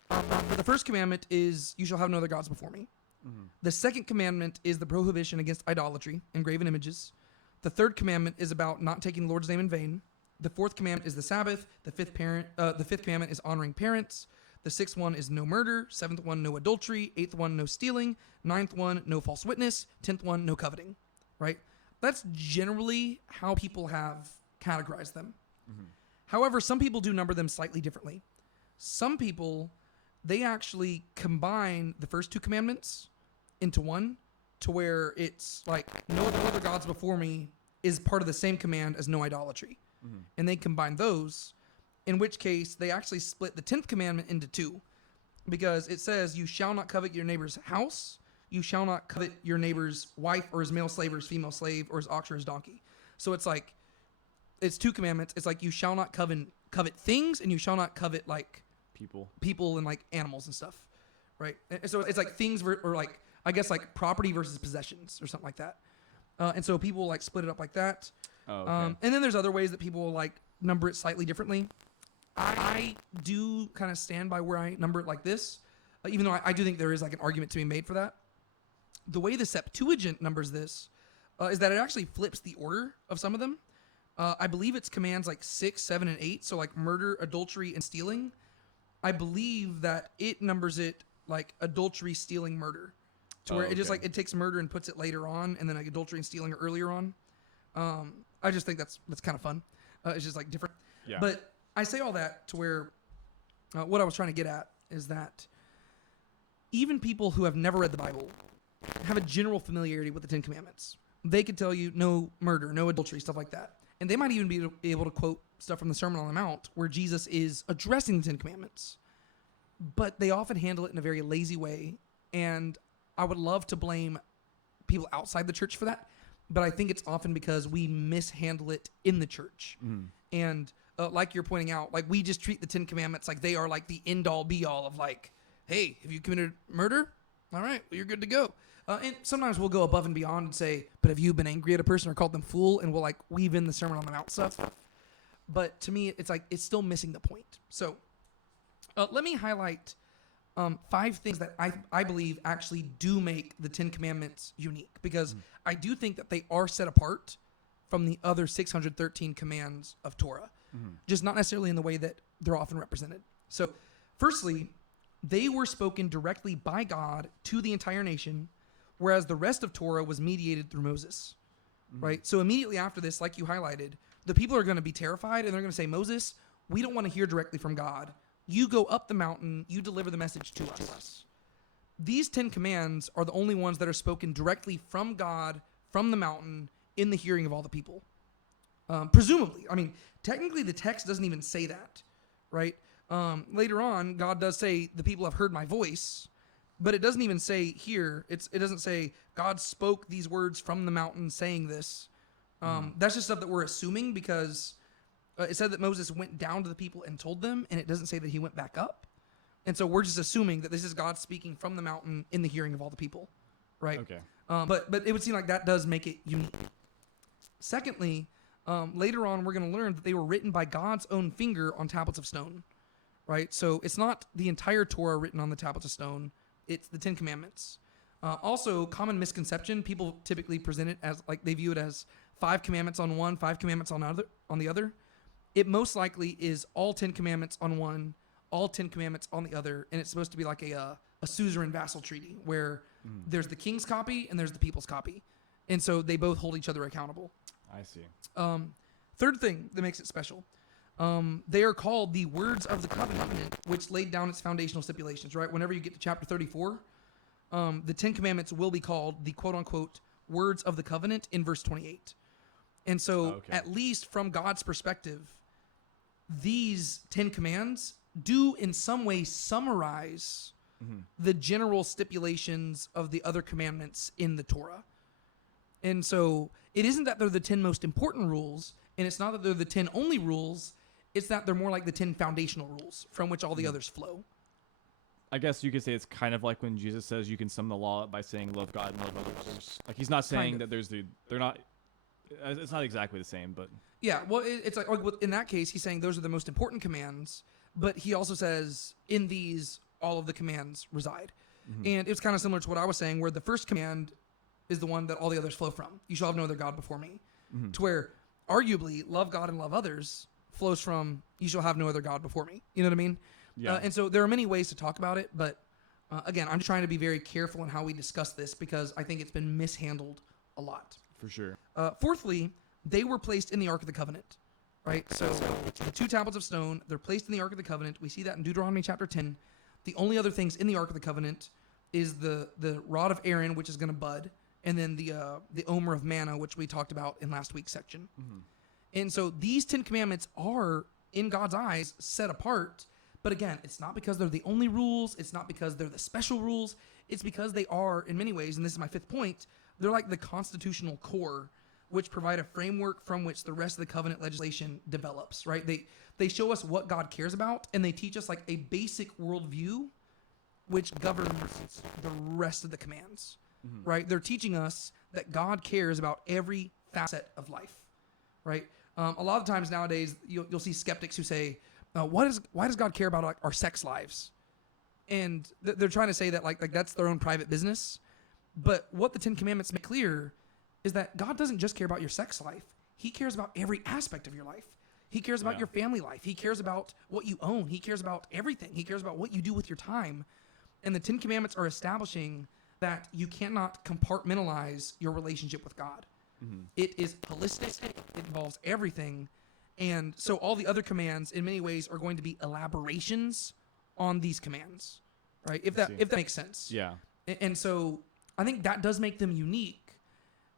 But the first commandment is, you shall have no other gods before me. Mm-hmm. The second commandment is the prohibition against idolatry and graven images. The third commandment is about not taking the Lord's name in vain. The fourth commandment is the Sabbath. The fifth commandment is honoring parents. The sixth one is no murder. Seventh one, no adultery. Eighth one, no stealing. Ninth one, no false witness. 10th one, no coveting. Right? That's generally how people have categorized them. Mm-hmm. However, some people do number them slightly differently. Some people, they actually combine the first two commandments into one, to where it's like no other gods before me is part of the same command as no idolatry. Mm-hmm. And they combine those, in which case they actually split the 10th commandment into two, because it says, you shall not covet your neighbor's house, you shall not covet your neighbor's wife or his male slave or his female slave or his ox or his donkey. So it's like, it's two commandments. It's like, you shall not covet things, and you shall not covet like people and like animals and stuff, right? And so it's like things or like, I guess like property versus possessions or something like that. And so people like split it up like that. Oh, okay. And then there's other ways that people like number it slightly differently. I do kind of stand by where I number it like this, even though I do think there is like an argument to be made for that. The way the Septuagint numbers this is that it actually flips the order of some of them. I believe it's commands like 6, 7, and 8. So like murder, adultery, and stealing. I believe that it numbers it like adultery, stealing, murder. To where it just like, it takes murder and puts it later on, and then like adultery and stealing are earlier on. I just think that's kind of fun. It's just like different. Yeah. But I say all that to where what I was trying to get at is that even people who have never read the Bible have a general familiarity with the 10 Commandments. They could tell you no murder, no adultery, stuff like that. And they might even be able to quote stuff from the Sermon on the Mount where Jesus is addressing the 10 Commandments. But they often handle it in a very lazy way, and I would love to blame people outside the church for that, but I think it's often because we mishandle it in the church. Mm. And like you're pointing out, like we just treat the 10 Commandments like they are like the end-all be-all of like, hey, have you committed murder? All right, well, you're good to go. And sometimes we'll go above and beyond and say, but have you been angry at a person or called them fool? And we'll like weave in the Sermon on the Mount stuff. But to me, it's like it's still missing the point. So let me highlight 5 things that I believe actually do make the 10 Commandments unique, because I do think that they are set apart from the other 613 commands of Torah, just not necessarily in the way that they're often represented. So firstly, they were spoken directly by God to the entire nation, whereas the rest of Torah was mediated through Moses, right? So immediately after this, like you highlighted, the people are going to be terrified, and they're going to say, Moses, we don't want to hear directly from God. You go up the mountain, you deliver the message to us. These 10 commands are the only ones that are spoken directly from God, from the mountain, in the hearing of all the people. Presumably. I mean, technically the text doesn't even say that, right? Later on, God does say, the people have heard my voice, but it doesn't even say here, it doesn't say, God spoke these words from the mountain saying this. That's just stuff that we're assuming, because it said that Moses went down to the people and told them, and it doesn't say that he went back up. And so we're just assuming that this is God speaking from the mountain in the hearing of all the people, right? Okay. But it would seem like that does make it unique. Secondly, later on, we're going to learn that they were written by God's own finger on tablets of stone, right? So it's not the entire Torah written on the tablets of stone. It's the 10 Commandments. Also, common misconception: people typically present it as like they view it as 5 commandments on one, 5 commandments on the other. It most likely is all 10 commandments on one, all 10 commandments on the other, and it's supposed to be like a suzerain vassal treaty where there's the king's copy and there's the people's copy, and so they both hold each other accountable. I see. Third thing that makes it special, they are called the words of the covenant, which laid down its foundational stipulations. Right, whenever you get to chapter 34, the 10 commandments will be called the quote-unquote words of the covenant in verse 28. And so, at least from God's perspective, these 10 commands do in some way summarize the general stipulations of the other commandments in the Torah. And so it isn't that they're the 10 most important rules, and it's not that they're the 10 only rules, it's that they're more like the 10 foundational rules from which all the others flow. I guess you could say it's kind of like when Jesus says you can sum the law up by saying love God and love others. Like he's not saying that they're not, it's not exactly the same, but. Yeah, well, it's like in that case, he's saying those are the most important commands, but he also says in these, all of the commands reside. And it's kind of similar to what I was saying, where the first command is the one that all the others flow from. You shall have no other God before me. To where, arguably, love God and love others flows from you shall have no other God before me. You know what I mean? Yeah. And so there are many ways to talk about it, but again, I'm just trying to be very careful in how we discuss this because I think it's been mishandled a lot. For sure. Fourthly, they were placed in the Ark of the Covenant, right? So the 2 tablets of stone, they're placed in the Ark of the Covenant. We see that in Deuteronomy chapter 10. The only other things in the Ark of the Covenant is the rod of Aaron, which is going to bud, and then the omer of manna, which we talked about in last week's section. And so these 10 commandments are, in God's eyes, set apart. But again, it's not because they're the only rules. It's not because they're the special rules. It's because they are, in many ways, and this is my 5th point, they're like the constitutional core, which provide a framework from which the rest of the covenant legislation develops, right? They show us what God cares about, and they teach us like a basic worldview which governs the rest of the commands, right? They're teaching us that God cares about every facet of life, right? A lot of times nowadays, you'll see skeptics who say, why does God care about like, our sex lives? And they're trying to say that like that's their own private business. But what the 10 Commandments make clear is that God doesn't just care about your sex life. He cares about every aspect of your life. He cares about your family life. He cares about what you own. He cares about everything. He cares about what you do with your time. And the 10 Commandments are establishing that you cannot compartmentalize your relationship with God. It is holistic. It involves everything. And so all the other commands, in many ways, are going to be elaborations on these commands, right? If that makes sense. Yeah. And so I think that does make them unique.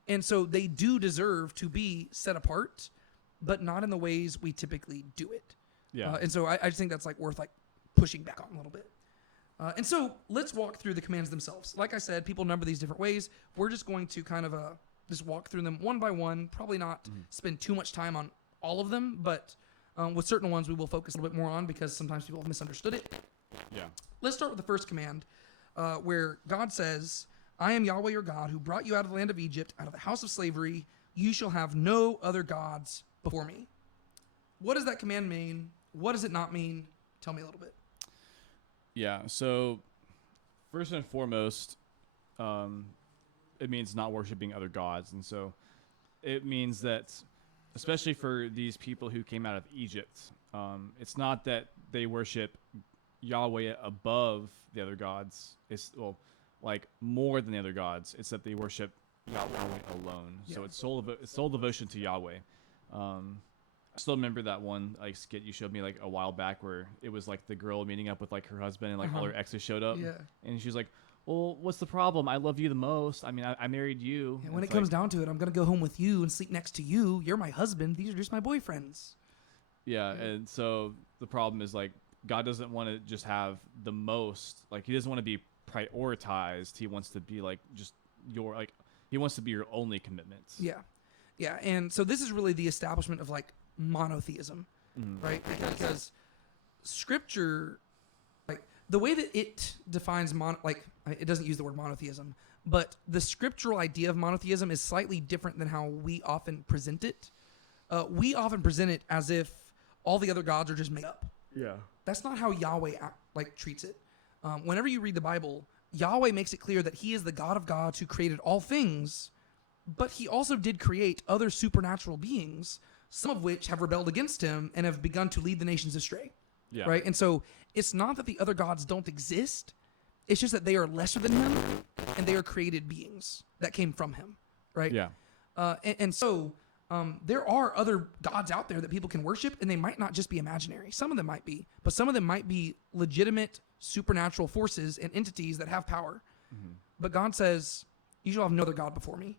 And so they do deserve to be set apart, but not in the ways we typically do it. Yeah. And so I just think that's like worth like pushing back on a little bit. And so let's walk through the commands themselves. Like I said, people number these different ways. We're just going to kind of just walk through them one by one, probably not spend too much time on all of them, but with certain ones we will focus a little bit more on because sometimes people have misunderstood it. Yeah. Let's start with the first command where God says, I am Yahweh your God who brought you out of the land of Egypt, out of the house of slavery. You shall have no other gods before me. What does that command mean? What does it not mean? Tell me a little bit. Yeah, so first and foremost, it means not worshiping other gods. And so it means that, especially for these people who came out of Egypt, it's not that they worship Yahweh above the other gods. It's, well, like more than the other gods. It's that they worship Yahweh alone. Yeah. So it's sole devotion to Yahweh. I still remember that one like skit you showed me like a while back where it was like the girl meeting up with like her husband and like all her exes showed up. Yeah. And she was like, well, what's the problem? I love you the most. I mean, I married you. Yeah, when it comes down to it, I'm going to go home with you and sleep next to you. You're my husband. These are just my boyfriends. Yeah. And so the problem is like God doesn't want to just have the most, like he doesn't want to be prioritized. He wants to be like just your, like he wants to be your only commitment. Yeah. Yeah. And so this is really the establishment of like monotheism, right? Because scripture, like the way that it defines it doesn't use the word monotheism, but the scriptural idea of monotheism is slightly different than how we often present it. We often present it as if all the other gods are just made up. Yeah. That's not how Yahweh treats it. Whenever you read the Bible, Yahweh makes it clear that he is the God of gods who created all things, but he also did create other supernatural beings, some of which have rebelled against him and have begun to lead the nations astray. Yeah. Right? And so it's not that the other gods don't exist. It's just that they are lesser than him, and they are created beings that came from him. Right? Yeah. So there are other gods out there that people can worship, and they might not just be imaginary. Some of them might be, but some of them might be legitimate supernatural forces and entities that have power. Mm-hmm. But God says, you shall have no other God before me.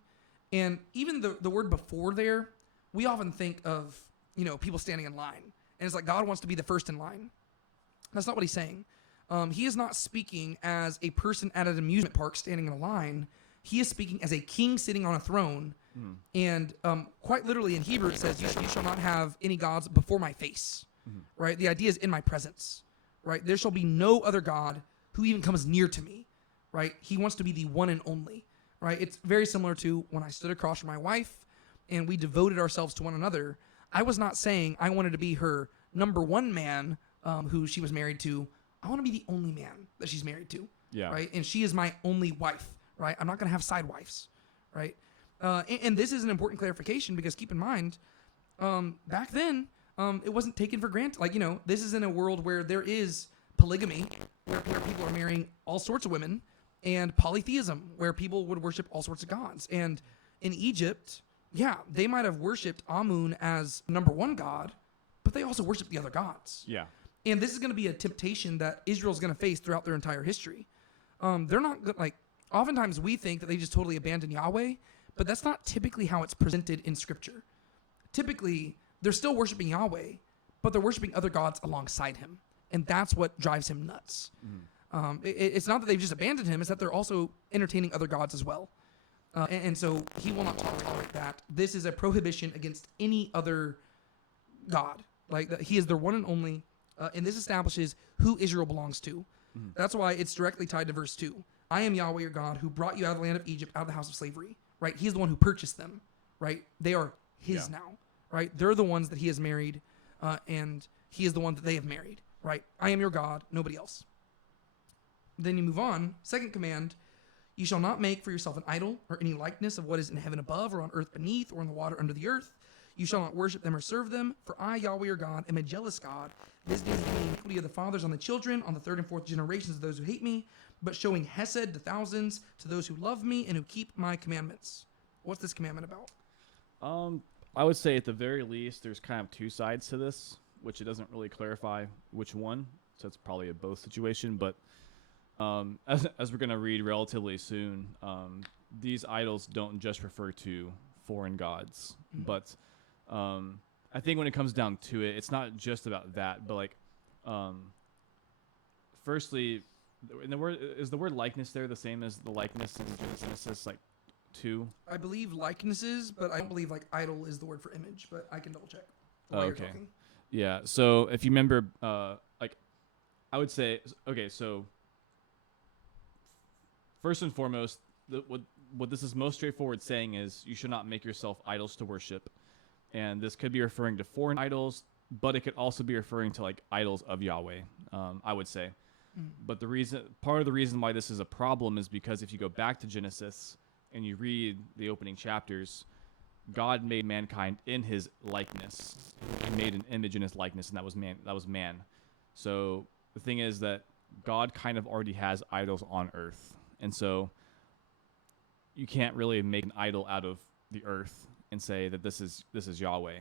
And even the word before there, we often think of, people standing in line. And it's like God wants to be the first in line. That's not what he's saying. He is not speaking as a person at an amusement park standing in a line. He is speaking as a king sitting on a throne. And quite literally in Hebrew it says, you shall not have any gods before my face. Right? The idea is in my presence. Right? There shall be no other God who even comes near to me. Right? He wants to be the one and only. Right? It's very similar to when I stood across from my wife and we devoted ourselves to one another. I was not saying I wanted to be her number one man who she was married to. I want to be the only man that she's married to. Yeah. Right? And she is my only wife. Right? I'm not going to have side wives. Right? And this is an important clarification because keep in mind, back then, it wasn't taken for granted. This is in a world where there is polygamy, where people are marrying all sorts of women, and polytheism, where people would worship all sorts of gods. And in Egypt, they might have worshipped Amun as number one god, but they also worshiped the other gods. Yeah. And this is going to be a temptation that Israel's going to face throughout their entire history. They're not oftentimes we think that they just totally abandon Yahweh, but that's not typically how it's presented in Scripture. Typically, they're still worshiping Yahweh, but they're worshiping other gods alongside him. And that's what drives him nuts. It's not that they've just abandoned him, it's that they're also entertaining other gods as well. And so he will not tolerate that. This is a prohibition against any other god. He is their one and only, and this establishes who Israel belongs to. That's why it's directly tied to verse 2. I am Yahweh your God who brought you out of the land of Egypt, out of the house of slavery. Right? He's the one who purchased them. Right? They are his now. Right? They're the ones that he has married, and he is the one that they have married. Right? I am your God, nobody else. Then you move on. Second command, you shall not make for yourself an idol or any likeness of what is in heaven above or on earth beneath or in the water under the earth. You shall not worship them or serve them, for I, Yahweh your God, am a jealous God, visiting the iniquity of the fathers on the children, on the third and fourth generations of those who hate me, but showing hesed to thousands, to those who love me and who keep my commandments. What's this commandment about? I would say at the very least, there's kind of two sides to this, which it doesn't really clarify which one. So it's probably a both situation. But as we're going to read relatively soon, these idols don't just refer to foreign gods. But I think when it comes down to it, it's not just about that. But firstly, in the word is the word likeness there the same as the likeness in Genesis 2? I believe likenesses, but I don't believe idol is the word for image, but I can double check while you're okay. talking. Yeah, so if you remember, I would say, okay, so first and foremost, what this is most straightforward saying is you should not make yourself idols to worship. And this could be referring to foreign idols, but it could also be referring to idols of Yahweh, I would say. But part of the reason why this is a problem is because if you go back to Genesis and you read the opening chapters, God made mankind in his likeness. He made an image in his likeness, and that was man. So the thing is that God kind of already has idols on earth. And so you can't really make an idol out of the earth and say that this is Yahweh.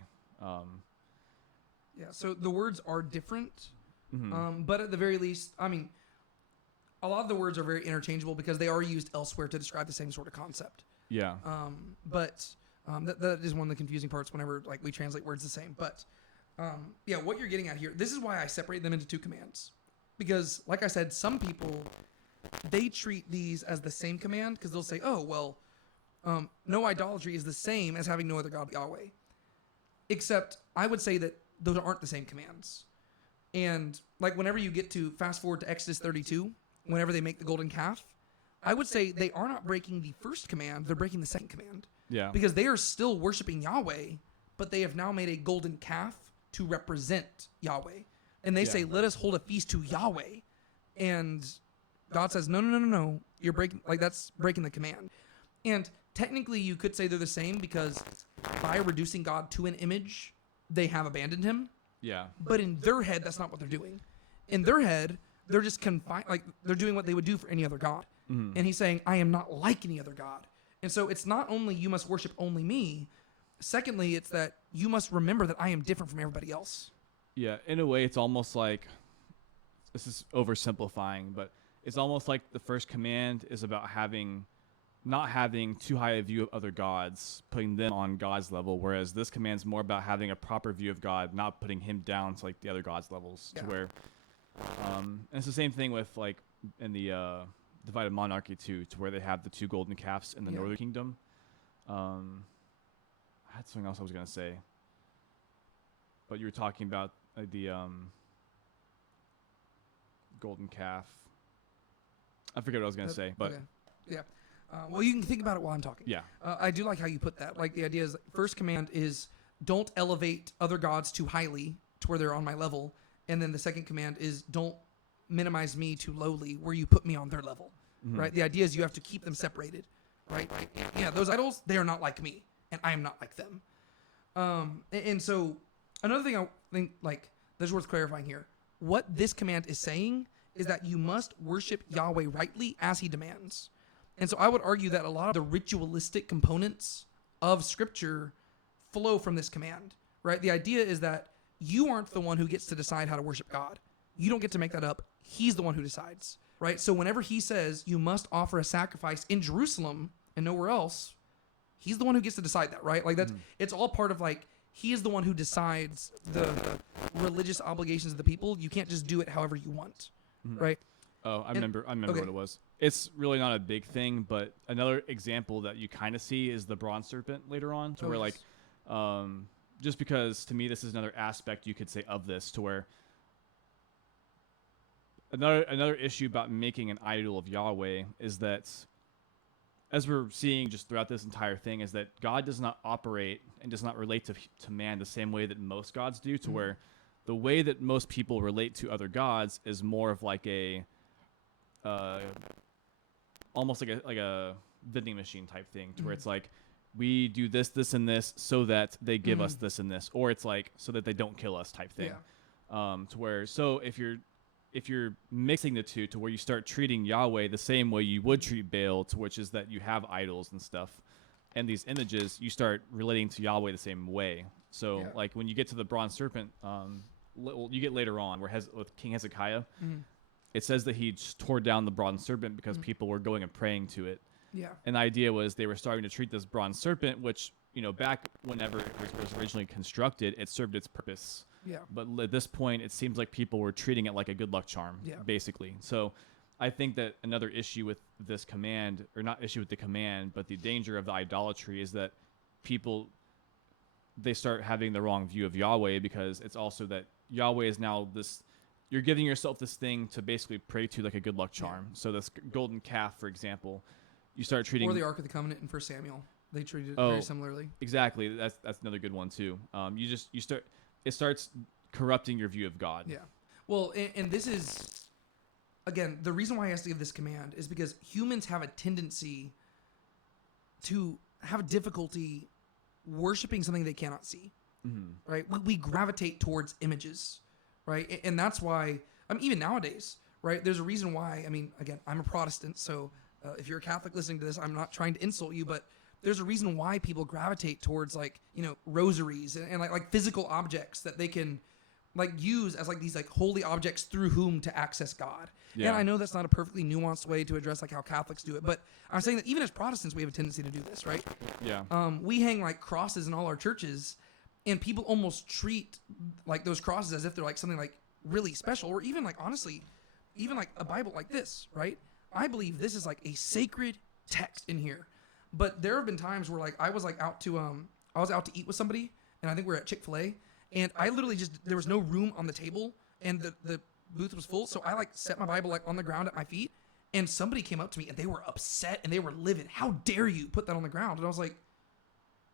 So the words are different. But at the very least, a lot of the words are very interchangeable because they are used elsewhere to describe the same sort of concept. Yeah. But that is one of the confusing parts whenever we translate words the same. But what you're getting at here, this is why I separate them into two commands. Because like I said, some people, they treat these as the same command because they'll say, no idolatry is the same as having no other God but Yahweh. Except I would say that those aren't the same commands. And whenever you get to fast forward to Exodus 32, whenever they make the golden calf, I would say they are not breaking the first command, they're breaking the second command. Yeah. Because they are still worshiping Yahweh, but they have now made a golden calf to represent Yahweh. And they say, let us hold a feast to Yahweh. And God says, no, you're breaking, like that's breaking the command. And technically you could say they're the same because by reducing God to an image, they have abandoned him. Yeah. But in their head, that's not what they're doing. In their head, they're just confined, like they're doing what they would do for any other God. Mm-hmm. And he's saying, I am not like any other God. And so it's not only you must worship only me. Secondly, it's that you must remember that I am different from everybody else. Yeah, in a way, it's almost like, this is oversimplifying, but it's almost like the first command is about not having too high a view of other gods, putting them on God's level, whereas this command is more about having a proper view of God, not putting him down to like the other gods' levels. Yeah. To where, and it's the same thing with like in the divided monarchy too, to where they have the 2 golden calves in the northern kingdom. I had something else I was gonna say, but you were talking about the golden calf. I forget what I was gonna say, but okay. Yeah. Well, you can think about it while I'm talking. yeah. I do like how you put that. Like the idea is, first command is don't elevate other gods too highly to where they're on my level, and then the second command is don't minimize me too lowly where you put me on their level. Mm-hmm. Right? The idea is you have to keep them separated. Right? Yeah. Those idols, they are not like me, and I am not like them. And so another thing I think like that's worth clarifying here. What this command is saying is that you must worship Yahweh rightly as he demands. And so I would argue that a lot of the ritualistic components of Scripture flow from this command, right? The idea is that you aren't the one who gets to decide how to worship God. You don't get to make that up. He's the one who decides, right? So whenever he says you must offer a sacrifice in Jerusalem and nowhere else, he's the one who gets to decide that, right? Like that's it's all part of like he is the one who decides the religious obligations of the people. You can't just do it however you want, right? Oh, I remember okay. what it was. It's really not a big thing, but another example that you kind of see is the bronze serpent later on, to where like, just because to me this is another aspect you could say of this, to where another issue about making an idol of Yahweh is that, as we're seeing just throughout this entire thing, is that God does not operate and does not relate to man the same way that most gods do, to where the way that most people relate to other gods is more of like a almost like a vending machine type thing, to where it's like we do this, and this so that they give us this and this, or it's like so that they don't kill us type thing. To where, so if you're mixing the two, to where you start treating Yahweh the same way you would treat Baal, to which is that you have idols and stuff and these images, you start relating to Yahweh the same way. So like when you get to the bronze serpent, you get later on where with King Hezekiah, it says that he just tore down the bronze serpent because people were going and praying to it. Yeah. And the idea was they were starting to treat this bronze serpent, which, back whenever it was originally constructed, it served its purpose. Yeah. But at this point, it seems like people were treating it like a good luck charm, basically. So I think that another issue with this command, or not issue with the command, but the danger of the idolatry is that people, they start having the wrong view of Yahweh, because it's also that Yahweh is now this, you're giving yourself this thing to basically pray to like a good luck charm. So this golden calf, for example, you start treating, or the Ark of the Covenant in 1 Samuel. They treated it very similarly. Exactly. That's another good one too. It starts corrupting your view of God. Yeah. Well, and this is, again, the reason why he has to give this command is because humans have a tendency to have difficulty worshiping something they cannot see, right? We gravitate towards images, right? And that's why, even nowadays, right? There's a reason why, again, I'm a Protestant, so if you're a Catholic listening to this, I'm not trying to insult you, but there's a reason why people gravitate towards rosaries and like physical objects that they can use as these holy objects through whom to access God. Yeah. And I know that's not a perfectly nuanced way to address how Catholics do it, but I'm saying that even as Protestants, we have a tendency to do this, right? Yeah. We hang crosses in all our churches, and people almost treat those crosses as if they're something really special, or even honestly, even a Bible like this, right? I believe this is a sacred text in here. But there have been times where I was out to eat with somebody, and I think we were at Chick-fil-A, and I literally there was no room on the table, and the booth was full, so I set my Bible on the ground at my feet, and somebody came up to me and they were upset and they were livid. How dare you put that on the ground? And I was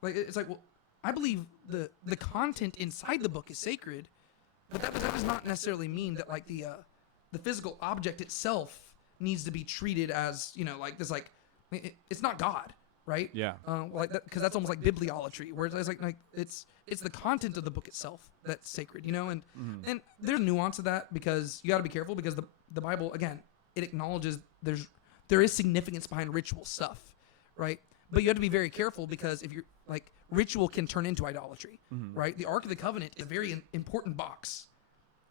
well, I believe the content inside the book is sacred, but that does not necessarily mean that the physical object itself needs to be treated as, like this, it's not God, right? Yeah. Like that, because that's almost like bibliolatry, where it's like it's the content of the book itself that's sacred, and and there's nuance of that, because you got to be careful, because the Bible, again, it acknowledges there is significance behind ritual stuff, right? But you have to be very careful, because if you're like, ritual can turn into idolatry, right? The Ark of the Covenant is a very important box,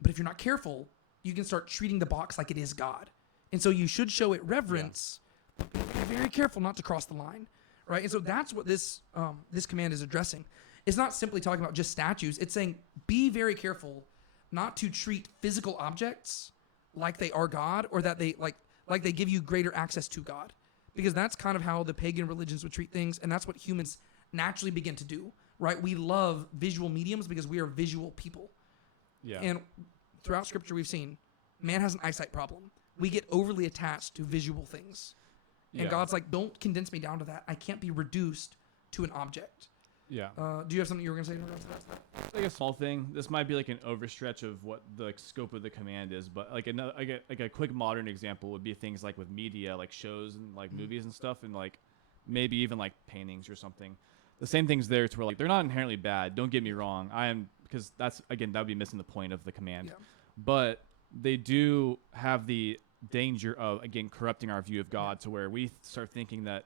but if you're not careful, you can start treating the box like it is God, and so you should show it reverence. But be very careful not to cross the line, right? And so that's what this command is addressing. It's not simply talking about just statues. It's saying be very careful not to treat physical objects like they are God, or that they like they give you greater access to God, because that's kind of how the pagan religions would treat things, and that's what humans naturally begin to do, right? We love visual mediums because we are visual people. Yeah. And throughout Scripture, we've seen man has an eyesight problem. We get overly attached to visual things. And God's like, don't condense me down to that. I can't be reduced to an object. Yeah. Do you have something you were going to say in regards to that? It's like a small thing. This might be like an overstretch of what the scope of the command is, but like a quick modern example would be things like with media, like shows and like movies and stuff, and like maybe even like paintings or something. The same thing's there to where like they're not inherently bad. Don't get me wrong. Because that's, again, that would be missing the point of the command. Yeah. But they do have the danger of, again, corrupting our view of God, to where we start thinking that,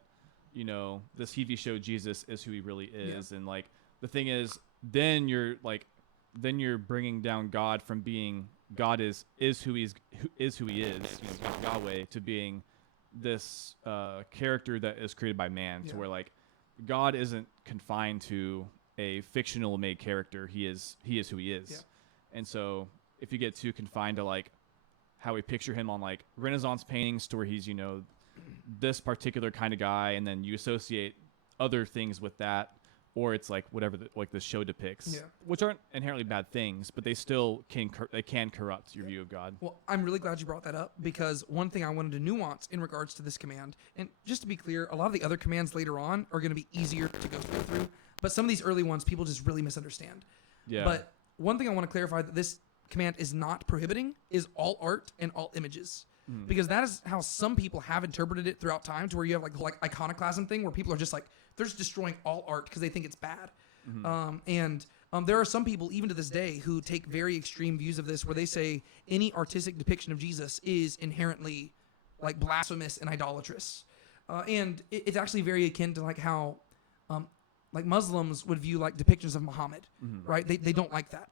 this TV show Jesus is who he really is. And like the thing is, then you're bringing down God from being God is who he is, Yahweh, to being this character that is created by man. To where like God isn't confined to a fictional made character. He is who he is. Yeah. And so if you get too confined to like how we picture him on like Renaissance paintings, to where he's, this particular kind of guy, and then you associate other things with that, or it's like whatever the show depicts, which aren't inherently bad things, but they still can corrupt your view of God. Well, I'm really glad you brought that up, because one thing I wanted to nuance in regards to this command, and just to be clear, a lot of the other commands later on are going to be easier to go through, but some of these early ones people just really misunderstand. Yeah. But one thing I want to clarify that this command is not prohibiting is all art and all images. Because that is how some people have interpreted it throughout time, to where you have like iconoclasm thing, where people are just like, they're just destroying all art because they think it's bad. And there are some people even to this day who take very extreme views of this, where they say any artistic depiction of Jesus is inherently like blasphemous and idolatrous. And it's actually very akin to like how like Muslims would view like depictions of Muhammad, right? They don't like that.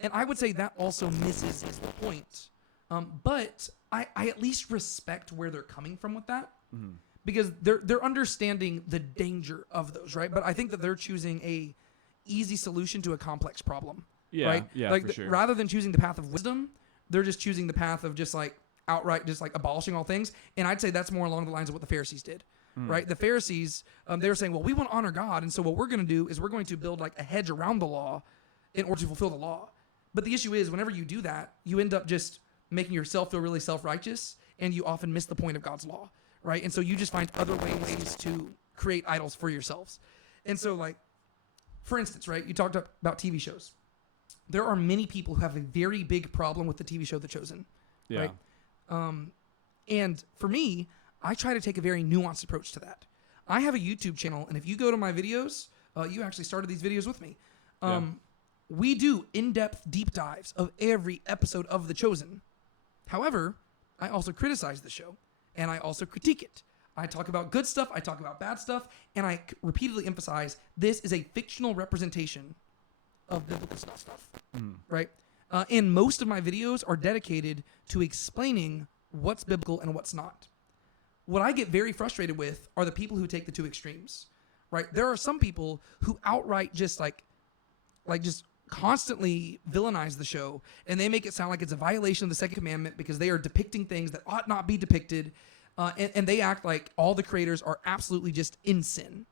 And I would say that also misses the point. But I at least respect where they're coming from with that, because they're understanding the danger of those, right? But I think that they're choosing a easy solution to a complex problem, right? Yeah, like for sure. Rather than choosing the path of wisdom, they're just choosing the path of just like outright just like abolishing all things. And I'd say that's more along the lines of what the Pharisees did, right? The Pharisees, they were saying, well, we want to honor God, and so what we're going to do is we're going to build like a hedge around the law in order to fulfill the law. But the issue is, whenever you do that, you end up just making yourself feel really self-righteous, and you often miss the point of God's law, right? And so you just find other ways to create idols for yourselves. And so, like, for instance, right, you talked about TV shows. There are many people who have a very big problem with the TV show The Chosen, right? And for me, I try to take a very nuanced approach to that. I have a YouTube channel, and if you go to my videos, you actually started these videos with me. We do in-depth deep dives of every episode of The Chosen. However, I also criticize the show, and I also critique it. I talk about good stuff, I talk about bad stuff, and I repeatedly emphasize this is a fictional representation of biblical stuff, right? And most of my videos are dedicated to explaining what's biblical and what's not. What I get very frustrated with are the people who take the two extremes, right? There are some people who outright just just constantly villainize the show, and they make it sound like it's a violation of the second commandment because they are depicting things that ought not be depicted, and they act like all the creators are absolutely just in sin.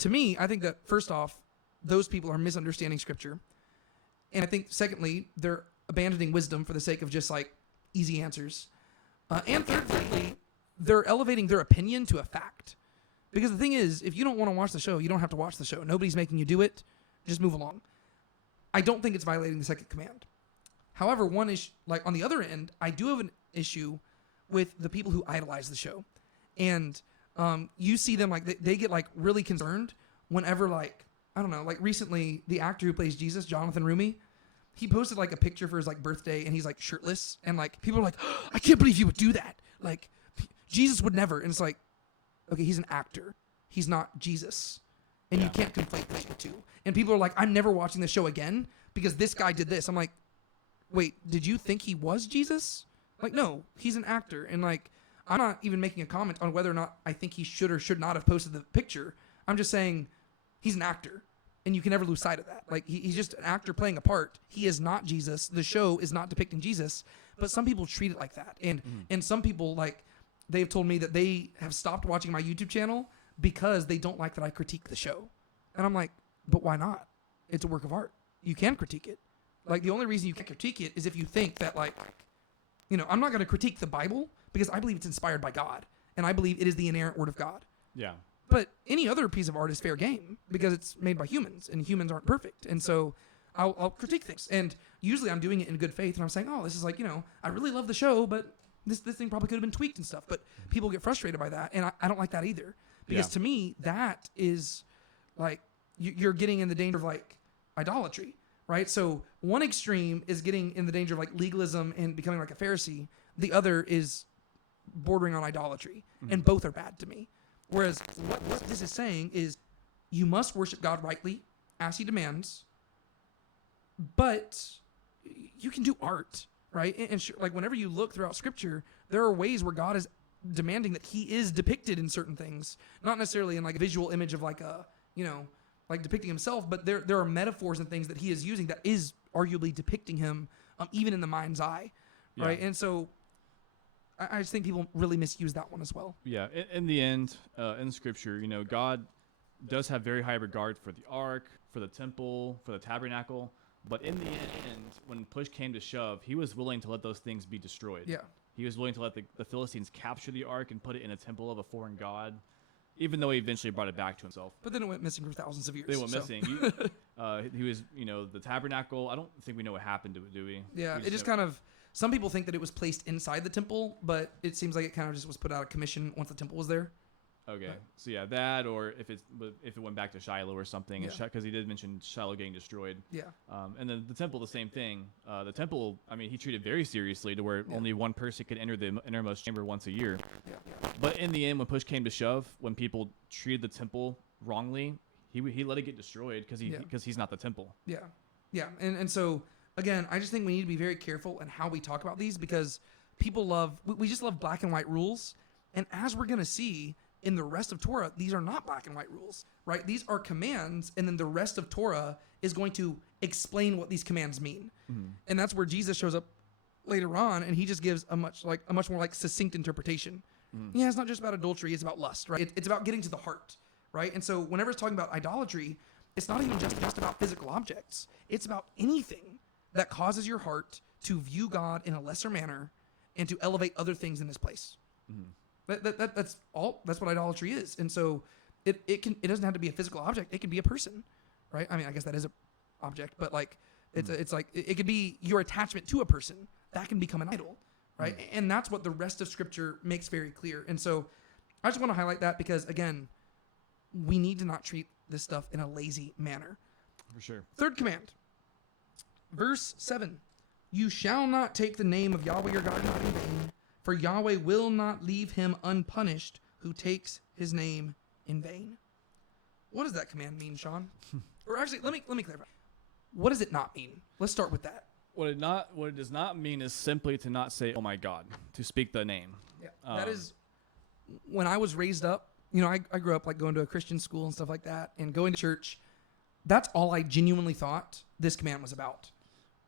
To me, I think that first off, those people are misunderstanding Scripture, and I think secondly, they're abandoning wisdom for the sake of just like easy answers, and thirdly, they're elevating their opinion to a fact. Because the thing is, if you don't want to watch the show, you don't have to watch the show. Nobody's making you do it. Just move along. I don't think it's violating the second command. However, one is like on the other end, I do have an issue with the people who idolize the show. And you see them like they get like really concerned whenever like, I don't know, like recently the actor who plays Jesus, Jonathan Rumi, he posted like a picture for his like birthday and he's like shirtless and like people are like, oh, I can't believe you would do that. Like Jesus would never. And it's like, okay, he's an actor. He's not Jesus. And you can't conflate the two. And people are like, I'm never watching the show again because this guy did this. I'm like, wait, did you think he was Jesus? Like, no, he's an actor. And like, I'm not even making a comment on whether or not I think he should or should not have posted the picture. I'm just saying he's an actor. And you can never lose sight of that. Like, he's just an actor playing a part. He is not Jesus. The show is not depicting Jesus. But some people treat it like that. And some people, like, they've told me that they have stopped watching my YouTube channel because they don't like that I critique the show. And I'm like, but why not? It's a work of art. You can critique it. Like, the only reason you can't critique it is if you think that, like, you know, I'm not going to critique the Bible because I believe it's inspired by God. And I believe it is the inerrant word of God. Yeah. But any other piece of art is fair game because it's made by humans and humans aren't perfect. And so I'll critique things. And usually I'm doing it in good faith and I'm saying, oh, this is like, you know, I really love the show, but this thing probably could have been tweaked and stuff. But people get frustrated by that. And I don't like that either. Because to me, that is like, you're getting in the danger of like idolatry, right? So one extreme is getting in the danger of like legalism and becoming like a Pharisee. The other is bordering on idolatry. And both are bad to me. Whereas what this is saying is you must worship God rightly as he demands, but you can do art, right? And like whenever you look throughout scripture, there are ways where God is demanding that he is depicted in certain things, not necessarily in like a visual image of like a, you know, like depicting himself, but there are metaphors and things that he is using that is arguably depicting him even in the mind's eye, right? And so I just think people really misuse that one as well. Yeah, in the end, in Scripture, you know, God does have very high regard for the ark, for the temple, for the tabernacle. But in the end, when push came to shove, he was willing to let those things be destroyed. Yeah. He was willing to let the Philistines capture the ark and put it in a temple of a foreign god, even though he eventually brought it back to himself. But then it went missing for thousands of years. They went missing. He was, you know, the tabernacle. I don't think we know what happened to it, do we? Yeah, it just kind of... Some people think that it was placed inside the temple, but it seems like it kind of just was put out of commission once the temple was there. Okay, so yeah, that, or if it went back to Shiloh or something, because he did mention Shiloh getting destroyed. Yeah. And then the temple, the same thing. The temple, I mean, he treated very seriously to where only one person could enter the innermost chamber once a year. Yeah. But in the end, when push came to shove, when people treated the temple wrongly, he let it get destroyed because he's not the temple. Yeah. Yeah, and so again, I just think we need to be very careful in how we talk about these because people we just love black and white rules, and as we're gonna see in the rest of Torah, these are not black and white rules, right? These are commands, and then the rest of Torah is going to explain what these commands mean. And that's where Jesus shows up later on, and he just gives a much more like succinct interpretation. Yeah, it's not just about adultery, it's about lust, right? It's about getting to the heart, right? And so whenever it's talking about idolatry, it's not even just about physical objects. It's about anything that causes your heart to view God in a lesser manner and to elevate other things in his place. That's what idolatry is. And so it doesn't have to be a physical object. It can be a person, right? I mean, I guess that is an object, but like it's like it could be your attachment to a person that can become an idol, right? And that's what the rest of scripture makes very clear. And so I just want to highlight that because again, we need to not treat this stuff in a lazy manner. For sure. Third command, verse 7, you shall not take the name of Yahweh your God in vain, for Yahweh will not leave him unpunished who takes his name in vain. What does that command mean, Sean? Or actually, let me clarify. What does it not mean? Let's start with that. What it does not mean is simply to not say, "Oh my God," to speak the name. Yeah, that is when I was raised up. You know, I grew up like going to a Christian school and stuff like that, and going to church. That's all I genuinely thought this command was about.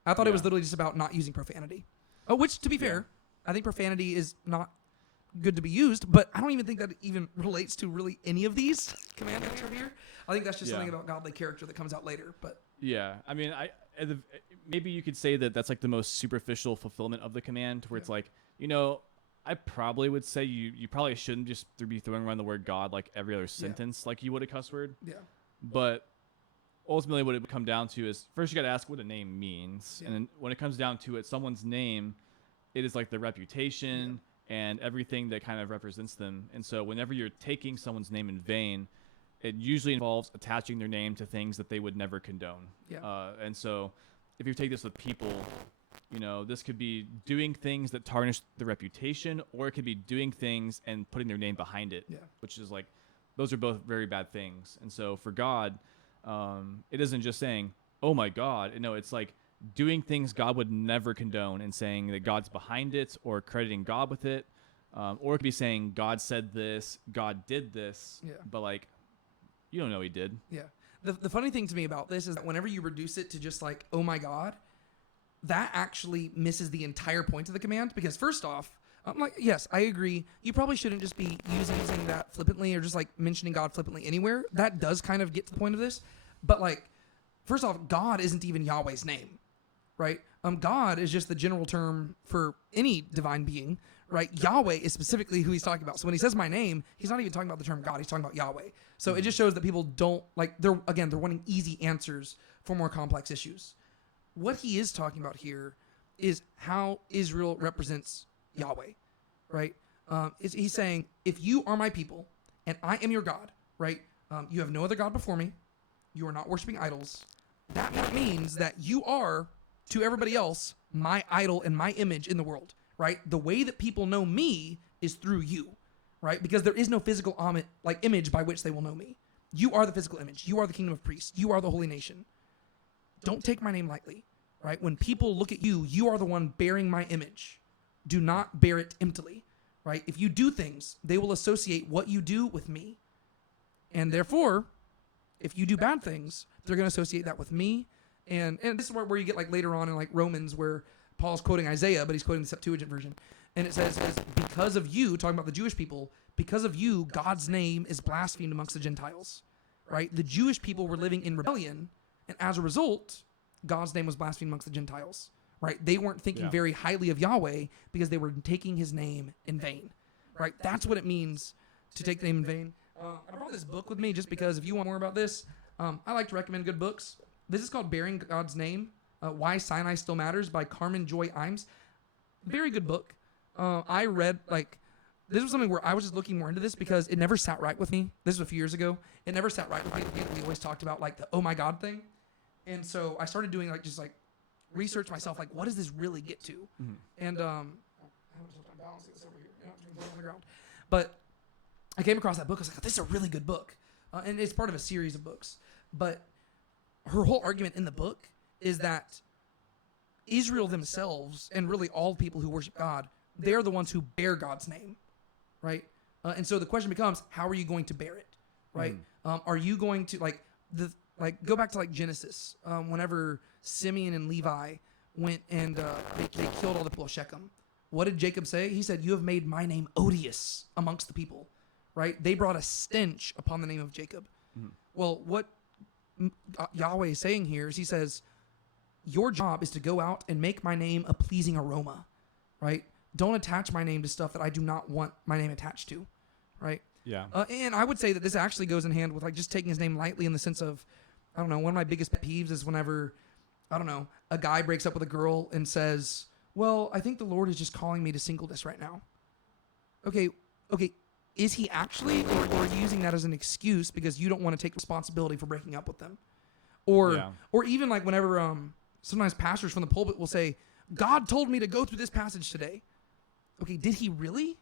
I thought it was literally just about not using profanity. Oh, which, to be fair, I think profanity is not good to be used, but I don't even think that it even relates to really any of these commandments right here. I think that's just something about godly character that comes out later. But yeah, I mean, maybe you could say that that's like the most superficial fulfillment of the command, where it's like, you know, I probably would say you probably shouldn't just be throwing around the word God like every other sentence like you would a cuss word. Yeah. But ultimately what it would come down to is first you got to ask what a name means. Yeah. And then when it comes down to it, someone's name, it is like the reputation, and everything that kind of represents them. And so whenever you're taking someone's name in vain, it usually involves attaching their name to things that they would never condone. Yeah. And so if you take this with people, this could be doing things that tarnish the reputation, or it could be doing things and putting their name behind it, which is like, those are both very bad things. And so for God, it isn't just saying, oh my God. No, it's like doing things God would never condone and saying that God's behind it, or crediting God with it. Or it could be saying God said this, God did this, but like, you don't know he did. Yeah. The funny thing to me about this is that whenever you reduce it to just like, oh my God, that actually misses the entire point of the command. Because first off, I'm like, yes, I agree. You probably shouldn't just be using that flippantly, or just like mentioning God flippantly anywhere. That does kind of get to the point of this. But like, first off, God isn't even Yahweh's name, right? God is just the general term for any divine being, right? Yahweh is specifically who he's talking about. So when he says my name, he's not even talking about the term God. He's talking about Yahweh. So it just shows that people don't like, they're wanting easy answers for more complex issues. What he is talking about here is how Israel represents Yahweh, right? He's saying, if you are my people and I am your God, right? You have no other God before me. You are not worshiping idols. That means that you are, to everybody else, my idol and my image in the world, right? The way that people know me is through you, right? Because there is no physical image by which they will know me. You are the physical image. You are the kingdom of priests. You are the holy nation. Don't take my name lightly, right? When people look at you, you are the one bearing my image. Do not bear it emptily, right? If you do things, they will associate what you do with me. And therefore, if you do bad things, they're going to associate that with me. And this is where you get like later on in like Romans, where Paul's quoting Isaiah, but he's quoting the Septuagint version. And it says, because of you, talking about the Jewish people, because of you, God's name is blasphemed amongst the Gentiles, right? The Jewish people were living in rebellion, and as a result, God's name was blasphemed amongst the Gentiles, right? They weren't thinking very highly of Yahweh because they were taking his name in vain, right? That's what it means to take the name in vain. I brought this book with me just because if you want more about this, I like to recommend good books. This is called Bearing God's Name, Why Sinai Still Matters by Carmen Joy Imes. Very good book. I read, this was something where I was just looking more into this because it never sat right with me. This was a few years ago. It never sat right with me. We always talked about the oh my God thing. And so I started doing research myself, what does this really get to? Mm-hmm. And I have to balance this over here. On the ground. But I came across that book. I was like, this is a really good book. And it's part of a series of books. But her whole argument in the book is that Israel themselves, and really all people who worship God, they're the ones who bear God's name, right? And so the question becomes, how are you going to bear it, right? Are you going to, go back to Genesis, whenever Simeon and Levi went and they killed all the people of Shechem. What did Jacob say? He said, you have made my name odious amongst the people, right? They brought a stench upon the name of Jacob. Mm-hmm. Well, what Yahweh is saying here is he says, your job is to go out and make my name a pleasing aroma, right? Don't attach my name to stuff that I do not want my name attached to, right? Yeah. And I would say that this actually goes in hand with just taking his name lightly in the sense of, I don't know, one of my biggest pet peeves is whenever, I don't know, a guy breaks up with a girl and says, well, I think the Lord is just calling me to singleness right now. Okay, is he actually, or are you using that as an excuse because you don't want to take responsibility for breaking up with them? Or even whenever sometimes pastors from the pulpit will say, God told me to go through this passage today. Okay, did he really?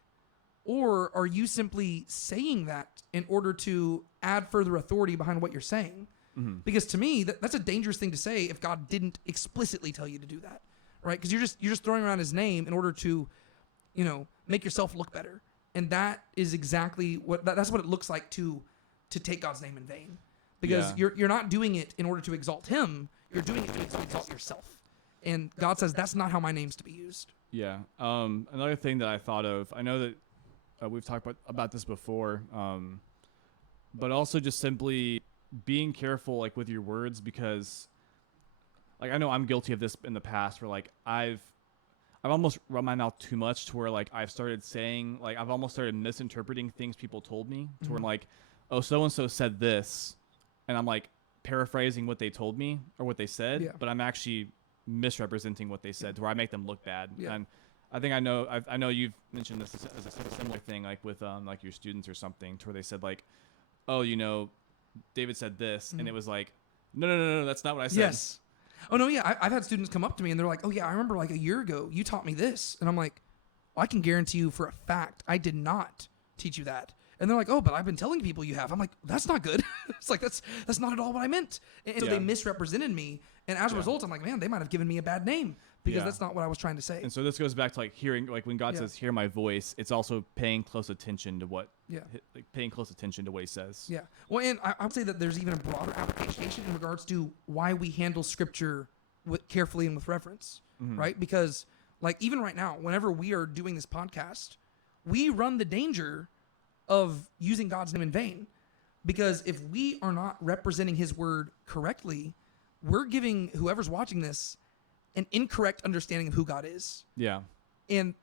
Or are you simply saying that in order to add further authority behind what you're saying? Mm-hmm. Because to me, that's a dangerous thing to say if God didn't explicitly tell you to do that, right? Because you're just throwing around his name in order to, make yourself look better. And that is exactly that's what it looks like to take God's name in vain. Because you're not doing it in order to exalt him. You're doing it to exalt yourself. And God says that's not how my name's to be used. Yeah. Another thing that I thought of, I know that we've talked about this before, but also just simply being careful with your words, because I know I'm guilty of this in the past where I've almost run my mouth too much to where I've started saying I've almost started misinterpreting things people told me to where I'm oh, so and so said this, and I'm paraphrasing what they told me or what they said, but I'm actually misrepresenting what they said to where I make them look bad. And I think I know you've mentioned this as a similar thing, like with like your students or something, to where they said like, oh, David said this, and it was like, no, that's not what I said. Yes. Oh no, yeah. I've had students come up to me and they're like, oh yeah, I remember like a year ago you taught me this, and I'm like, well, I can guarantee you for a fact I did not teach you that. And they're like, oh, but I've been telling people you have. I'm like, that's not good. It's like, that's not at all what I meant. And so they misrepresented me. And as a result, I'm like, man, they might have given me a bad name because that's not what I was trying to say. And so this goes back to like hearing, like when God says, hear my voice, it's also paying close attention to what, paying close attention to what he says. Yeah. Well, and I would say that there's even a broader application in regards to why we handle scripture carefully and with reverence, right? Because like even right now, whenever we are doing this podcast, we run the danger of using God's name in vain, because if we are not representing his word correctly, we're giving whoever's watching this an incorrect understanding of who God is. Yeah. And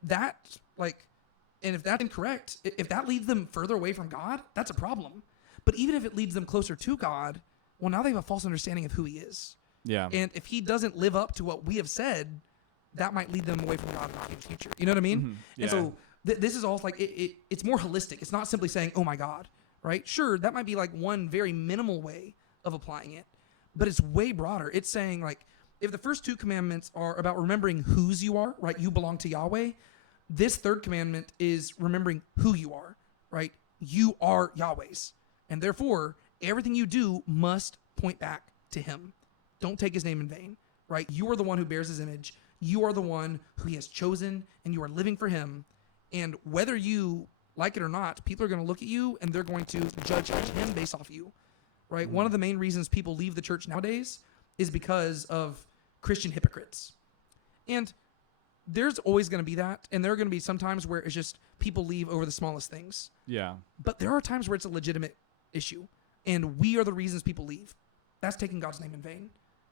if that's incorrect, if that leads them further away from God, that's a problem. But even if it leads them closer to God, well, now they have a false understanding of who he is. Yeah. And if he doesn't live up to what we have said, that might lead them away from God in the future. You know what I mean? Mm-hmm. Yeah. And so this is all like, it's more holistic. It's not simply saying, oh my God, right? Sure, that might be like one very minimal way of applying it, but it's way broader. It's saying like, if the first two commandments are about remembering whose you are, right? You belong to Yahweh. This third commandment is remembering who you are, right? You are Yahweh's. And therefore, everything you do must point back to him. Don't take his name in vain, right? You are the one who bears his image. You are the one who he has chosen, and you are living for him. And whether you like it or not, people are going to look at you and they're going to judge him based off you, right? One of the main reasons people leave the church nowadays is because of Christian hypocrites. And there's always going to be that. And there are going to be some times where it's just people leave over the smallest things. Yeah. But there are times where it's a legitimate issue. And we are the reasons people leave. That's taking God's name in vain.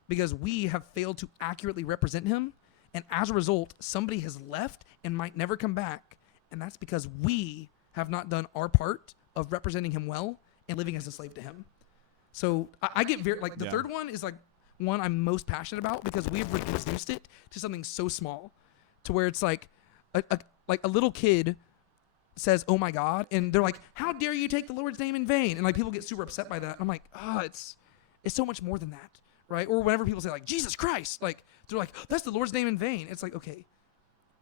Because we have failed to accurately represent him. And as a result, somebody has left and might never come back. And that's because we have not done our part of representing him well and living as a slave to him. So I get very, like, the third one is like one I'm most passionate about, because we've reduced it to something so small to where it's like a little kid says, oh my God. And they're like, how dare you take the Lord's name in vain? And like people get super upset by that. And I'm like, it's so much more than that. Right? Or whenever people say like, Jesus Christ, like they're like, that's the Lord's name in vain. It's like, okay,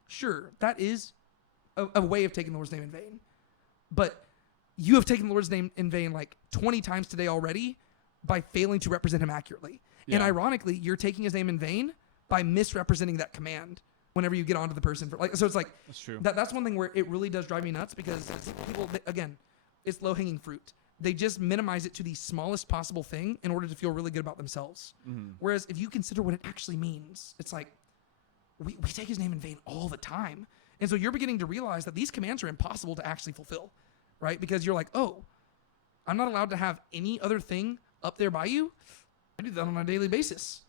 sure, that is a way of taking the Lord's name in vain. But you have taken the Lord's name in vain like 20 times today already by failing to represent him accurately. Yeah. And ironically, you're taking his name in vain by misrepresenting that command whenever you get onto the person. So it's like, that's true. That's one thing where it really does drive me nuts, because people, again, it's low-hanging fruit. They just minimize it to the smallest possible thing in order to feel really good about themselves. Mm-hmm. Whereas if you consider what it actually means, it's like, we take his name in vain all the time. And so you're beginning to realize that these commands are impossible to actually fulfill, right? Because you're like, oh, I'm not allowed to have any other thing up there by you. I do that on a daily basis.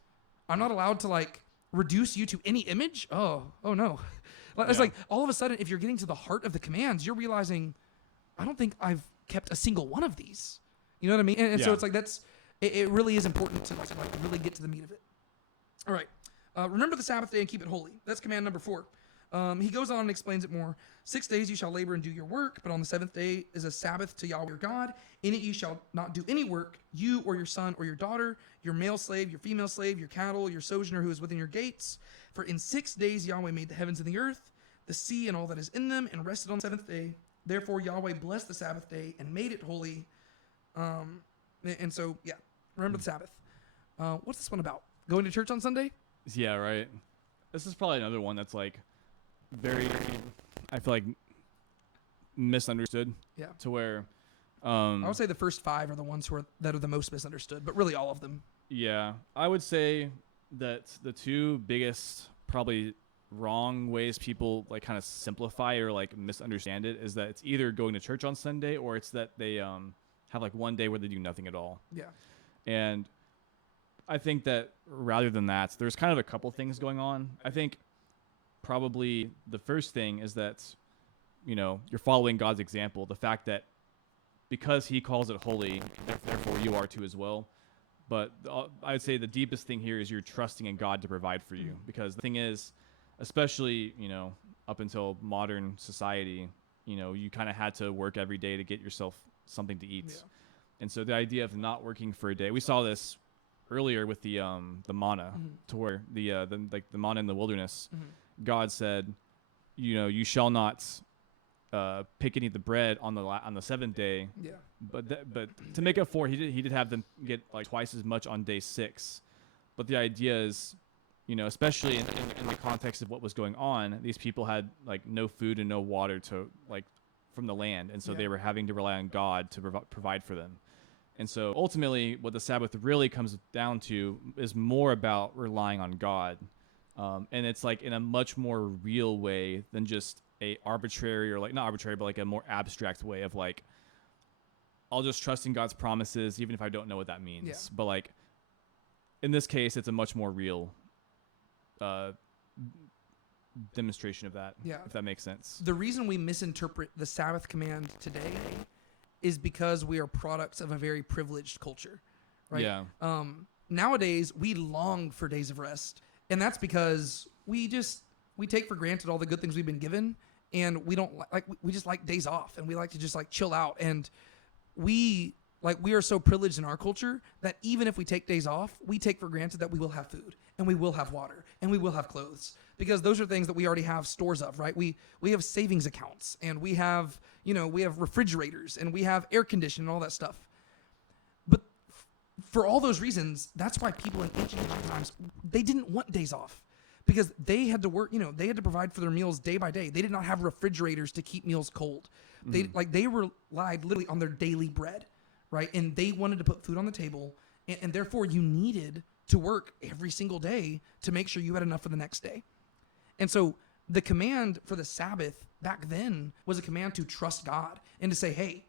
I'm not allowed to like reduce you to any image. Oh no. It's like all of a sudden, if you're getting to the heart of the commands, you're realizing, I don't think I've kept a single one of these. You know what I mean? And so it's like, it really is important to like really get to the meat of it. All right. Remember the Sabbath day and keep it holy. That's command number 4. He goes on and explains it more. 6 days you shall labor and do your work, but on the 7th day is a Sabbath to Yahweh your God. In it you shall not do any work, you or your son or your daughter, your male slave, your female slave, your cattle, your sojourner who is within your gates. For in 6 days Yahweh made the heavens and the earth, the sea and all that is in them, and rested on the 7th day. Therefore Yahweh blessed the Sabbath day and made it holy. And so, remember the Sabbath. What's this one about? Going to church on Sunday? Yeah, right. This is probably another one that's like very, I feel like, misunderstood. Yeah. To where, I would say the first 5 are the ones that are the most misunderstood, but really all of them. Yeah, I would say that the 2 biggest probably wrong ways people like kind of simplify or like misunderstand it is that it's either going to church on Sunday or it's that they have like one day where they do nothing at all. Yeah. And I think that rather than that, there's kind of a couple things going on. I think probably the first thing is that, you're following God's example. The fact that because he calls it holy, therefore you are too as well. But I would say the deepest thing here is you're trusting in God to provide for you. Because the thing is, especially, up until modern society, you kind of had to work every day to get yourself something to eat. Yeah. And so the idea of not working for a day, we saw this earlier with the manna, to where the manna in the wilderness, God said, you shall not pick any of the bread on the seventh day. Yeah. But to make up for, he did have them get like twice as much on day 6. But the idea is, especially in the context of what was going on, these people had like no food and no water to like from the land, and so they were having to rely on God to provide for them. And so ultimately, what the Sabbath really comes down to is more about relying on God, and it's like in a much more real way than just a arbitrary, or like not arbitrary, but like a more abstract way of like, I'll just trust in God's promises even if I don't know what that means. Yeah. But like in this case, it's a much more real demonstration of that. Yeah. If that makes sense. The reason we misinterpret the Sabbath command today is because we are products of a very privileged culture, right? Yeah. Nowadays, we long for days of rest, and that's because we take for granted all the good things we've been given, and we just like days off, and we like to just like chill out, and we are so privileged in our culture that even if we take days off, we take for granted that we will have food, and we will have water, and we will have clothes, because those are things that we already have stores of, right? We have savings accounts, and we have refrigerators, and we have air conditioning and all that stuff. But for all those reasons, that's why people in ancient times, they didn't want days off, because they had to work, they had to provide for their meals day by day. They did not have refrigerators to keep meals cold. They relied literally on their daily bread, right? And they wanted to put food on the table, and therefore you needed to work every single day to make sure you had enough for the next day. And so the command for the Sabbath back then was a command to trust God and to say, hey,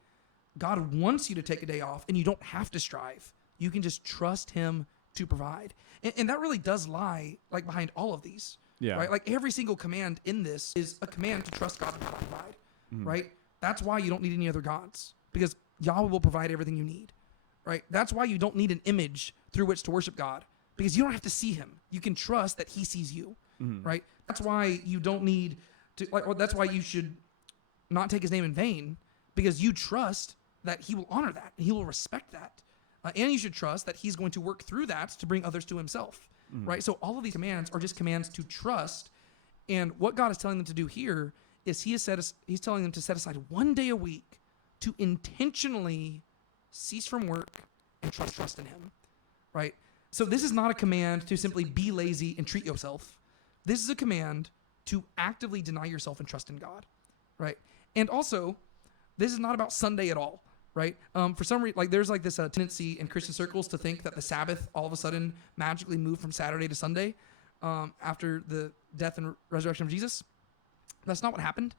God wants you to take a day off, and you don't have to strive. You can just trust him to provide. And that really does lie like behind all of these. Yeah. Right? Like every single command in this is a command to trust God to provide. Right? That's why you don't need any other gods, because Yahweh will provide everything you need. Right? That's why you don't need an image through which to worship God, because you don't have to see him. You can trust that he sees you. Right? That's why you don't need to, that's why you should not take his name in vain, because you trust that he will honor that and he will respect that. And you should trust that he's going to work through that to bring others to himself. Right? So all of these commands are just commands to trust. And what God is telling them to do here is he's telling them to set aside one day a week to intentionally cease from work and trust in him. Right? So this is not a command to simply be lazy and treat yourself. This is a command to actively deny yourself and trust in God, right? And also, this is not about Sunday at all, right? For some reason, there's this tendency in Christian circles to think that the Sabbath all of a sudden magically moved from Saturday to Sunday after the death and resurrection of Jesus. That's not what happened.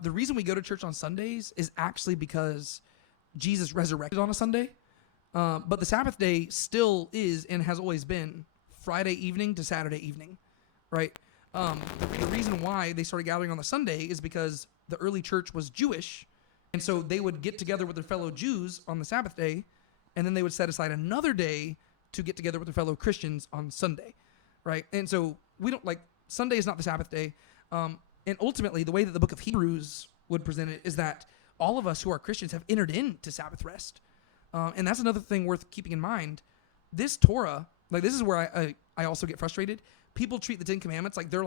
The reason we go to church on Sundays is actually because Jesus resurrected on a Sunday, but the Sabbath day still is and has always been Friday evening to Saturday evening, right? The reason why they started gathering on the Sunday is because the early church was Jewish, and so they would get together with their fellow Jews on the Sabbath day, and then they would set aside another day to get together with their fellow Christians on Sunday, right? And so Sunday is not the Sabbath day, and ultimately the way that the book of Hebrews would present it is that all of us who are Christians have entered into Sabbath rest, and that's another thing worth keeping in mind. This Torah, this is where I also get frustrated. People treat the 10 Commandments like they're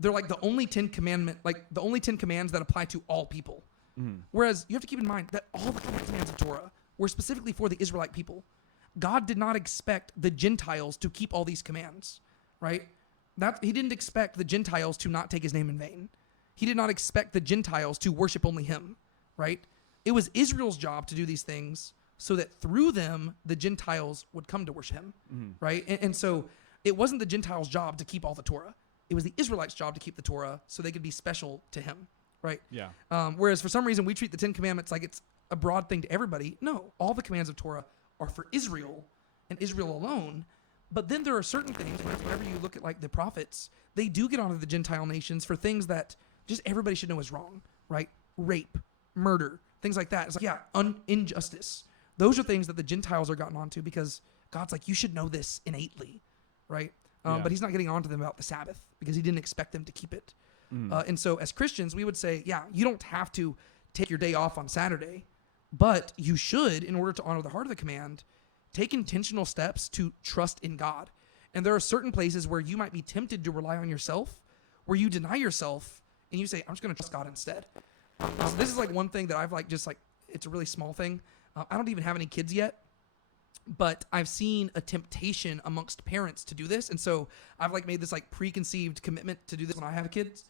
the only 10 commandment, the only 10 commands that apply to all people. Whereas you have to keep in mind that all the commands of Torah were specifically for the Israelite people. God did not expect the Gentiles to keep all these commands, right? He didn't expect the Gentiles to not take his name in vain. He did not expect the Gentiles to worship only him, right? It was Israel's job to do these things so that through them, the Gentiles would come to worship him, right? And so it wasn't the Gentiles' job to keep all the Torah. It was the Israelites' job to keep the Torah so they could be special to him, right? Yeah. Whereas for some reason we treat the 10 Commandments like it's a broad thing to everybody. No, all the commands of Torah are for Israel and Israel alone. But then there are certain things, whenever you look at the prophets, they do get onto the Gentile nations for things that just everybody should know is wrong, right? Rape, murder, things like that. It's injustice. Those are things that the Gentiles are gotten onto because God's you should know this innately, right? But he's not getting on to them about the Sabbath because he didn't expect them to keep it. And so as Christians, we would say, yeah, you don't have to take your day off on Saturday, but you should, in order to honor the heart of the command, take intentional steps to trust in God. And there are certain places where you might be tempted to rely on yourself, where you deny yourself and you say, I'm just going to trust God instead. So this is like one thing that I've like, just like, it's a really small thing. I don't even have any kids yet, but I've seen a temptation amongst parents to do this. And so I've like made this like preconceived commitment to do this when I have kids,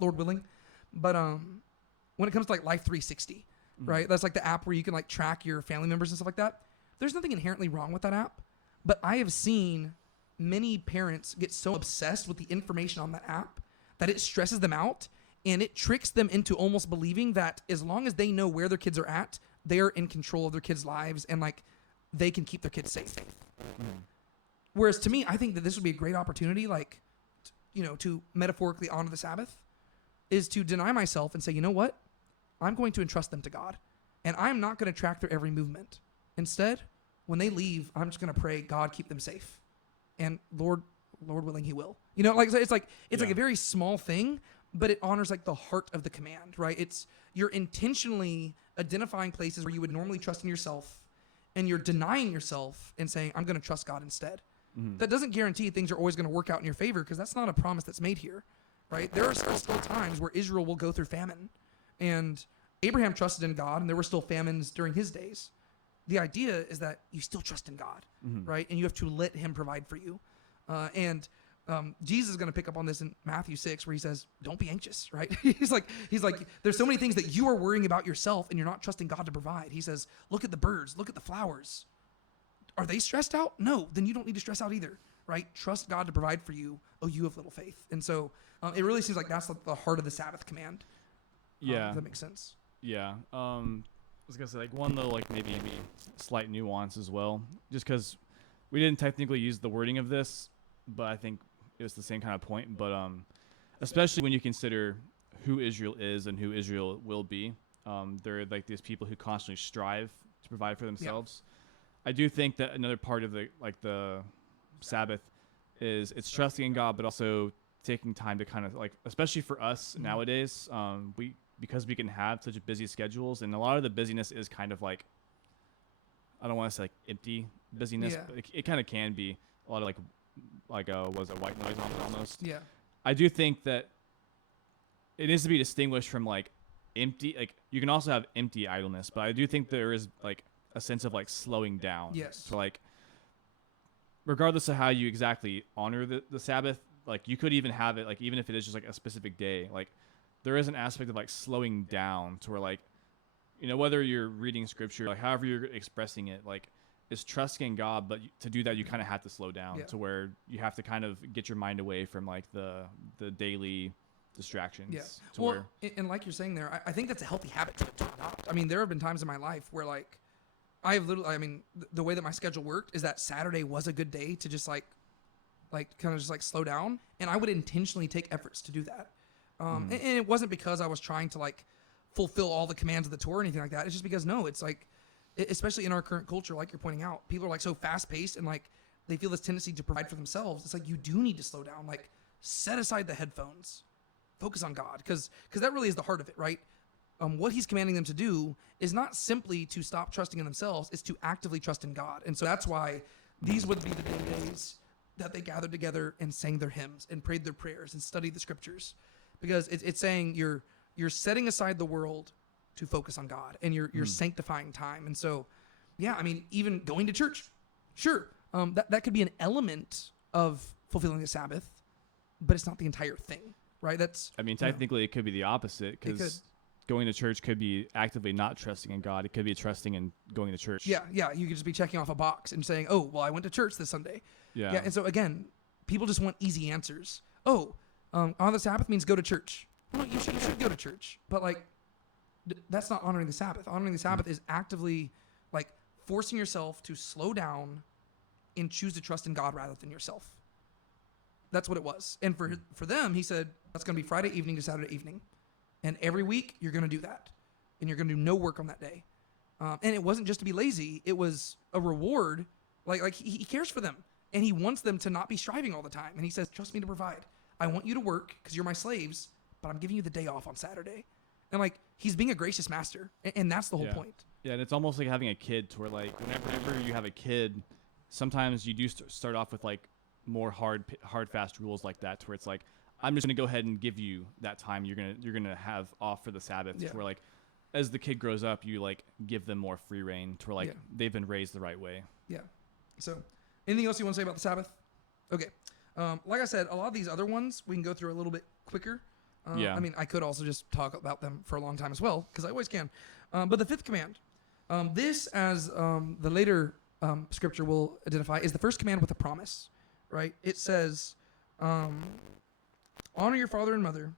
Lord willing. But when it comes to like Life 360, right? That's like the app where you can like track your family members and stuff like that. There's nothing inherently wrong with that app, but I have seen many parents get so obsessed with the information on that app that it stresses them out, and it tricks them into almost believing that as long as they know where their kids are at, they are in control of their kids' lives, and like they can keep their kids safe. Whereas to me, I think that this would be a great opportunity, like, to metaphorically honor the Sabbath, is to deny myself and say, you know what? I'm going to entrust them to God, and I'm not going to track their every movement. Instead, when they leave, I'm just going to pray, God, keep them safe. And Lord willing, He will. It's like a very small thing, but it honors like the heart of the command, right? It's you're intentionally identifying places where you would normally trust in yourself, and you're denying yourself and saying, I'm going to trust God instead. That doesn't guarantee things are always going to work out in your favor, because that's not a promise that's made here, right? There are still times where Israel will go through famine, and Abraham trusted in God, and there were still famines during his days. The idea is that you still trust in God, right? And you have to let Him provide for you. And Jesus is going to pick up on this in Matthew 6, where He says, don't be anxious, right? He's like, there's so many things that you are worrying about yourself and you're not trusting God to provide. He says, look at the birds, look at the flowers. Are they stressed out? No, then you don't need to stress out either, right? Trust God to provide for you. Oh, you have little faith. And so it really seems like that's the heart of the Sabbath command. Yeah. If that makes sense. Yeah. I was going to say, like, one little, like, maybe slight nuance as well, just because we didn't technically use the wording of this, but I think it was the same kind of point. But especially when you consider who Israel is and who Israel will be, they're like these people who constantly strive to provide for themselves. Yeah. I do think that another part of the Sabbath is it's trusting in God, but also taking time to kind of like, especially for us nowadays, because we can have such busy schedules, and a lot of the busyness is kind of like, I don't want to say like empty busyness, but it kind of can be a lot of was it white noise almost? Yeah. I do think that it needs to be distinguished from like empty, like you can also have empty idleness, but I do think there is like a sense of like slowing down. Yes. So like, regardless of how you exactly honor the Sabbath, like you could even have it, like even if it is just like a specific day, like there is an aspect of like slowing down to where like, whether you're reading scripture, like however you're expressing it, like is trusting in God, but to do that, you kind of have to slow down to where you have to kind of get your mind away from like the daily distractions. Yeah. And like you're saying there, I think that's a healthy habit to adopt. I mean, there have been times in my life where like the way that my schedule worked is that Saturday was a good day to just like kind of just like slow down, and I would intentionally take efforts to do that. And it wasn't because I was trying to like fulfill all the commands of the Torah or anything like that. It's just because it's like, especially in our current culture, like you're pointing out, people are like so fast paced and like they feel this tendency to provide for themselves. It's like, you do need to slow down, like set aside the headphones, focus on God. Cause that really is the heart of it, right? What He's commanding them to do is not simply to stop trusting in themselves, it's to actively trust in God. And so that's why these would be the days that they gathered together and sang their hymns and prayed their prayers and studied the scriptures. Because it's saying you're setting aside the world to focus on God, and you're sanctifying time. And so, yeah, I mean, even going to church, sure, that could be an element of fulfilling the Sabbath, but it's not the entire thing, right? Technically, it could be the opposite, because going to church could be actively not trusting in God. It could be trusting in going to church. Yeah, you could just be checking off a box and saying, oh, well, I went to church this Sunday. Yeah, and so again, people just want easy answers. Oh, on the Sabbath means go to church. Well, you should go to church, but like that's not honoring the Sabbath. Honoring the Sabbath is actively like forcing yourself to slow down and choose to trust in God rather than yourself. That's what it was. And for them, He said that's going to be Friday evening to Saturday evening, and every week you're going to do that, and you're going to do no work on that day. And it wasn't just to be lazy; it was a reward. Like he cares for them, and He wants them to not be striving all the time. And He says, "Trust me to provide. I want you to work because you're my slaves, but I'm giving you the day off on Saturday. And like, he's being a gracious master. And that's the whole point. Yeah, and it's almost like having a kid to where like whenever you have a kid, sometimes you do start off with like more hard fast rules like that, to where it's like, I'm just gonna go ahead and give you that time you're gonna have off for the Sabbath. Yeah. Where like, as the kid grows up, you like give them more free reign to where like they've been raised the right way. Yeah. So, anything else you want to say about the Sabbath? Okay. Like I said, a lot of these other ones we can go through a little bit quicker. I mean, I could also just talk about them for a long time as well, because I always can. But the fifth command, this, as the later scripture will identify, is the first command with a promise, right? It says, honor your father and mother,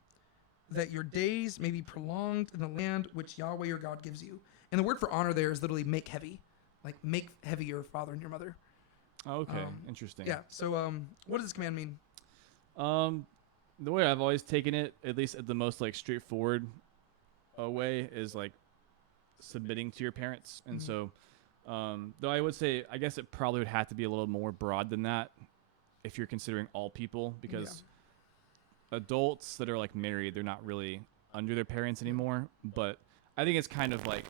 that your days may be prolonged in the land which Yahweh your God gives you. And the word for honor there is literally make heavy. Like, make heavy your father and your mother. Okay, interesting. Yeah, so what does this command mean? The way I've always taken it, at least at the most like straightforward way, is like submitting to your parents. And so, though I would say, I guess it probably would have to be a little more broad than that if you're considering all people, because adults that are like married, they're not really under their parents anymore. But I think it's kind of like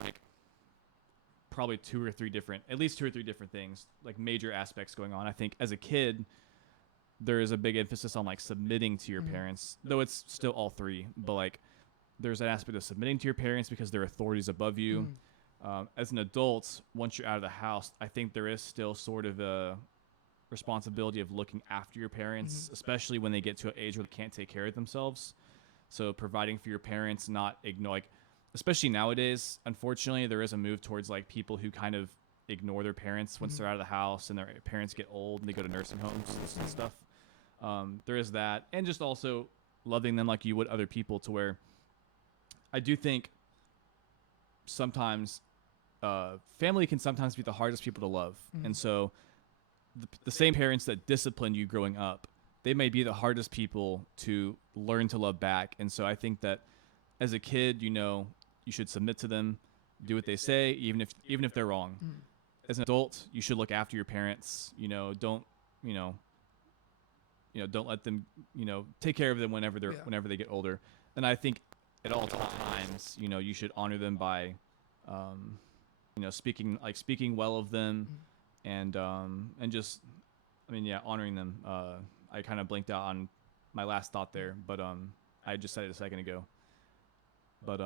probably at least two or three different things, like major aspects going on. I think as a kid, there is a big emphasis on like submitting to your parents, though it's still all three. But like, there's an aspect of submitting to your parents because they're authorities above you. As an adult, once you're out of the house, I think there is still sort of a responsibility of looking after your parents, especially when they get to an age where they can't take care of themselves. So providing for your parents, not ignore, like, especially nowadays, unfortunately, there is a move towards like people who kind of ignore their parents once they're out of the house and their parents get old and they go to nursing homes and stuff. There is that, and just also loving them like you would other people, to where I do think sometimes family can sometimes be the hardest people to love. And so the same parents that disciplined you growing up, they may be the hardest people to learn to love back. And so I think that as a kid, you should submit to them, do what they say, even if they're wrong. As an adult, you should look after your parents. Don't let them, take care of them whenever they get older. And I think at all times, you should honor them by, speaking well of them, and just, honoring them. I kind of blinked out on my last thought there, but I just said it a second ago. But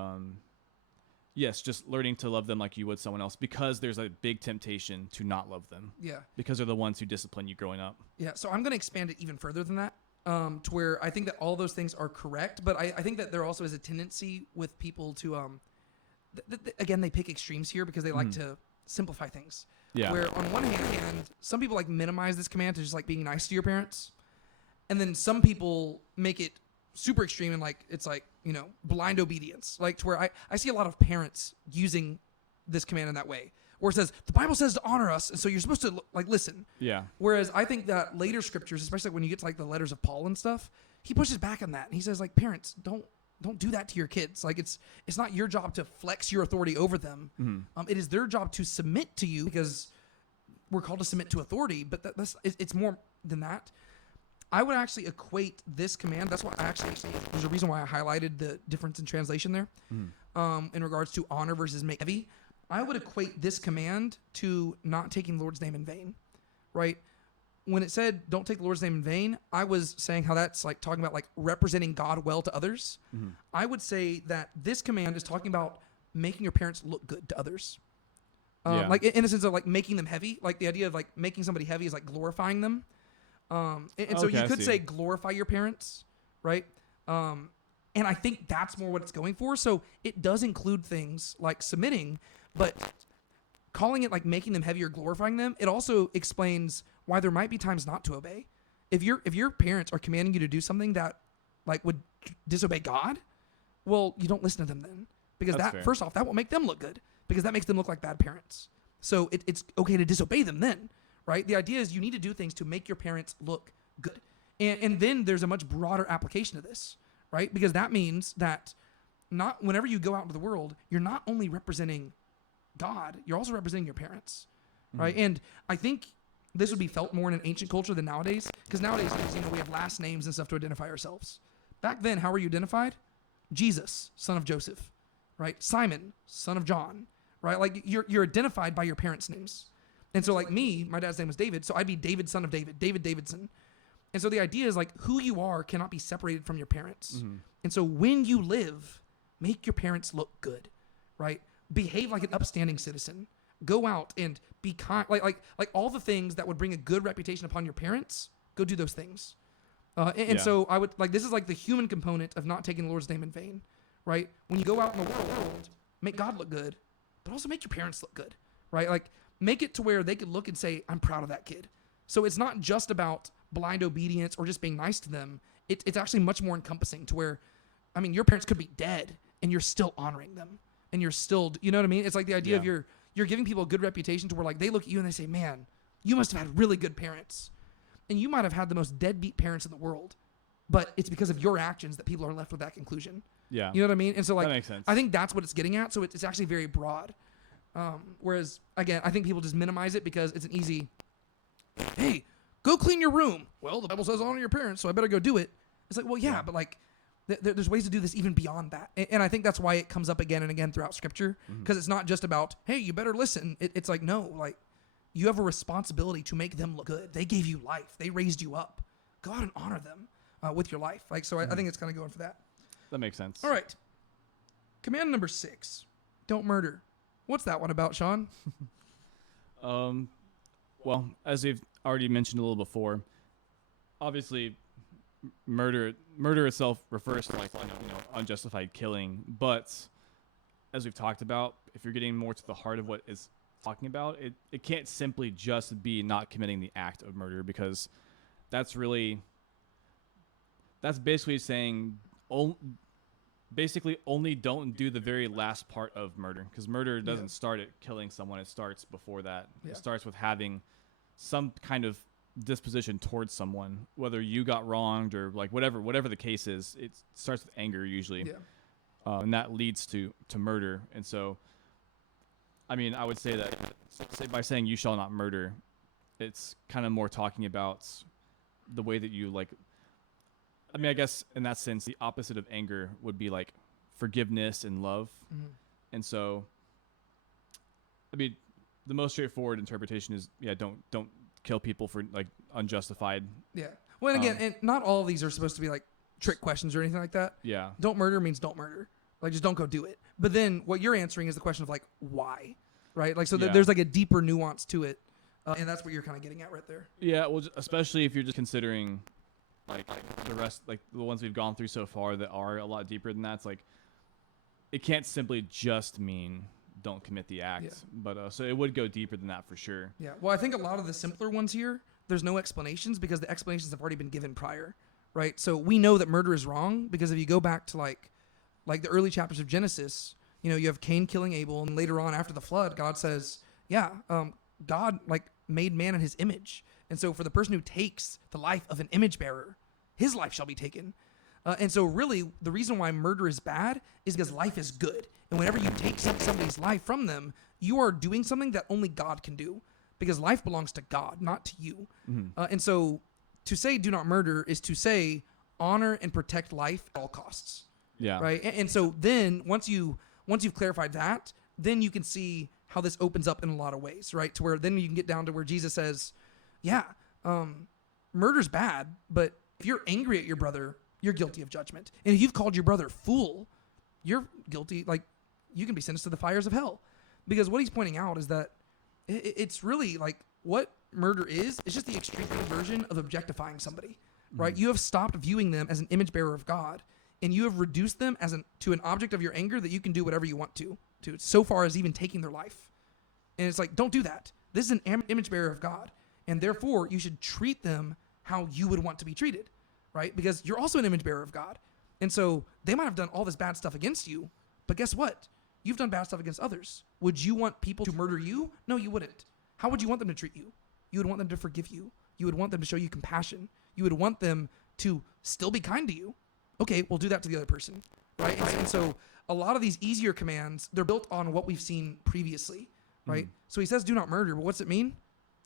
yes, just learning to love them like you would someone else, because there's a big temptation to not love them. Yeah. Because they're the ones who discipline you growing up. Yeah. So I'm going to expand it even further than that, to where I think that all those things are correct, but I think that there also is a tendency with people to, again, they pick extremes here because they like to simplify things. Yeah. Where on one hand, some people like minimize this command to just like being nice to your parents. And then some people make it super extreme and like, it's like, blind obedience. Like, to where I see a lot of parents using this command in that way, where it says, the Bible says to honor us, and so you're supposed to like listen. Yeah. Whereas I think that later scriptures, especially when you get to like the letters of Paul and stuff, he pushes back on that. And he says like, parents, don't do that to your kids. Like, it's not your job to flex your authority over them. It is their job to submit to you, because we're called to submit to authority, but it's more than that. I would actually equate this command. That's why there's a reason why I highlighted the difference in translation there, in regards to honor versus make heavy. I would equate this command to not taking the Lord's name in vain, right? When it said don't take the Lord's name in vain, I was saying how that's like talking about like representing God well to others. I would say that this command is talking about making your parents look good to others. Like in a sense of like making them heavy. Like the idea of like making somebody heavy is like glorifying them. So you could say glorify your parents, right? And I think that's more what it's going for. So it does include things like submitting, but calling it like making them heavy or glorifying them, it also explains why there might be times not to obey. If your parents are commanding you to do something that like would disobey God, well, you don't listen to them then, because that's first off, that will make them look good, because that makes them look like bad parents. So it's okay to disobey them then. Right? The idea is you need to do things to make your parents look good. And then there's a much broader application of this, right? Because that means that whenever you go out into the world, you're not only representing God, you're also representing your parents, right? And I think this would be felt more in an ancient culture than nowadays, because nowadays, we have last names and stuff to identify ourselves. Back then, how were you identified? Jesus, son of Joseph, right? Simon, son of John, right? Like you're identified by your parents' names. And so like me, my dad's name was David, so I'd be David, son of David, David Davidson. And so the idea is like who you are cannot be separated from your parents. Mm-hmm. And so when you live, make your parents look good, right? Behave like an upstanding citizen. Go out and be kind, like all the things that would bring a good reputation upon your parents. Go do those things. And so I would like, this is like the human component of not taking the Lord's name in vain, right? When you go out in the world, make God look good, but also make your parents look good, right? Like make it to where they could look and say, I'm proud of that kid. So it's not just about blind obedience or just being nice to them. It's actually much more encompassing to where, I mean, your parents could be dead and you're still honoring them and you're still, you know what I mean? It's like the idea of you're giving people a good reputation to where like they look at you and they say, man, you must have had really good parents. And you might have had the most deadbeat parents in the world, but it's because of your actions that people are left with that conclusion. Yeah. You know what I mean? And so like, that makes sense. I think that's what it's getting at. So it's actually very broad. Whereas again, I think people just minimize it because it's an easy, hey, go clean your room. Well, the Bible says honor your parents, so I better go do it. It's like, well, yeah. But like, there's ways to do this even beyond that. And I think that's why it comes up again and again throughout Scripture, because it's not just about, hey, you better listen. It's like, no, like, you have a responsibility to make them look good. They gave you life. They raised you up. Go out and honor them with your life. Like, so I think it's kind of going for that. That makes sense. All right. Command number 6, don't murder. What's that one about, Sean? Well, as we've already mentioned a little before, obviously murder itself refers to like unjustified killing, but as we've talked about, if you're getting more to the heart of what is talking about, it can't simply just be not committing the act of murder, because that's basically saying only don't do the very last part of murder, because murder doesn't start at killing someone. It starts before that. It starts with having some kind of disposition towards someone, whether you got wronged or like whatever the case is. It starts with anger usually, and that leads to murder. And so I mean, I would say that by saying you shall not murder, it's kind of more talking about the way that you like. I mean, I guess in that sense, the opposite of anger would be like forgiveness and love. Mm-hmm. And so, I mean, the most straightforward interpretation is, don't kill people for like unjustified. Yeah. Well, and again, and not all of these are supposed to be like trick questions or anything like that. Yeah. Don't murder means don't murder. Like, just don't go do it. But then what you're answering is the question of like, why? Right? Like, so there's like a deeper nuance to it. And that's what you're kind of getting at right there. Yeah. Well, especially if you're just considering like the rest, like the ones we've gone through so far that are a lot deeper than that. It's like, it can't simply just mean don't commit the act. Yeah. But so it would go deeper than that for sure. Yeah. Well, I think a lot of the simpler ones here, there's no explanations because the explanations have already been given prior. Right? So we know that murder is wrong because if you go back to like the early chapters of Genesis, you have Cain killing Abel, and later on after the flood, God says, God like made man in his image. And so for the person who takes the life of an image bearer, his life shall be taken. And so really the reason why murder is bad is because life is good. And whenever you take somebody's life from them, you are doing something that only God can do because life belongs to God, not to you. Mm-hmm. And so to say do not murder is to say honor and protect life at all costs. Yeah. Right. And so then once you've clarified that, then you can see how this opens up in a lot of ways, right? To where then you can get down to where Jesus says, murder's bad, but if you're angry at your brother, you're guilty of judgment. And if you've called your brother fool, you're guilty. Like, you can be sentenced to the fires of hell. Because what he's pointing out is that it's really like what murder is just the extreme version of objectifying somebody, right? Mm-hmm. You have stopped viewing them as an image bearer of God, and you have reduced them to an object of your anger that you can do whatever you want to so far as even taking their life. And it's like, don't do that. This is an image bearer of God, and therefore you should treat them how you would want to be treated, right? Because you're also an image bearer of God. And so they might have done all this bad stuff against you, but guess what? You've done bad stuff against others. Would you want people to murder you? No, you wouldn't. How would you want them to treat you? You would want them to forgive you. You would want them to show you compassion. You would want them to still be kind to you. Okay, we'll do that to the other person, right? And so a lot of these easier commands, they're built on what we've seen previously, right? Mm-hmm. So he says, do not murder, but what's it mean?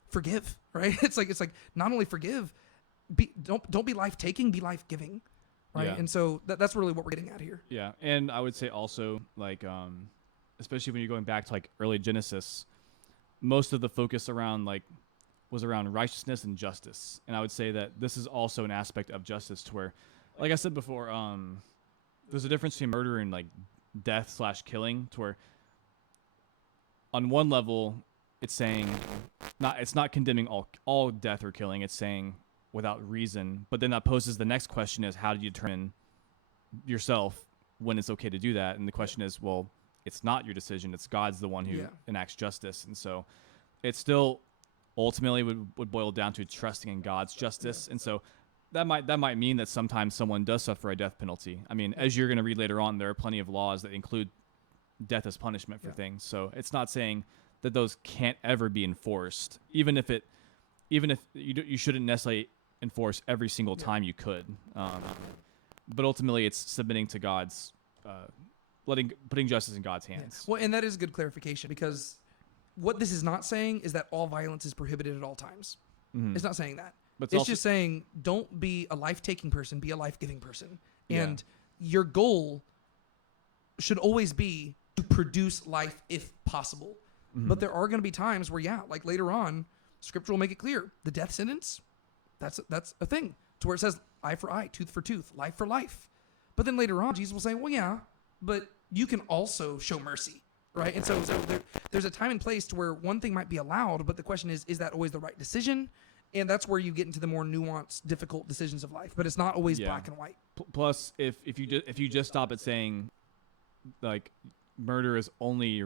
Forgive, right? It's like not only forgive, don't be life-taking, be life-giving. right? Yeah. And so that's really what we're getting at here. Yeah, and I would say also, like, especially when you're going back to like early Genesis, most of the focus around was around righteousness and justice, and I would say that this is also an aspect of justice, to where, like I said before, there's a difference between murder and like death/killing, to where on one level it's saying it's not condemning all death or killing, it's saying without reason, but then that poses the next question: is how do you determine yourself when it's okay to do that? And the question is, well, it's not your decision, it's God's the one who enacts justice. And so it still ultimately would boil down to trusting in God's justice. And so that might mean that sometimes someone does suffer a death penalty. I mean, as you're going to read later on, there are plenty of laws that include death as punishment for things. So it's not saying that those can't ever be enforced, even if you shouldn't necessarily enforce every single time you could. But ultimately, it's submitting to God's, putting justice in God's hands. Well, and that is good clarification, because what this is not saying is that all violence is prohibited at all times. Mm-hmm. It's not saying that. But It's just saying, don't be a life-taking person, be a life-giving person. Yeah. And your goal should always be to produce life if possible. Mm-hmm. But there are going to be times where, like later on, Scripture will make it clear. The death sentence, that's a thing. To where it says eye for eye, tooth for tooth, life for life. But then later on, Jesus will say, well, yeah, but you can also show mercy, right? And so there's a time and place to where one thing might be allowed, but the question is that always the right decision? And that's where you get into the more nuanced, difficult decisions of life. But it's not always black and white. Plus, if you just stop at saying, like, murder is only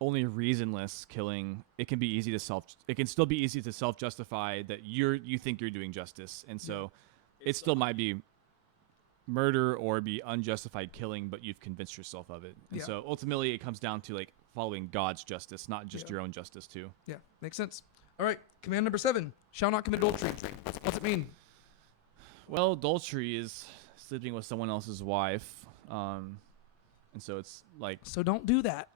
reasonless killing, it can still be easy to self-justify that you think you're doing justice, and so it still might be murder or be unjustified killing, but you've convinced yourself of it. And so ultimately it comes down to like following God's justice, not just your own justice too. Yeah, makes sense. All right, command number 7, shall not commit adultery. What's it mean? Well, adultery is sleeping with someone else's wife, and so it's like, so don't do that.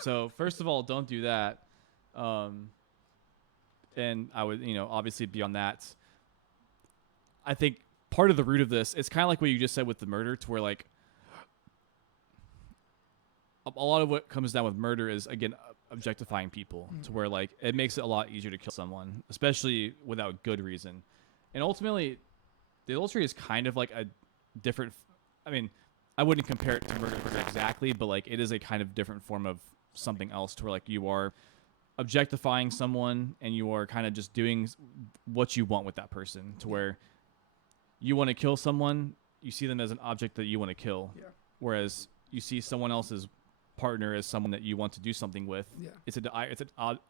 so first of all, don't do that. And I would, obviously beyond that, I think part of the root of this, it's kind of like what you just said with the murder, to where like a lot of what comes down with murder is, again, objectifying people, to where like it makes it a lot easier to kill someone, especially without good reason. And ultimately, the adultery is kind of like a different, I mean, I wouldn't compare it to murder exactly, but like it is a kind of different form of something else, to where like you are objectifying someone and you are kind of just doing what you want with that person, to where you want to kill someone, you see them as an object that you want to kill. Yeah. Whereas you see someone else's partner as someone that you want to do something with. Yeah. It's an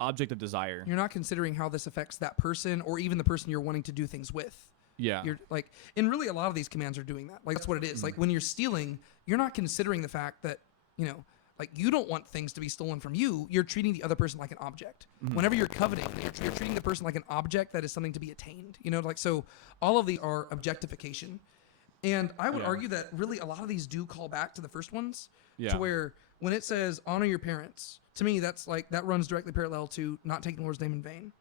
object of desire. You're not considering how this affects that person or even the person you're wanting to do things with. Yeah. You're like, and really a lot of these commands are doing that. Like that's what it is. Like when you're stealing, you're not considering the fact that, like you don't want things to be stolen from you. You're treating the other person like an object. Mm-hmm. Whenever you're coveting, you're treating the person like an object that is something to be attained. Like, so all of these are objectification. And I would argue that really a lot of these do call back to the first ones, to where when it says honor your parents, to me, that's like, that runs directly parallel to not taking the Lord's name in vain.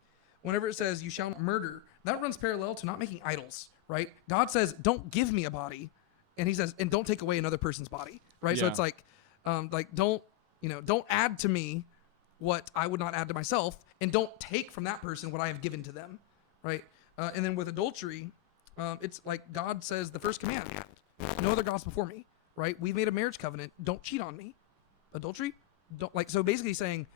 Whenever it says you shall not murder, that runs parallel to not making idols, right? God says, don't give me a body. And he says, and don't take away another person's body, right? Yeah. So it's like don't add to me what I would not add to myself, and don't take from that person what I have given to them, right? And then with adultery, it's like God says the first command, no other gods before me, right? We've made a marriage covenant. Don't cheat on me. Adultery, don't like. So basically saying,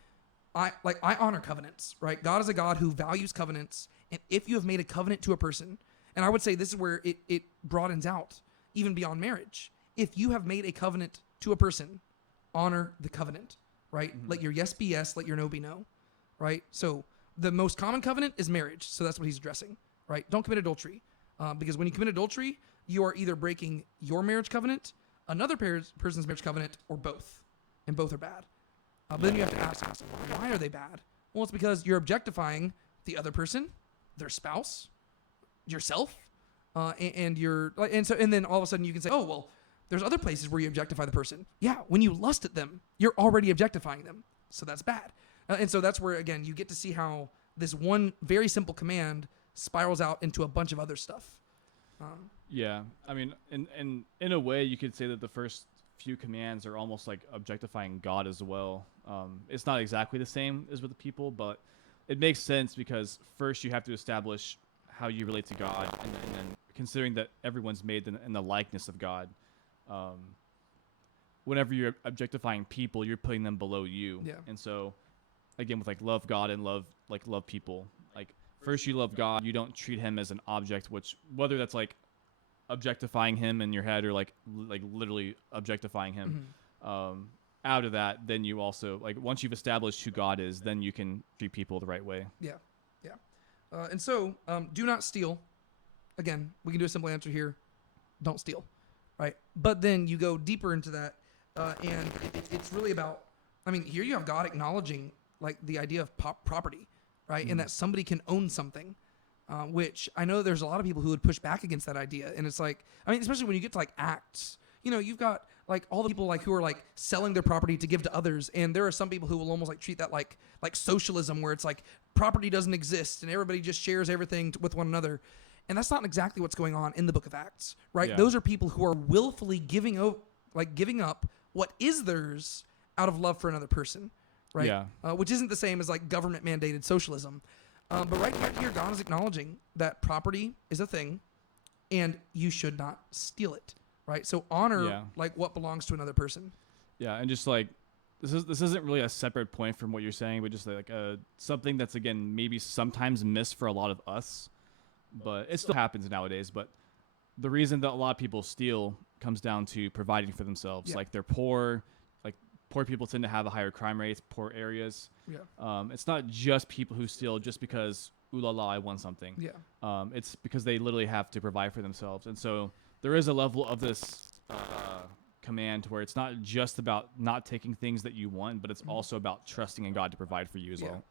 I honor covenants, right? God is a God who values covenants, and if you have made a covenant to a person, and I would say this is where it broadens out even beyond marriage. If you have made a covenant to a person, honor the covenant, right? Mm-hmm. Let your yes be yes, let your no be no, right? So the most common covenant is marriage, so that's what he's addressing, right? Don't commit adultery, because when you commit adultery, you are either breaking your marriage covenant, another person's marriage covenant, or both, and both are bad. But then you have to ask, why are they bad? Well, it's because you're objectifying the other person, their spouse, yourself, and then all of a sudden you can say, oh, well, there's other places where you objectify the person. Yeah, when you lust at them, you're already objectifying them. So that's bad. And so that's where, again, you get to see how this one very simple command spirals out into a bunch of other stuff. Yeah, I mean, in a way, you could say that the first few commands are almost like objectifying God as well. It's not exactly the same as with the people, but it makes sense because first you have to establish how you relate to God, and then considering that everyone's made in the likeness of God, um, whenever you're objectifying people, you're putting them below you. Yeah. And so, again, with like love God and love people, like first you love God, you don't treat him as an object, which whether that's like objectifying him in your head or like literally objectifying him. Out of that, then you also like once you've established who God is, then you can treat people the right way. Yeah, yeah. And so, do not steal. Again, we can do a simple answer here: don't steal, right? But then you go deeper into that, and it's really about. I mean, here you have God acknowledging like the idea of property, right, and that somebody can own something. Which I know there's a lot of people who would push back against that idea, and it's like, I mean, especially when you get to like Acts, you've got like all the people like who are like selling their property to give to others, and there are some people who will almost like treat that like socialism, where it's like property doesn't exist and everybody just shares everything with one another, and that's not exactly what's going on in the Book of Acts, right? Yeah. Those are people who are willfully giving up what is theirs out of love for another person, right? Yeah. Which isn't the same as like government mandated socialism. But right here, God is acknowledging that property is a thing, and you should not steal it, right? So honor like what belongs to another person. Yeah, and just like this isn't really a separate point from what you're saying, but just like something that's again maybe sometimes missed for a lot of us, but it still happens nowadays. But the reason that a lot of people steal comes down to providing for themselves. Yeah. Like they're poor. Poor people tend to have a higher crime rates, poor areas. Yeah. It's not just people who steal just because, ooh la la, I won something. Yeah. It's because they literally have to provide for themselves. And so there is a level of this command where it's not just about not taking things that you want, but it's also about trusting in God to provide for you as well.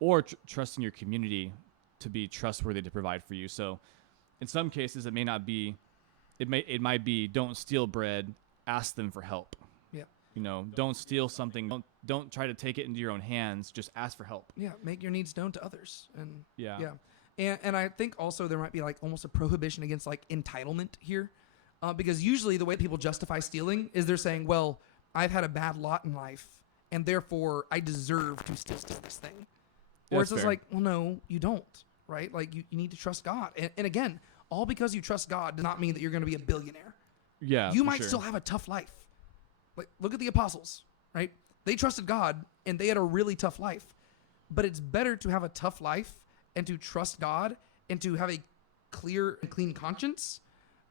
Or trusting your community to be trustworthy to provide for you. So in some cases, it may not be, it might be don't steal bread, ask them for help. Don't steal something. Don't try to take it into your own hands. Just ask for help. Yeah, make your needs known to others. And yeah. And I think also there might be like almost a prohibition against like entitlement here, because usually the way people justify stealing is they're saying, well, I've had a bad lot in life, and therefore I deserve to steal this thing. Or it's just like, well, no, you don't, right? Like you need to trust God. And again, all because you trust God does not mean that you're going to be a billionaire. Yeah, you might still have a tough life. Like, look at the apostles, right? They trusted God, and they had a really tough life. But it's better to have a tough life and to trust God and to have a clear and clean conscience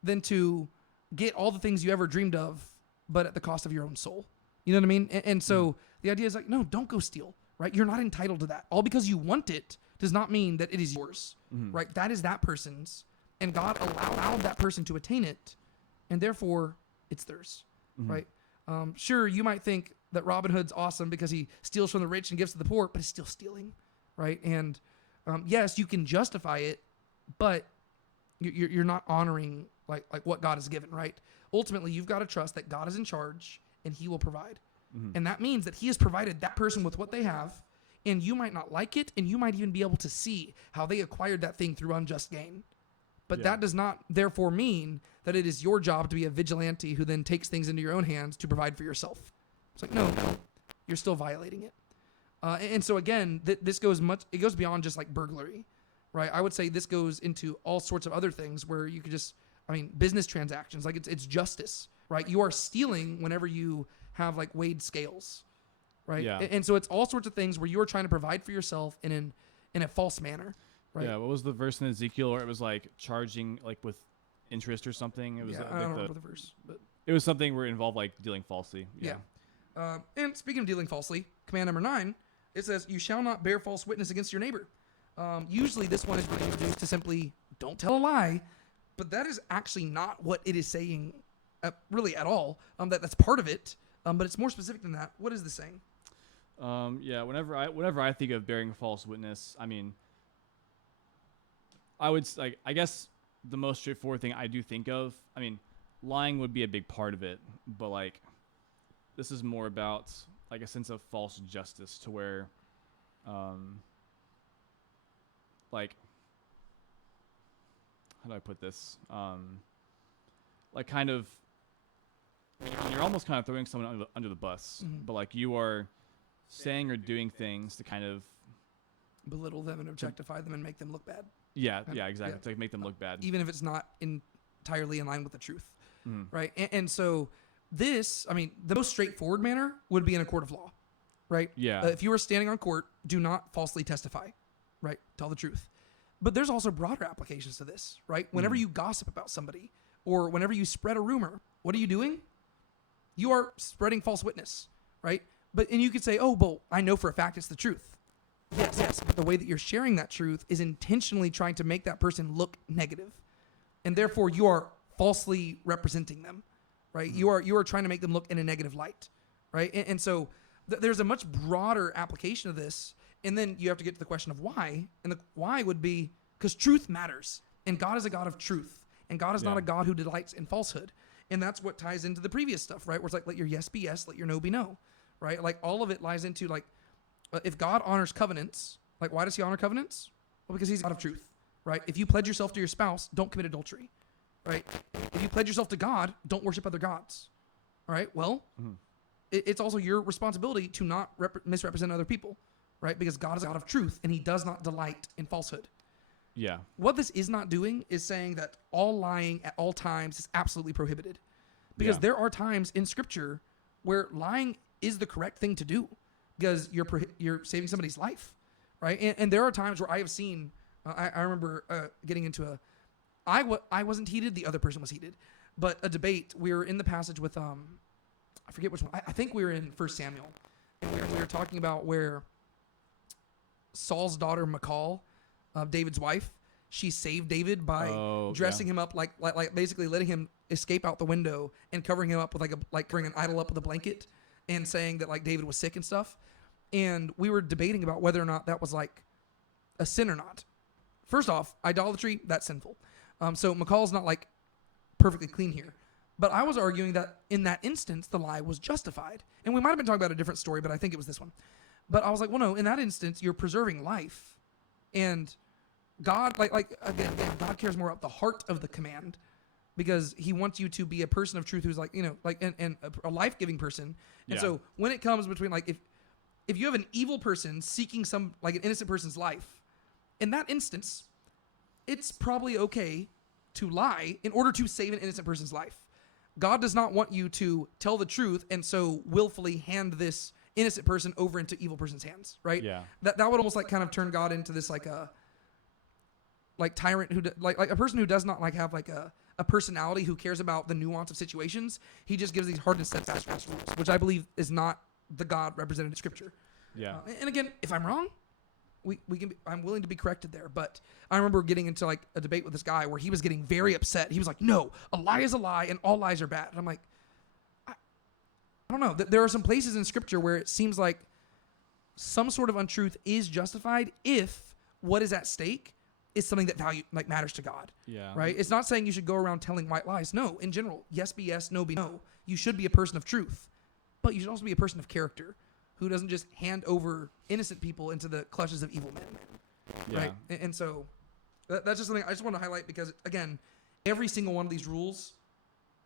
than to get all the things you ever dreamed of, but at the cost of your own soul. You know what I mean? And so the idea is like, no, don't go steal, right? You're not entitled to that. All because you want it does not mean that it is yours, right? That is that person's, and God allowed that person to attain it, and therefore it's theirs, right? Sure, you might think that Robin Hood's awesome because he steals from the rich and gives to the poor, but it's still stealing, right? And yes, you can justify it, but you're not honoring like what God has given, right? Ultimately, you've got to trust that God is in charge and he will provide. And that means that he has provided that person with what they have, and you might not like it, and you might even be able to see how they acquired that thing through unjust gain. But that does not therefore mean that it is your job to be a vigilante who then takes things into your own hands to provide for yourself. It's like, no, you're still violating it. And so again, this goes beyond just like burglary, right? I would say this goes into all sorts of other things where you could just, business transactions, like it's justice, right? You are stealing whenever you have like weighed scales, right? Yeah. And so it's all sorts of things where you are trying to provide for yourself in a false manner. Right. Yeah, what was the verse in Ezekiel where it was like charging like with interest or something? It was I don't remember the verse, but it was something where it involved like dealing falsely. Yeah. And speaking of dealing falsely, command number 9, it says, "You shall not bear false witness against your neighbor." Usually this one is really reduced to simply don't tell a lie, but that is actually not what it is saying really at all. That's part of it, but it's more specific than that. What is this saying? Whenever I think of bearing false witness, I would like, I guess the most straightforward thing I do think of, lying would be a big part of it, but like this is more about like a sense of false justice to where, like, how do I put this? like kind of, you're almost kind of throwing someone under the bus, but like you are saying or doing things to kind of belittle them and objectify them and make them look bad. Yeah, exactly. To like make them look bad. Even if it's not entirely in line with the truth, right? And so this, I mean, the most straightforward manner would be in a court of law, right? Yeah. If you were standing on court, do not falsely testify, right? Tell the truth. But there's also broader applications to this, right? Whenever you gossip about somebody or whenever you spread a rumor, what are you doing? You are spreading false witness, right? And you could say, oh, well, I know for a fact it's the truth. Yes, but the way that you're sharing that truth is intentionally trying to make that person look negative. And therefore you are falsely representing them, right? You are trying to make them look in a negative light, right? And so there's a much broader application of this. And then you have to get to the question of why. And the why would be because truth matters. And God is a God of truth. And God is not a God who delights in falsehood. And that's what ties into the previous stuff, right? Where it's like, let your yes be yes, let your no be no, right? Like all of it lies into like, if God honors covenants, like why does he honor covenants? Well, because he's a God of truth, right? If you pledge yourself to your spouse, don't commit adultery, right? If you pledge yourself to God, don't worship other gods, all right? Well, it's also your responsibility to not misrepresent other people, right? Because God is a God of truth and he does not delight in falsehood. Yeah. What this is not doing is saying that all lying at all times is absolutely prohibited. Because there are times in scripture where lying is the correct thing to do because you're saving somebody's life, right? And there are times where I have seen, I remember getting into I wasn't heated, the other person was heated, but a debate, we were in the passage with, I forget which one, I think we were in 1 Samuel, and we were talking about where Saul's daughter, Michal, David's wife, she saved David by dressing him up like basically letting him escape out the window and covering him up with like covering an idol up with a blanket and saying that like David was sick and stuff. And we were debating about whether or not that was like a sin or not. First off, idolatry, that's sinful. So Michal's not like perfectly clean here. But I was arguing that in that instance, the lie was justified. And we might have been talking about a different story, but I think it was this one. But I was like, well, no, in that instance, you're preserving life. And God, again, God cares more about the heart of the command because he wants you to be a person of truth who's like, and a life-giving person. And so when it comes between like, if you have an evil person seeking some, like an innocent person's life, in that instance, it's probably okay to lie in order to save an innocent person's life. God does not want you to tell the truth and so willfully hand this innocent person over into evil person's hands, right? Yeah. That would almost like kind of turn God into this like tyrant who like a person who does not like have like a personality who cares about the nuance of situations. He just gives these hard and steadfast rules, which I believe is not the God represented in Scripture. Yeah. And again, if I'm wrong, I'm willing to be corrected there. But I remember getting into like a debate with this guy where he was getting very upset. He was like, "No, a lie is a lie, and all lies are bad." And I'm like, I don't know. There are some places in Scripture where it seems like some sort of untruth is justified if what is at stake is something that matters to God. Yeah. Right? It's not saying you should go around telling white lies. No, in general, yes be yes, no be no. You should be a person of truth, but you should also be a person of character who doesn't just hand over innocent people into the clutches of evil men. Yeah. Right? And so that's just something I just want to highlight because, again, every single one of these rules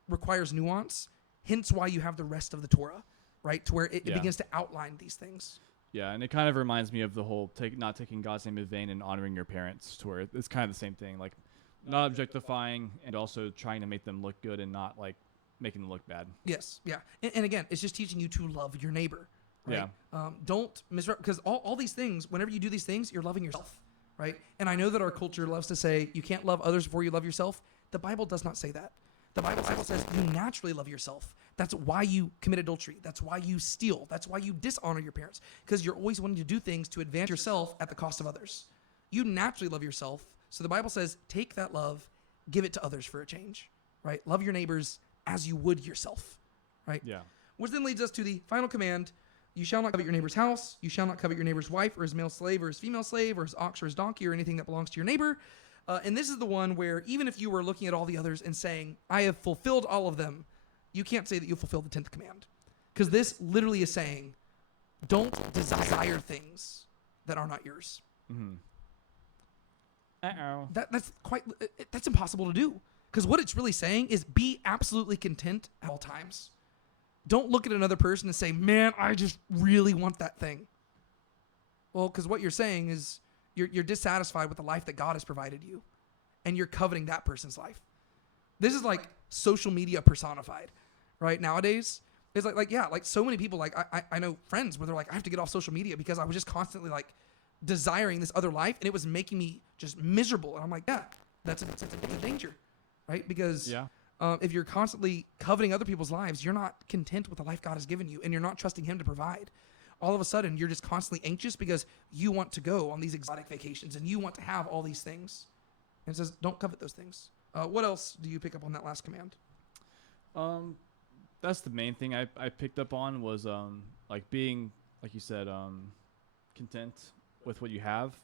requires nuance, hence why you have the rest of the Torah, right? To where it begins to outline these things. Yeah, and it kind of reminds me of the whole not taking God's name in vain and honoring your parents, to where it's kind of the same thing, like not objectifying and also trying to make them look good and not like making them look bad. Yes, yeah. And again, it's just teaching you to love your neighbor. Right? Yeah. Don't misrepresent, because all these things, whenever you do these things, you're loving yourself, right? And I know that our culture loves to say you can't love others before you love yourself. The Bible does not say that. The Bible says you naturally love yourself. That's why you commit adultery. That's why you steal. That's why you dishonor your parents, because you're always wanting to do things to advance yourself at the cost of others. You naturally love yourself. So the Bible says, take that love, give it to others for a change, right? Love your neighbors as you would yourself, right? Yeah. Which then leads us to the final command. You shall not covet your neighbor's house. You shall not covet your neighbor's wife or his male slave or his female slave or his ox or his donkey or anything that belongs to your neighbor. And this is the one where even if you were looking at all the others and saying, I have fulfilled all of them, you can't say that you fulfilled the 10th command. Because this literally is saying, don't desire things that are not yours. Mm-hmm. Uh-oh. That's impossible to do. Because what it's really saying is be absolutely content at all times. Don't look at another person and say, man, I just really want that thing. Well, because what you're saying is you're dissatisfied with the life that God has provided you, and you're coveting that person's life. This is like social media personified, right? Nowadays, it's like so many people, like I know friends where they're like, I have to get off social media because I was just constantly like desiring this other life, and it was making me just miserable. And I'm like, yeah, that's a danger, right? Because if you're constantly coveting other people's lives, you're not content with the life God has given you, and you're not trusting Him to provide. All of a sudden, you're just constantly anxious because you want to go on these exotic vacations and you want to have all these things. And it says, don't covet those things. What else do you pick up on that last command? That's the main thing I picked up on was like being, like you said, content with what you have.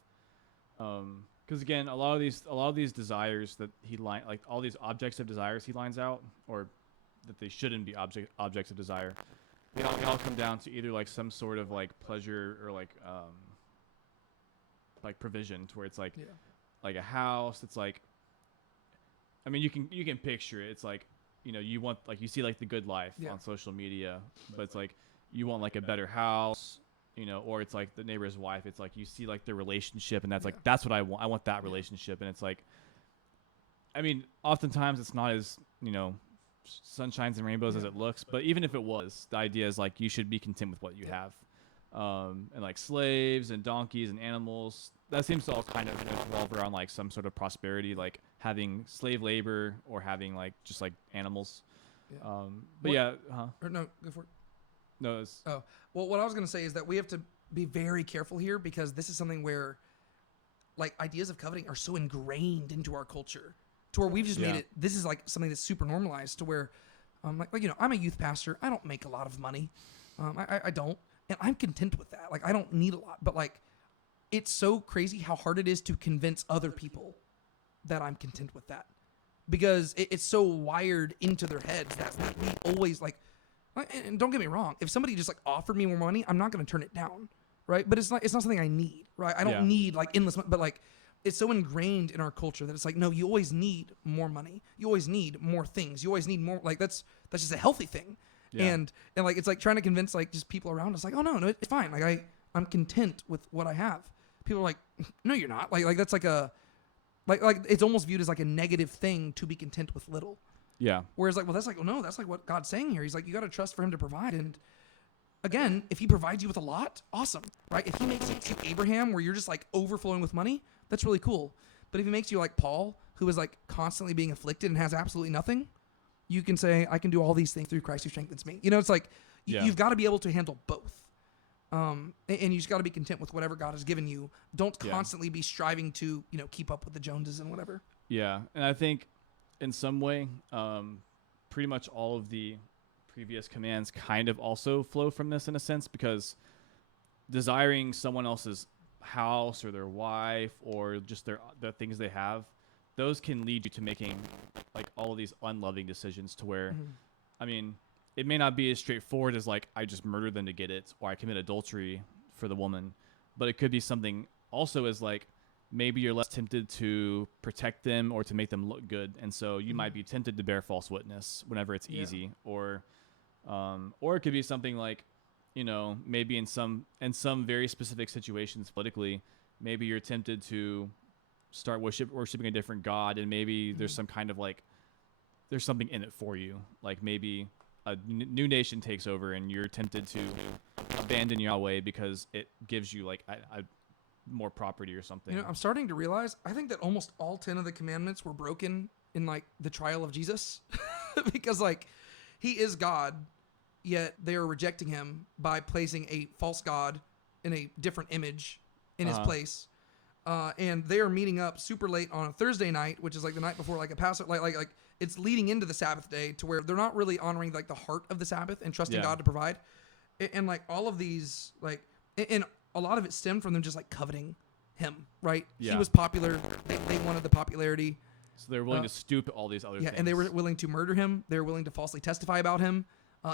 Because again, a lot of these desires that like all these objects of desires he lines out, or that they shouldn't be objects of desire. They all come down to either like some sort of like pleasure or like provision, to where it's like like a house. It's like, I mean, you can picture it. It's like, you know, you want, like, you see like the good life on social media, but it's like you want like a better house, you know, or it's like the neighbor's wife. It's like you see like their relationship, and that's like, that's what I want. I want that relationship. And it's like, I mean, oftentimes it's not as, you know, sunshines and rainbows as it looks, but even if it was, the idea is like you should be content with what you have. And like slaves and donkeys and animals, that seems to all kind of revolve around like some sort of prosperity, like having slave labor or having like just like animals. But Or no, go for it. No, it's, well, what I was going to say is that we have to be very careful here, because this is something where like ideas of coveting are so ingrained into our culture, to where we've just made it, this is like something that's super normalized, to where like, you know, I'm a youth pastor. I don't make a lot of money. I don't, and I'm content with that. Like, I don't need a lot, but like, it's so crazy how hard it is to convince other people that I'm content with that, because it's so wired into their heads that we always like, and don't get me wrong, if somebody just like offered me more money, I'm not going to turn it down. Right. But it's not something I need. Right. I don't need like endless money, but like, it's so ingrained in our culture that it's like, no, you always need more money. You always need more things. You always need more. Like, that's just a healthy thing. Yeah. And like, it's like trying to convince like just people around us, like, oh no, it's fine. Like I'm content with what I have. People are like, no, you're not. Like that's like a, like it's almost viewed as like a negative thing to be content with little. Yeah. Whereas like, well, that's like, well, no, that's like what God's saying here. He's like, you got to trust for Him to provide. And again, if He provides you with a lot, awesome, right? If He makes you Abraham, where you're just like overflowing with money, that's really cool. But if He makes you like Paul, who is like constantly being afflicted and has absolutely nothing, you can say, I can do all these things through Christ who strengthens me. You know, it's like, you've got to be able to handle both. And you just got to be content with whatever God has given you. Don't constantly be striving to, you know, keep up with the Joneses and whatever. Yeah. And I think in some way, pretty much all of the previous commands kind of also flow from this in a sense, because desiring someone else's house or their wife or just the things they have, those can lead you to making like all of these unloving decisions, to where, I mean, it may not be as straightforward as like, I just murdered them to get it, or I commit adultery for the woman, but it could be something also as like, maybe you're less tempted to protect them or to make them look good. And so you might be tempted to bear false witness whenever it's easy, or it could be something like, you know, maybe in some very specific situations politically, maybe you're tempted to start worshiping a different God, and maybe there's some kind of like, there's something in it for you. Like maybe a new nation takes over and you're tempted to abandon Yahweh because it gives you like a more property or something. You know, I'm starting to realize, I think that almost all 10 of the commandments were broken in like the trial of Jesus, because like He is God, yet they are rejecting Him by placing a false God in a different image in His place. And they are meeting up super late on a Thursday night, which is like the night before like a Passover, like it's leading into the Sabbath day, to where they're not really honoring like the heart of the Sabbath and trusting God to provide. And like all of these, like, and a lot of it stemmed from them just like coveting Him, right? Yeah. He was popular. They wanted the popularity. So they're willing to stoop all these other things. And they were willing to murder Him. They were willing to falsely testify about Him.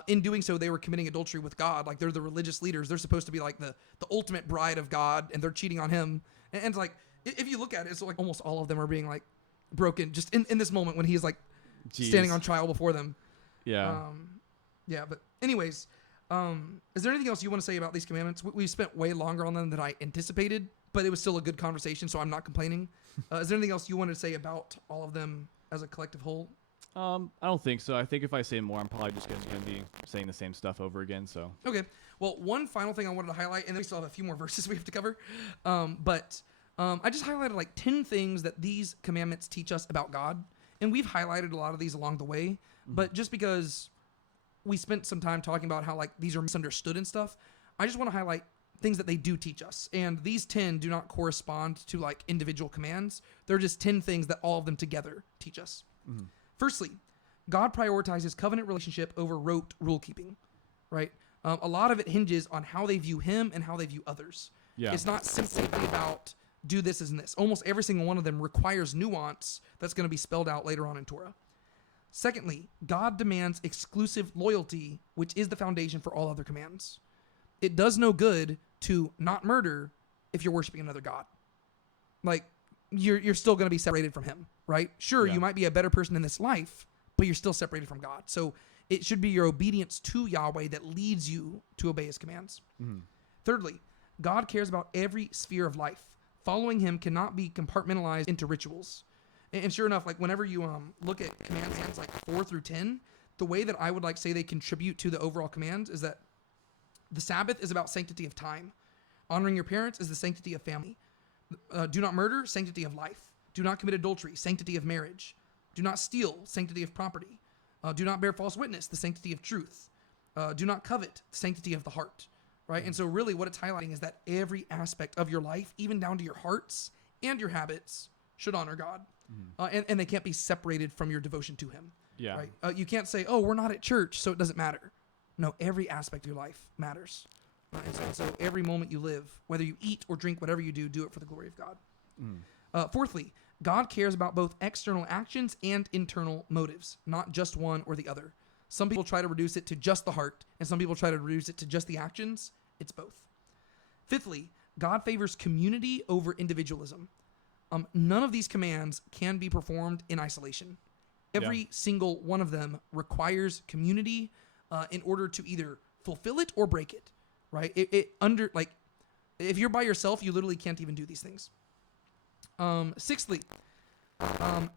In doing so, they were committing adultery with God. Like, they're the religious leaders. They're supposed to be like the ultimate bride of God, and they're cheating on Him. And it's like, if you look at it, it's like almost all of them are being like broken just in this moment when he's like standing on trial before them. Yeah. But anyways, is there anything else you want to say about these commandments? We spent way longer on them than I anticipated, but it was still a good conversation, so I'm not complaining. Is there anything else you wanted to say about all of them as a collective whole? I don't think so. I think if I say more, I'm probably just going to be saying the same stuff over again. So Okay. Well, one final thing I wanted to highlight, and then we still have a few more verses we have to cover. I just highlighted like 10 things that these commandments teach us about God. And we've highlighted a lot of these along the way. But just because we spent some time talking about how like these are misunderstood and stuff, I just want to highlight things that they do teach us. And these 10 do not correspond to like individual commands. They're just 10 things that all of them together teach us. Firstly, God prioritizes covenant relationship over rote rule keeping, right? A lot of it hinges on how they view him and how they view others. Yeah. It's not simply about do this and this. Almost every single one of them requires nuance that's going to be spelled out later on in Torah. Secondly, God demands exclusive loyalty, which is the foundation for all other commands. It does no good to not murder if you're worshiping another God. Like, you're still going to be separated from him, right? Sure, you might be a better person in this life, but you're still separated from God. So it should be your obedience to Yahweh that leads you to obey his commands. Thirdly, God cares about every sphere of life. Following him cannot be compartmentalized into rituals. And sure enough, like whenever you look at commands like 4 through 10, the way that I would like say they contribute to the overall commands is that the Sabbath is about sanctity of time. Honoring your parents is the sanctity of family. Do not murder, sanctity of life. Do not commit adultery, sanctity of marriage. Do not steal, sanctity of property. Do not bear false witness, the sanctity of truth. Do not covet, the sanctity of the heart. Right? And so really what it's highlighting is that every aspect of your life, even down to your hearts and your habits, should honor God. And they can't be separated from your devotion to him. Yeah. Right? You can't say, oh, we're not at church, so it doesn't matter. No, every aspect of your life matters. And so every moment you live, whether you eat or drink, whatever you do it for the glory of God. Fourthly, God cares about both external actions and internal motives, not just one or the other. Some people try to reduce it to just the heart, and some people try to reduce it to just the actions. It's both. Fifthly, God favors community over individualism. None of these commands can be performed in isolation. Every single one of them requires community in order to either fulfill it or break it. Right? If you're by yourself, you literally can't even do these things. Sixthly,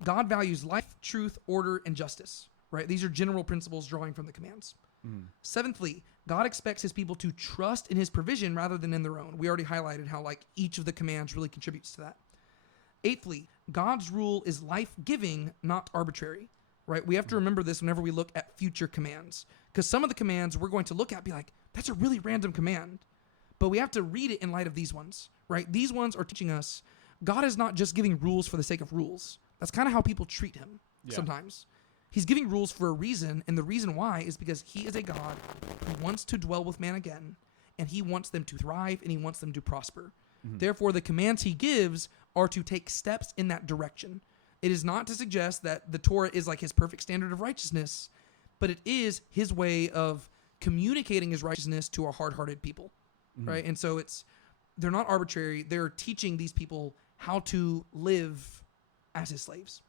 God values life, truth, order, and justice. Right? These are general principles drawing from the commands. Seventhly, God expects his people to trust in his provision rather than in their own. We already highlighted how like each of the commands really contributes to that. Eighthly, God's rule is life-giving, not arbitrary. Right? We have to remember this whenever we look at future commands, because some of the commands we're going to look at be like, that's a really random command, but we have to read it in light of these ones. Right? These ones are teaching us God is not just giving rules for the sake of rules. That's kind of how people treat him sometimes. He's giving rules for a reason, and the reason why is because he is a God who wants to dwell with man again, and he wants them to thrive, and he wants them to prosper. Therefore, the commands he gives are to take steps in that direction. It is not to suggest that the Torah is like his perfect standard of righteousness, but it is his way of communicating his righteousness to a hard-hearted people, right? And so they're not arbitrary. They're teaching these people how to live as his slaves.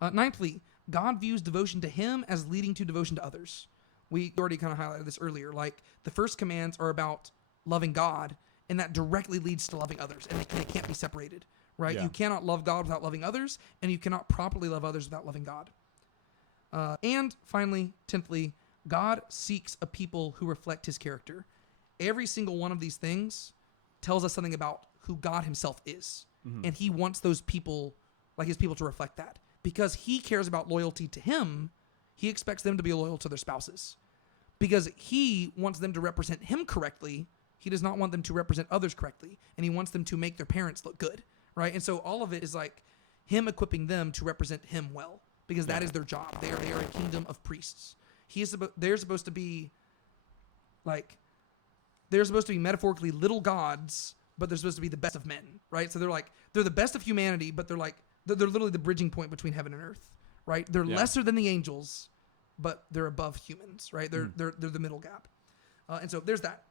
Ninthly, God views devotion to him as leading to devotion to others. We already kind of highlighted this earlier. Like the first commands are about loving God, and that directly leads to loving others, and they can't be separated, right? You cannot love God without loving others, and you cannot properly love others without loving God. And finally, 10thly, God seeks a people who reflect his character. Every single one of these things tells us something about who God himself is, and he wants those people, like his people, to reflect that. Because he cares about loyalty to him, he expects them to be loyal to their spouses. Because he wants them to represent him correctly, he does not want them to represent others correctly. And he wants them to make their parents look good, right? And so all of it is like him equipping them to represent him well. Because that is their job. They are a kingdom of priests. They're supposed to be metaphorically little gods, but they're supposed to be the best of men, right? So they're the best of humanity, but they're literally the bridging point between heaven and earth, right? They're lesser than the angels, but they're above humans, right? They're the middle gap. And so there's that.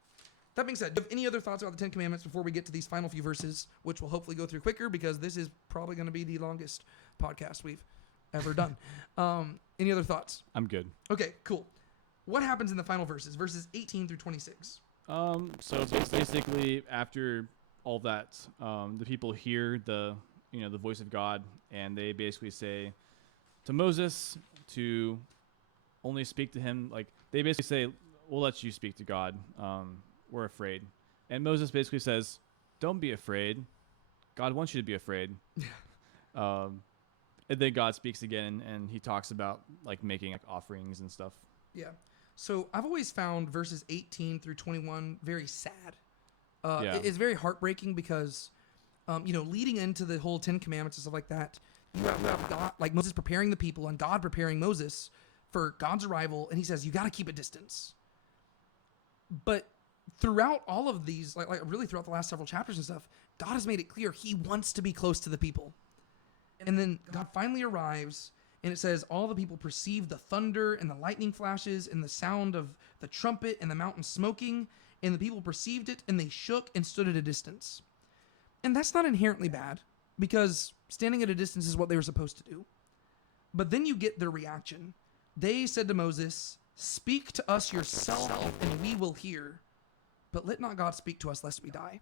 that being said, do you have any other thoughts about the Ten Commandments before we get to these final few verses, which we'll hopefully go through quicker because this is probably going to be the longest podcast we've ever done. Any other thoughts? I'm good. Okay, cool. What happens in the final verses 18 through 26? So basically, after all that, the people hear the voice of God, and they basically say to Moses to only speak to him. Like, they basically say, "We'll let you speak to God. We're afraid." And Moses basically says, "Don't be afraid. God wants you to be afraid." And then God speaks again, and he talks about like making like offerings and stuff. Yeah. So I've always found verses 18 through 21 very sad. It's very heartbreaking because, leading into the whole Ten Commandments and stuff like that, you have God, like Moses preparing the people and God preparing Moses for God's arrival, and he says, you got to keep a distance. But throughout all of these, like really throughout the last several chapters and stuff, God has made it clear he wants to be close to the people. And then God finally arrives, and it says, all the people perceived the thunder and the lightning flashes and the sound of the trumpet and the mountain smoking, and the people perceived it, and they shook and stood at a distance. And that's not inherently bad, because standing at a distance is what they were supposed to do. But then you get their reaction. They said to Moses, "Speak to us yourself, and we will hear. But let not God speak to us, lest we die."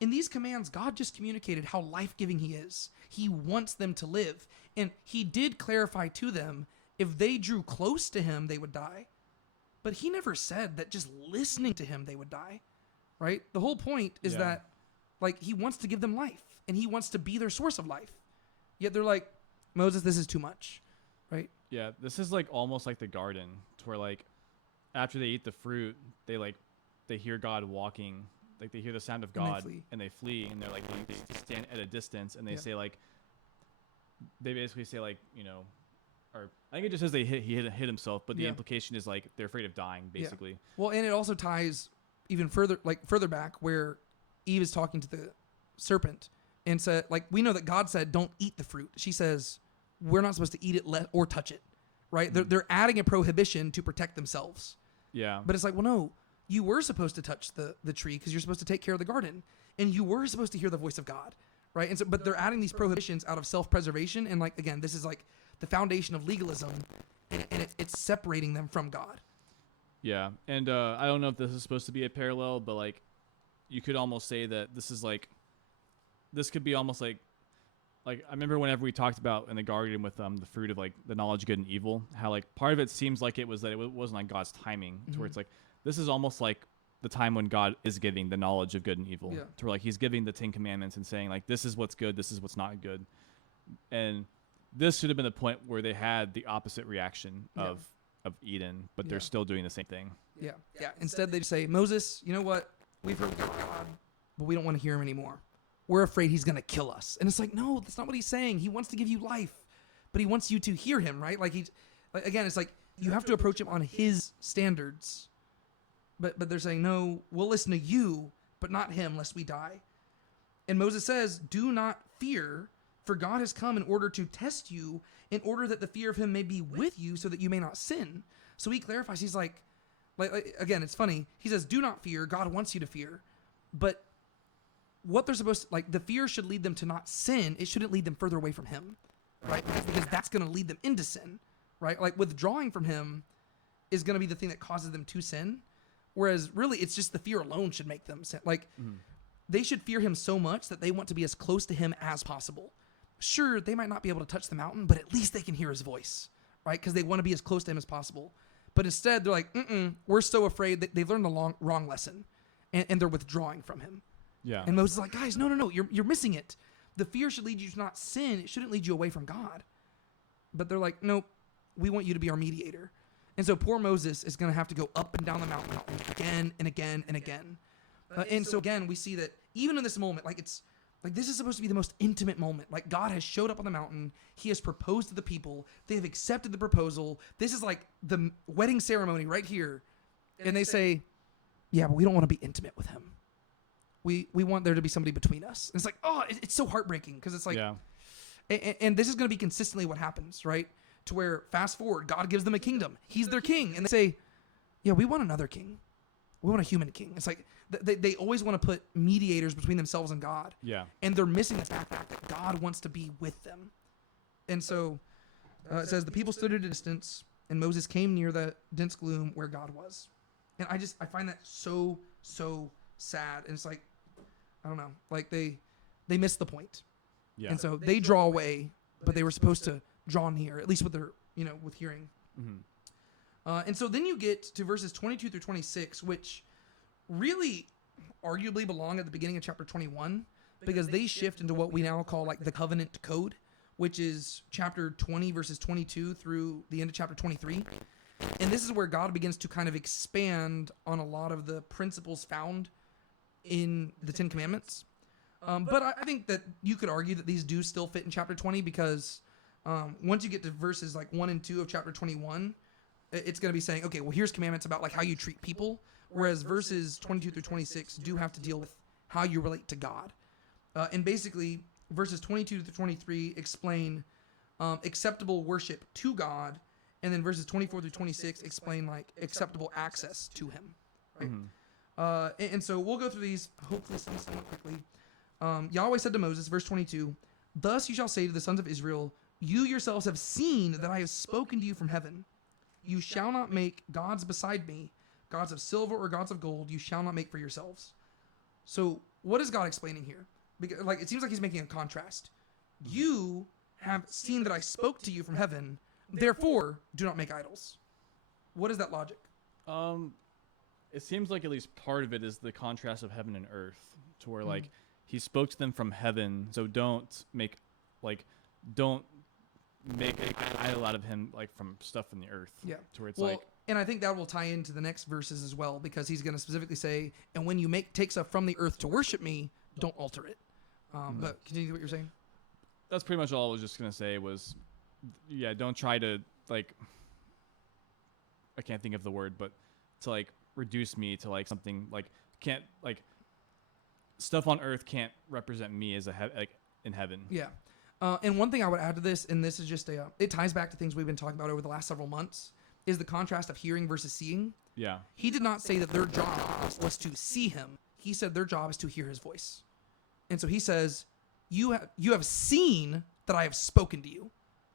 In these commands, God just communicated how life-giving he is. He wants them to live. And he did clarify to them, if they drew close to him, they would die. But he never said that just listening to him, they would die, right? The whole point is that, like, he wants to give them life, and he wants to be their source of life. Yet they're like, Moses, this is too much, right? Yeah, this is like almost like the garden, to where like after they eat the fruit, they hear God walking. Like, they hear the sound of God, and they flee, and they're like, they stand at a distance, and they say like, they basically say like, or I think it just says he hit himself, but the implication is like they're afraid of dying, basically. Yeah. Well, and it also ties even further back where Eve is talking to the serpent and said, like, we know that God said, don't eat the fruit. She says, we're not supposed to eat it or touch it, right? Mm-hmm. They're adding a prohibition to protect themselves. Yeah. But it's like, well, no. You were supposed to touch the tree because you're supposed to take care of the garden, and you were supposed to hear the voice of God, right? And so, but they're adding these prohibitions out of self-preservation, and like, again, this is like the foundation of legalism, and it's separating them from God. Yeah, and I don't know if this is supposed to be a parallel, but like, you could almost say that this could be almost like I remember whenever we talked about in the garden with the fruit of like the knowledge of good and evil, how like part of it seems like it wasn't like God's timing, to where it's like, this is almost like the time when God is giving the knowledge of good and evil. Yeah. To where like he's giving the 10 Commandments and saying like, this is what's good, this is what's not good. And this should have been the point where they had the opposite reaction of Eden, but they're still doing the same thing. Yeah. Yeah. Instead they just say, Moses, you know what? We've heard God, but we don't want to hear him anymore. We're afraid he's going to kill us. And it's like, no, that's not what he's saying. He wants to give you life, but he wants you to hear him, right? Like again, it's like you have to approach him on his standards. But they're saying, no, we'll listen to you, but not him, lest we die. And Moses says, do not fear, for God has come in order to test you, in order that the fear of him may be with you, so that you may not sin. So he clarifies, he's like again, it's funny. He says, do not fear. God wants you to fear. But what they're supposed to, like, the fear should lead them to not sin. It shouldn't lead them further away from him, right? Because that's going to lead them into sin, right? Like, withdrawing from him is going to be the thing that causes them to sin. Whereas really it's just the fear alone should make them sin. Like, they should fear him so much that they want to be as close to him as possible. Sure, they might not be able to touch the mountain, but at least they can hear his voice, right? Because they want to be as close to him as possible. But instead they're like, we're so afraid that they've learned the wrong lesson, and they're withdrawing from him. Yeah. And Moses is like, guys, no, you're missing it. The fear should lead you to not sin. It shouldn't lead you away from God. But they're like, nope, we want you to be our mediator. And so poor Moses is going to have to go up and down the mountain again and again and again. And so again, we see that even in this moment, like, it's like, this is supposed to be the most intimate moment. Like, God has showed up on the mountain. He has proposed to the people. They have accepted the proposal. This is like the wedding ceremony right here. And they say, yeah, but we don't want to be intimate with him. We want there to be somebody between us. And it's like, oh, it's so heartbreaking, because it's like, and this is going to be consistently what happens, right? To where, fast forward, God gives them a kingdom. He's their king. And they say, yeah, we want another king. we want a human king. It's like they always want to put mediators between themselves and God. Yeah. And they're missing the fact that God wants to be with them. And so it says, the people stood at a distance, and Moses came near the dense gloom where God was. And I find that so sad. And it's like, I don't know, like they missed the point. Yeah. And so they draw away, but they were supposed to draw near, at least with their, with hearing. And so then you get to verses 22 through 26, which really arguably belong at the beginning of chapter 21, because they shift into what we now call like the covenant code, which is chapter 20 verses 22 through the end of chapter 23. And this is where God begins to kind of expand on a lot of the principles found in the Ten Commandments. But I think that you could argue that these do still fit in chapter 20, because once you get to verses like 1 and 2 of chapter 21, it's going to be saying, okay, well, here's commandments about like how you treat people, whereas verses 22 through 26 do have to deal with how you relate to God. And basically, verses 22 to 23 explain acceptable worship to God, and then verses 24 through 26 explain like acceptable access to Him. Right? And so we'll go through these hopefully somewhat quickly. Yahweh said to Moses, verse 22, "Thus you shall say to the sons of Israel, you yourselves have seen that I have spoken to you from heaven. You shall not make gods beside me, gods of silver or gods of gold. You shall not make for yourselves." So what is God explaining here? Because like it seems like He's making a contrast. You have seen that I spoke to you from heaven, therefore do not make idols. What is that logic? It seems like at least part of it is the contrast of heaven and earth, to where like He spoke to them from heaven, so don't make an idol out of Him like from stuff in the earth. Yeah. To where it's and I think that will tie into the next verses as well, because He's going to specifically say, and when you take stuff from the earth to worship me, don't alter it. But continue what you're saying. That's pretty much all I was just going to say was, yeah, don't try to like, I can't think of the word, but to like reduce me to like something like can't like stuff on earth can't represent me as in heaven. Yeah. And one thing I would add to this, and this is just it ties back to things we've been talking about over the last several months, is the contrast of hearing versus seeing. Yeah. He did not say that their job was to see Him. He said their job is to hear His voice. And so He says, you have seen that I have spoken to you,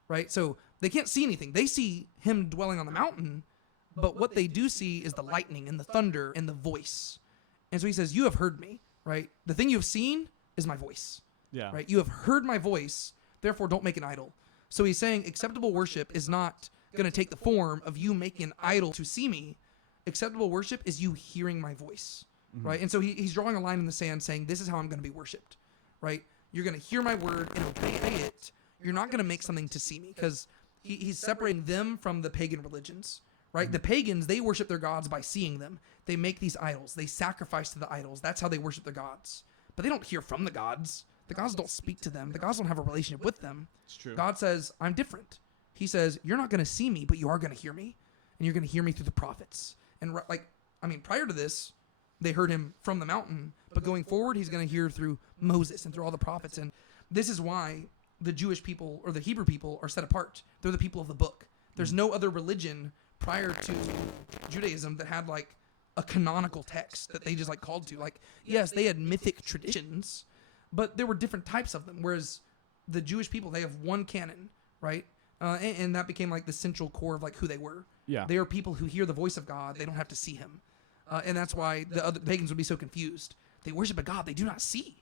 right? So they can't see anything. They see Him dwelling on the mountain, but what they do see is the lightning and the thunder and the voice. And so He says, you have heard me, right? The thing you have seen is my voice. Yeah. Right? You have heard my voice, therefore don't make an idol. So He's saying acceptable worship is not going to take the form of you making an idol to see me. Acceptable worship is you hearing my voice, right? And so he's drawing a line in the sand saying, this is how I'm going to be worshipped, right? You're going to hear my word and obey it. You're not going to make something to see me, because he's separating them from the pagan religions, right? The pagans, they worship their gods by seeing them. They make these idols. They sacrifice to the idols. That's how they worship their gods. But they don't hear from the gods. The gods don't speak to them. The gods don't have a relationship with them. It's true. God says, I'm different. He says, you're not going to see me, but you are going to hear me. And you're going to hear me through the prophets. And prior to this, they heard Him from the mountain. But going forward, He's going to hear through Moses and through all the prophets. And this is why the Jewish people or the Hebrew people are set apart. They're the people of the book. There's no other religion prior to Judaism that had like a canonical text that they just like called to. Like, yes, they had mythic traditions, but there were different types of them. Whereas the Jewish people, they have one canon, right? And that became like the central core of like who they were. Yeah. They are people who hear the voice of God. They don't have to see Him. And that's why the other pagans would be so confused. They worship a God they do not see.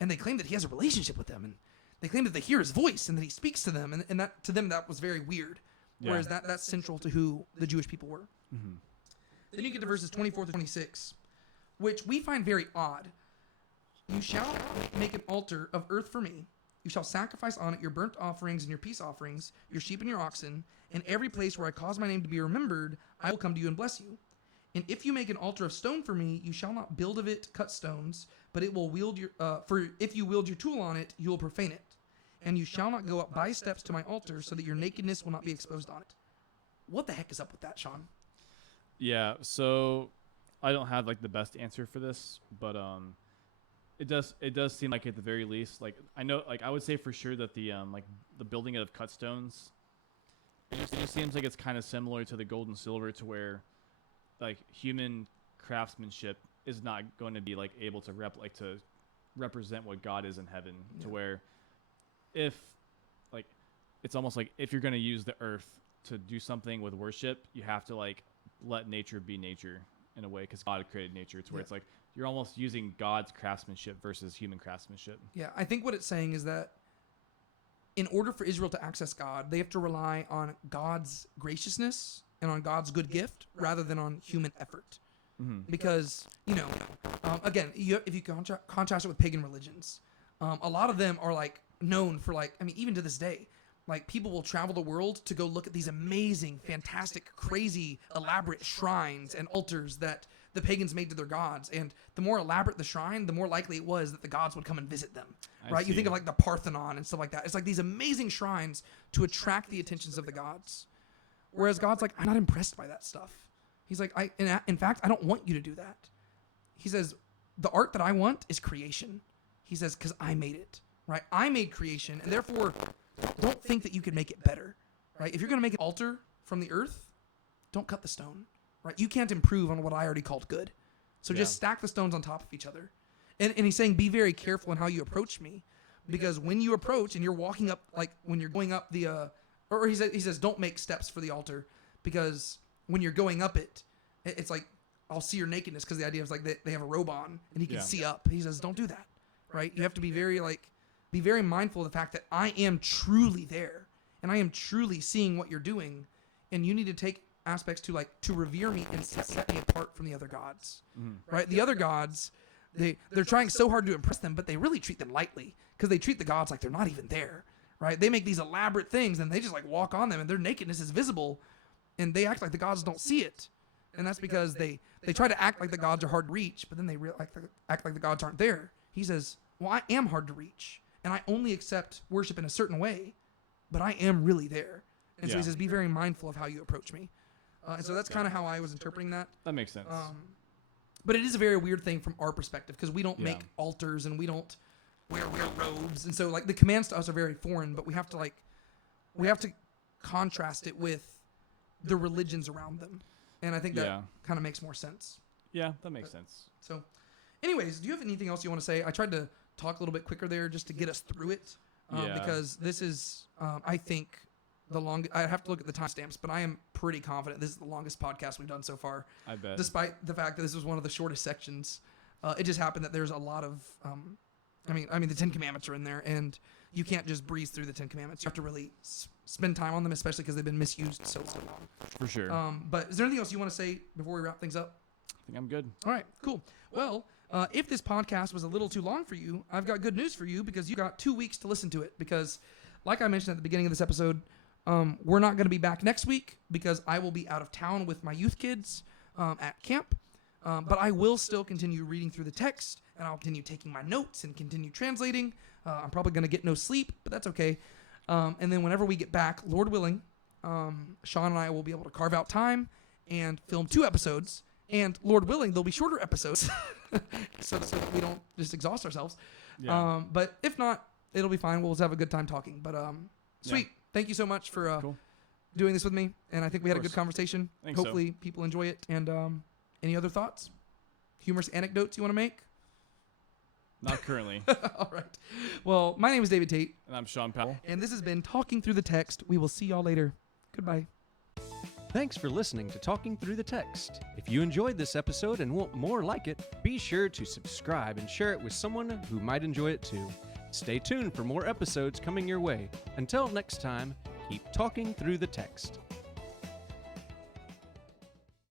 And they claim that He has a relationship with them. And they claim that they hear His voice and that He speaks to them. And that to them, that was very weird. Yeah. Whereas that's central to who the Jewish people were. Then you get to verses 24 to 26, which we find very odd. You shall make an altar of earth for me. You shall sacrifice on it your burnt offerings and your peace offerings, your sheep and your oxen, and every place where I cause my name to be remembered, I will come to you and bless you. And if you make an altar of stone for me, you shall not build of it cut stones, but it will wield your for if you wield your tool on it, you will profane it. And you shall not go up by steps to my altar, so that your nakedness will not be exposed on it. What the heck is up with that, Sean? Yeah, so I don't have like the best answer for this, but it does seem like at the very least, like I know, like I would say for sure that the building of cut stones, it just seems like it's kind of similar to the gold and silver, to where like human craftsmanship is not going to be like able to represent what God is in heaven. To where if like it's almost like if you're going to use the earth to do something with worship, you have to like let nature be nature in a way, because God created nature. It's where it's like you're almost using God's craftsmanship versus human craftsmanship. Yeah, I think what it's saying is that in order for Israel to access God, they have to rely on God's graciousness and on God's good gift rather than on human effort. Because, again, if you contrast it with pagan religions, a lot of them are like known for like, I mean, even to this day, like people will travel the world to go look at these amazing, fantastic, crazy, elaborate shrines and altars that the pagans made to their gods. And the more elaborate the shrine, the more likely it was that the gods would come and visit them. Right? You think of like the Parthenon and stuff like that. It's like these amazing shrines to attract the attentions of the gods. Whereas God's like, I'm not impressed by that stuff. He's like, in fact, I don't want you to do that. He says, the art that I want is creation. He says, because I made it. Right? I made creation, and therefore, don't think that you can make it better. Right? If you're going to make an altar from the earth, don't cut the stone. Right? You can't improve on what I already called good. So just stack the stones on top of each other. And he's saying, be very careful in how you approach me. Because when you approach and you're walking up, like when you're going up the, or he says, don't make steps for the altar. Because when you're going up it, it's like, I'll see your nakedness, because the idea is like they have a robe on and he can see up. He says, don't do that. Right? You have to be very mindful of the fact that I am truly there and I am truly seeing what you're doing. And you need to take aspects to revere me and set me apart from the other gods. Right? The other gods, they're trying so hard to impress them, but they really treat them lightly, because they treat the gods like they're not even there. Right? They make these elaborate things and they just like walk on them, and their nakedness is visible, and they act like the gods don't see it. And that's because they try to act like the gods are hard to reach, but then they act like the gods aren't there. He says, well, I am hard to reach, and I only accept worship in a certain way, but I am really there. And so he says, be very mindful of how you approach me. And so that's kind of how I was interpreting that. That makes sense. But it is a very weird thing from our perspective, because we don't make altars and we don't wear robes. And so like the commands to us are very foreign, but we have to contrast it with the religions around them. And I think that kind of makes more sense. Yeah, that makes sense. So anyways, do you have anything else you want to say? I tried to talk a little bit quicker there just to get us through it. Because this is, I think, the longest. I have to look at the timestamps, but I am pretty confident this is the longest podcast we've done so far. I bet. Despite the fact that this was one of the shortest sections. It just happened that there's a lot of, I mean, the 10 Commandments are in there, and you can't just breeze through the 10 Commandments. You have to really spend time on them, especially because they've been misused so long. For sure. But is there anything else you want to say before we wrap things up? I think I'm good. All right, cool. Well, if this podcast was a little too long for you, I've got good news for you, because you got 2 weeks to listen to it. Because, like I mentioned at the beginning of this episode, we're not going to be back next week because I will be out of town with my youth kids at camp. But I will still continue reading through the text, and I'll continue taking my notes and continue translating. I'm probably going to get no sleep, but that's okay. And then whenever we get back, Lord willing, Sean and I will be able to carve out time and film 2 episodes. And Lord willing, there'll be shorter episodes so that we don't just exhaust ourselves. Yeah. But if not, it'll be fine. We'll just have a good time talking. But sweet. Yeah. Thank you so much for doing this with me. And I think we had a good conversation. Hopefully people enjoy it. And any other thoughts? Humorous anecdotes you want to make? Not currently. All right. Well, my name is David Tate. And I'm Sean Powell. And this has been Talking Through the Text. We will see y'all later. Goodbye. Thanks for listening to Talking Through the Text. If you enjoyed this episode and want more like it, be sure to subscribe and share it with someone who might enjoy it too. Stay tuned for more episodes coming your way. Until next time, keep talking through the text.